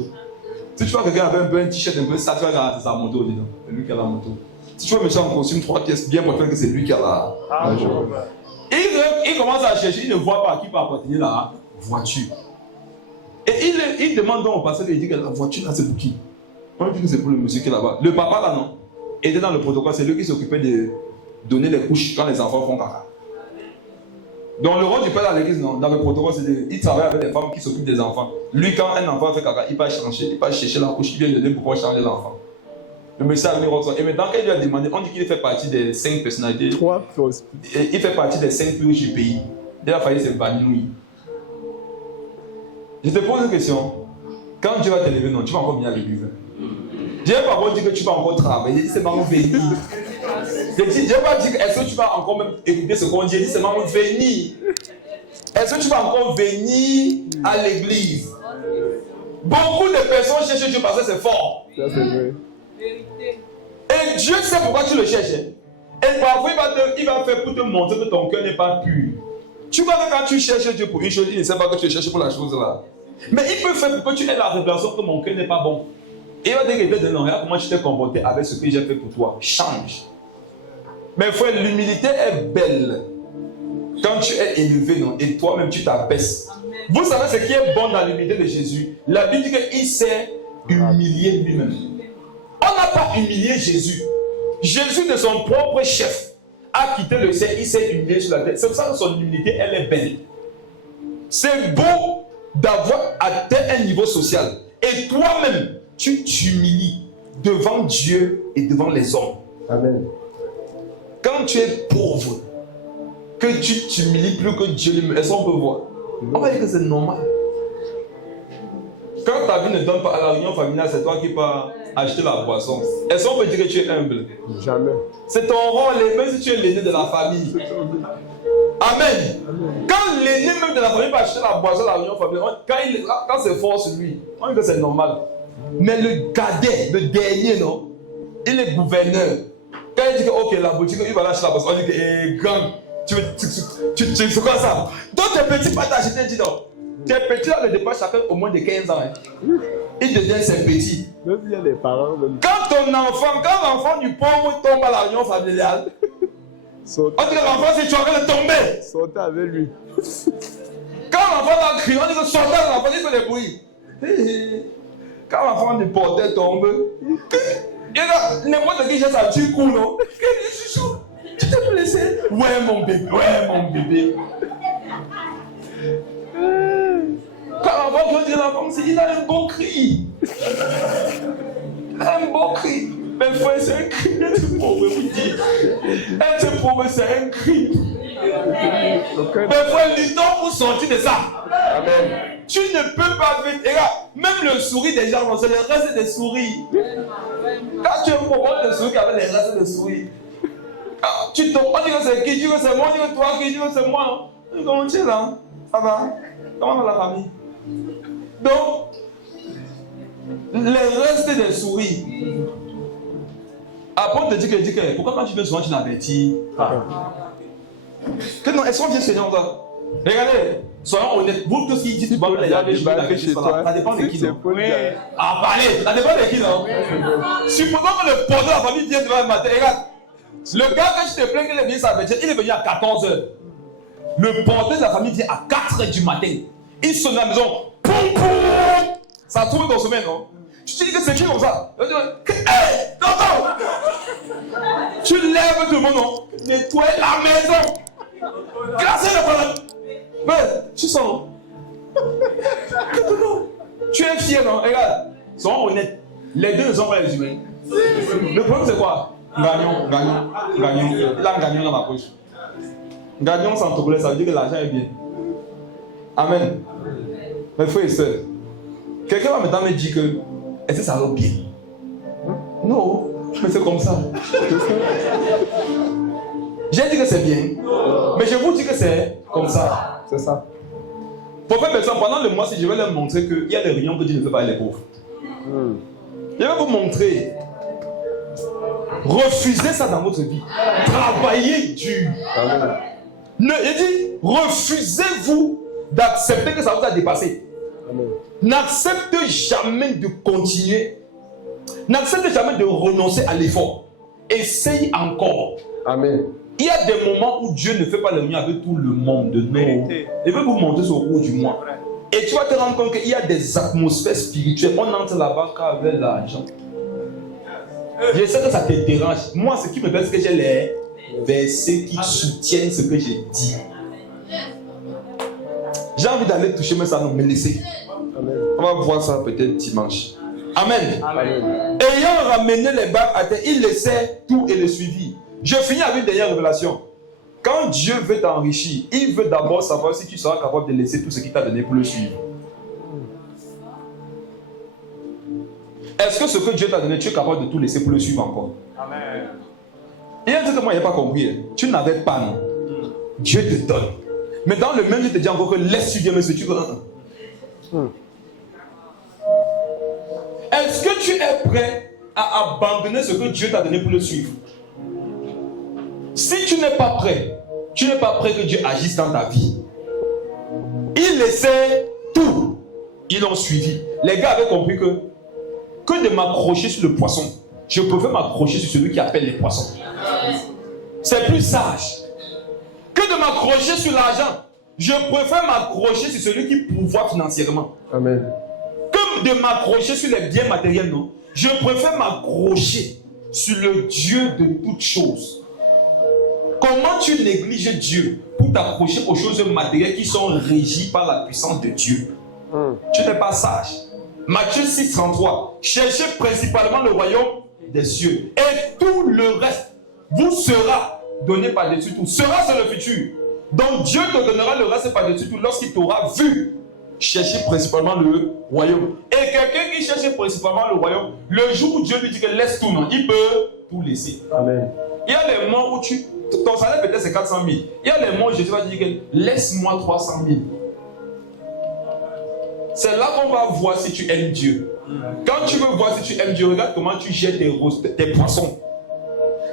Si tu vois quelqu'un avec un peu un t-shirt un peu ça, tu vas regarder sa moto, dis donc. C'est lui qui a la moto. Si tu vois monsieur en costume 3 pièces, bien pour faire que c'est lui qui a la voiture. Il commence à chercher, il ne voit pas à qui peut appartenir la voiture. Et il demande donc au pasteur, il dit que la voiture là c'est pour qui? On dit que c'est pour le monsieur qui est là-bas. Le papa là non, était dans le protocole, c'est lui qui s'occupait de donner les couches quand les enfants font caca. Donc le rôle du père dans l'église, non, dans le protocole, c'est il travaille avec des femmes qui s'occupent des enfants. Lui, quand un enfant fait caca, il va chercher la couche, il vient lui donner pour changer l'enfant. Le monsieur a venu recevoir. Et maintenant, quand il lui a demandé, on dit qu'il fait partie des 5 personnalités. 3 plus. Il fait partie des 5 plus riches du pays. Il a failli s'évanouir. Je te pose une question. Quand Dieu va t'élever, non, tu vas encore venir à l'église. Dieu va pas dire que tu vas encore travailler, il dit c'est pas venir. Dieu va dire est-ce que tu vas encore même écouter ce qu'on dit, il dit c'est pas venir. Est-ce que tu vas encore venir à l'église? Beaucoup de personnes cherchent Dieu parce que c'est fort. Ça, c'est vrai. Et Dieu sait pourquoi tu le cherches. Et parfois, il va faire pour te montrer que ton cœur n'est pas pur. Tu vois que quand tu cherches Dieu pour une chose, il ne sait pas que tu le cherches pour la chose là. Mais il peut faire pour que tu aies la révélation que mon cœur n'est pas bon. Et il va dire que non, regarde comment tu t'es comporté avec ce que j'ai fait pour toi. Change. Mais frère, l'humilité est belle. Quand tu es élevé, non, et toi-même tu t'abaisses. Vous savez ce qui est bon dans l'humilité de Jésus? La Bible dit qu'il s'est humilié lui-même. On n'a pas humilié Jésus. Jésus de son propre chef a quitté le ciel, il s'est humilié sur la terre. C'est pour ça que son humilité, elle est belle. C'est beau d'avoir atteint un niveau social. Et toi-même, tu t'humilies devant Dieu et devant les hommes. Amen. Quand tu es pauvre, que tu t'humilies plus que Dieu lui-même, est-ce qu'on peut voir? On va dire que c'est normal. Quand ta vie ne donne pas à la réunion familiale, c'est toi qui vas acheter la boisson. Est-ce qu'on peut dire que tu es humble? Jamais. C'est ton rôle, même si tu es l'aîné de la famille. Amen. Quand l'aîné même de la famille va acheter la boisson à la réunion familiale, quand c'est fort sur lui, on dit que c'est normal. Mais le cadet, le dernier, non, il est gouverneur. Quand il dit que ok, la boutique, il va lâcher la boisson, on dit que grand, c'est quoi ça? Donc tes petits pas t'acheter, dis non. Tes petits là ne dépassent chacun au moins de 15 ans. Hein. Ils deviennent ses petits. Même il y a les parents. Même... Quand l'enfant du pauvre tombe à la réunion familiale, on dit que l'enfant c'est tu es en train de tomber. Sauter avec lui. Quand l'enfant a crié, on dit que sauter à l'enfant, il fait des bruits. Quand l'enfant du porteur tombe, n'importe qui jette sa petite cou, non? Tu t'es blessé? Ouais mon bébé, ouais mon bébé. Quand l'enfant dit l'enfant, il a un beau cri. Un beau cri. Mais frère, c'est un cri d'être pauvre, vous dites. Être pauvre, c'est un cri. Mais frère, luttons pour sortir de ça. Amen. Tu ne peux pas vivre. Regarde, même le sourire des gens, c'est le reste des souris. Quand tu es pauvre, on te sourit avec les restes de souris. Tu te on dit que c'est qui? Tu dis que c'est moi, on dit que toi qui dis que c'est moi. Comment tu es là? Ça va? Comment va la famille? Donc, les restes des souris. Après, on te dit que pourquoi quand tu viens souvent, tu n'avertis pas? Que non, est-ce qu'on vient chez nous ça? Regardez, soyons honnêtes, vous tous qui dites tu vas me les chez toi. ça dépend de qui. Ah, parlez, ça dépend de qui non? Supposons que le porteur de la famille vient demain matin, regarde. Le gars que je te plains qu'il est venu s'avertir, il est venu à 14h. Le porteur de la famille vient à 4h du matin. Il sonne à la maison, poum poum. Ça tourne dans ce semaine, non? Tu te dis que c'est qui comme ça? Hé, non! Tu lèves tout le monde, non? Nettoie la maison. Glacer le problème. Mais, tu sens, non? Tu es fier, non? Regarde, soyons honnêtes. Les deux ne sont pas les humains. Le problème, c'est quoi? Gagnons. Là, gagnons dans ma poche. Gagnons sans togolais, ça veut dire que l'argent est bien. Amen. Mes frères et sœurs, quelqu'un va maintenant me dire que est-ce que ça va bien? Non, mais c'est comme ça. J'ai dit que c'est bien, mais je vous dis que c'est comme ça. C'est ça. Pour faire personne, pendant le mois, si je vais leur montrer qu'il y a des réunions que Dieu ne fait pas avec les pauvres. Je vais vous montrer. Refusez ça dans votre vie. Travaillez dur. Il dit, refusez-vous d'accepter que ça vous a dépassé. N'acceptez jamais de continuer. N'acceptez jamais de renoncer à l'effort. Essaye encore. Amen. Il y a des moments où Dieu ne fait pas le lien avec tout le monde. Non. Il veut vous montrer au cours du mois. Et tu vas te rendre compte qu'il y a des atmosphères spirituelles. On entre là-bas avec l'argent. Je sais que ça te dérange. Moi, ce qui me fait, c'est que j'ai les versets qui soutiennent ce que j'ai dit. J'ai envie d'aller toucher, mais ça ne me laisse. On va voir ça peut-être dimanche. Amen. Amen. Ayant ramené les barques à terre, il laissait tout et le suivit. Je finis avec une dernière révélation. Quand Dieu veut t'enrichir, il veut d'abord savoir si tu seras capable de laisser tout ce qu'il t'a donné pour le suivre. Est-ce que ce que Dieu t'a donné, tu es capable de tout laisser pour le suivre encore? Amen. Il y a un truc que moi, je n'ai pas compris. Tu n'avais pas, non? Dieu te donne. Mais dans le même, Dieu te dit encore que laisse-tu Dieu, mais ce que tu veux. tu es prêt à abandonner ce que Dieu t'a donné pour le suivre? Si tu n'es pas prêt, que Dieu agisse dans ta vie. Ils laissaient tout. Ils l'ont suivi. Les gars avaient compris que de m'accrocher sur le poisson, je préfère m'accrocher sur celui qui appelle les poissons. C'est plus sage. Que de m'accrocher sur l'argent, je préfère m'accrocher sur celui qui pourvoit financièrement. Amen. Que de m'accrocher sur les biens matériels, non. Je préfère m'accrocher sur le Dieu de toutes choses. Comment tu négliges Dieu pour t'accrocher aux choses matérielles qui sont régies par la puissance de Dieu? Tu n'es pas sage. Matthieu 6, 33. Cherchez principalement le royaume des cieux. Et tout le reste vous sera donné par-dessus tout. Sera, c'est le futur. Donc Dieu te donnera le reste par-dessus tout lorsqu'il t'aura vu. Cherchez principalement le royaume. Et quelqu'un qui cherche principalement le royaume, le jour où Dieu lui dit que laisse tout, non, il peut tout laisser. Amen. Il y a les moments où ton salaire peut-être c'est 400 000. Il y a les moments où Jésus va dire que laisse-moi 300 000. C'est là qu'on va voir si tu aimes Dieu. Quand tu veux voir si tu aimes Dieu, regarde comment tu jettes tes poissons.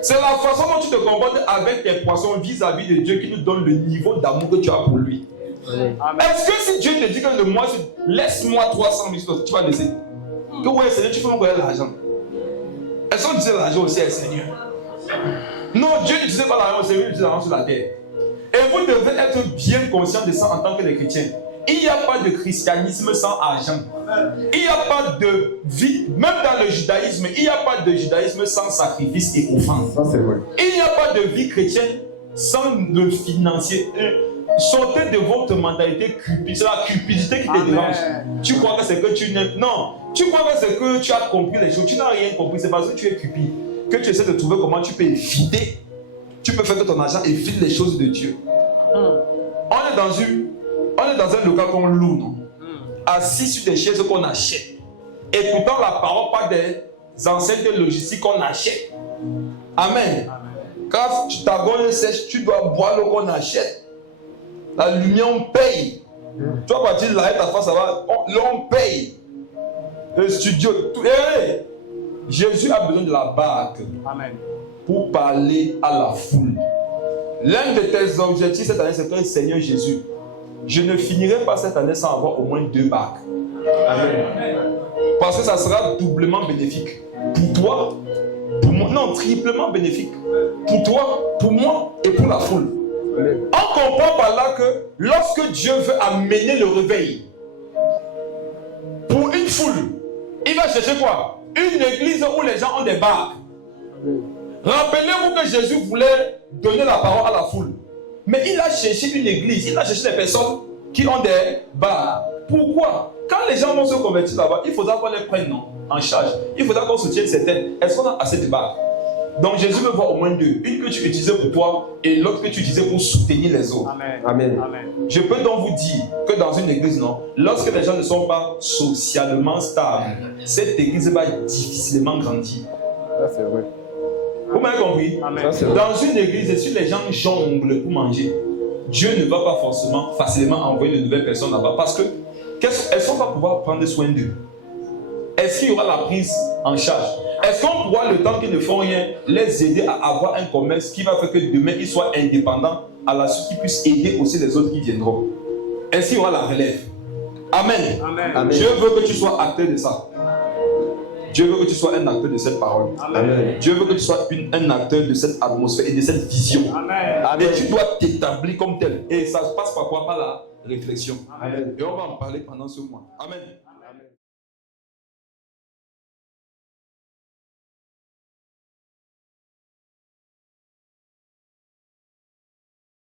C'est la façon dont tu te comportes avec tes poissons vis-à-vis de Dieu qui nous donne le niveau d'amour que tu as pour lui. Est-ce que si Dieu te dit que le mois, laisse-moi 300 000, tu vas laisser? Que ouais, Seigneur, tu fais encore l'argent. Est-ce qu'on disait l'argent aussi, Seigneur? Non, Dieu ne disait pas l'argent, c'est lui qui disait l'argent sur la terre. Et vous devez être bien conscient de ça en tant que les chrétiens. Il n'y a pas de christianisme sans argent. Il n'y a pas de vie, même dans le judaïsme, il n'y a pas de judaïsme sans sacrifice et offrande. Ça, c'est vrai. Il n'y a pas de vie chrétienne sans le financier. Sortez de votre mentalité cupide. C'est la cupidité qui te dérange. Tu crois que c'est que tu n'aimes. Non. Tu crois que c'est que tu as compris les choses. Tu n'as rien compris. C'est parce que tu es cupide. Que tu essaies de trouver comment tu peux éviter. Tu peux faire que ton argent évite les choses de Dieu. On est dans un local qu'on loue, non? Assis sur des chaises qu'on achète. Écoutant la parole par des enseignes logistiques qu'on achète. Amen. Quand ta gorge sèche, tu dois boire l'eau qu'on achète. La lumière, on paye. Tu vas partir là et ta face, ça va. On paye. Le studio. Tout. Hey, Jésus a besoin de la barque. Amen. Pour parler à la foule. L'un de tes objectifs cette année, c'est que Seigneur Jésus, je ne finirai pas cette année sans avoir au moins 2 barques. Amen. Parce que ça sera doublement bénéfique. Pour toi, pour moi. Non, triplement bénéfique. Pour toi, pour moi et pour la foule. On comprend par là que lorsque Dieu veut amener le réveil pour une foule, il va chercher quoi? Une église où les gens ont des barques. Rappelez-vous que Jésus voulait donner la parole à la foule. Mais il a cherché une église, il a cherché des personnes qui ont des barques. Pourquoi? Quand les gens vont se convertir là-bas, il faudra qu'on les prenne en charge. Il faudra qu'on soutienne certaines. Est-ce qu'on a assez de barques? Donc Jésus veut voir au moins 2. Une que tu utilisais pour toi et l'autre que tu utilisais pour soutenir les autres. Amen. Amen. Amen. Je peux donc vous dire que dans une église, non, lorsque les gens ne sont pas socialement stables, cette église va difficilement grandir. Ça, c'est vrai. Vous m'avez compris? Amen. Dans une église, si les gens jonglent pour manger, Dieu ne va pas forcément facilement envoyer de nouvelles personnes là-bas parce que est-ce qu'on va pouvoir prendre soin d'eux? Est-ce qu'il y aura la prise en charge? Est-ce qu'on pourra, le temps qu'ils ne font rien, les aider à avoir un commerce qui va faire que demain ils soient indépendants, à la suite qu'ils puissent aider aussi les autres qui viendront? Est-ce qu'il y aura la relève? Amen. Amen. Amen. Dieu veut que tu sois acteur de ça. Dieu veut que tu sois un acteur de cette parole. Amen. Dieu veut que tu sois un acteur de cette atmosphère et de cette vision. Amen. Mais tu dois t'établir comme tel. Et ça se passe par quoi? Par la réflexion. Amen. Et on va en parler pendant ce mois. Amen.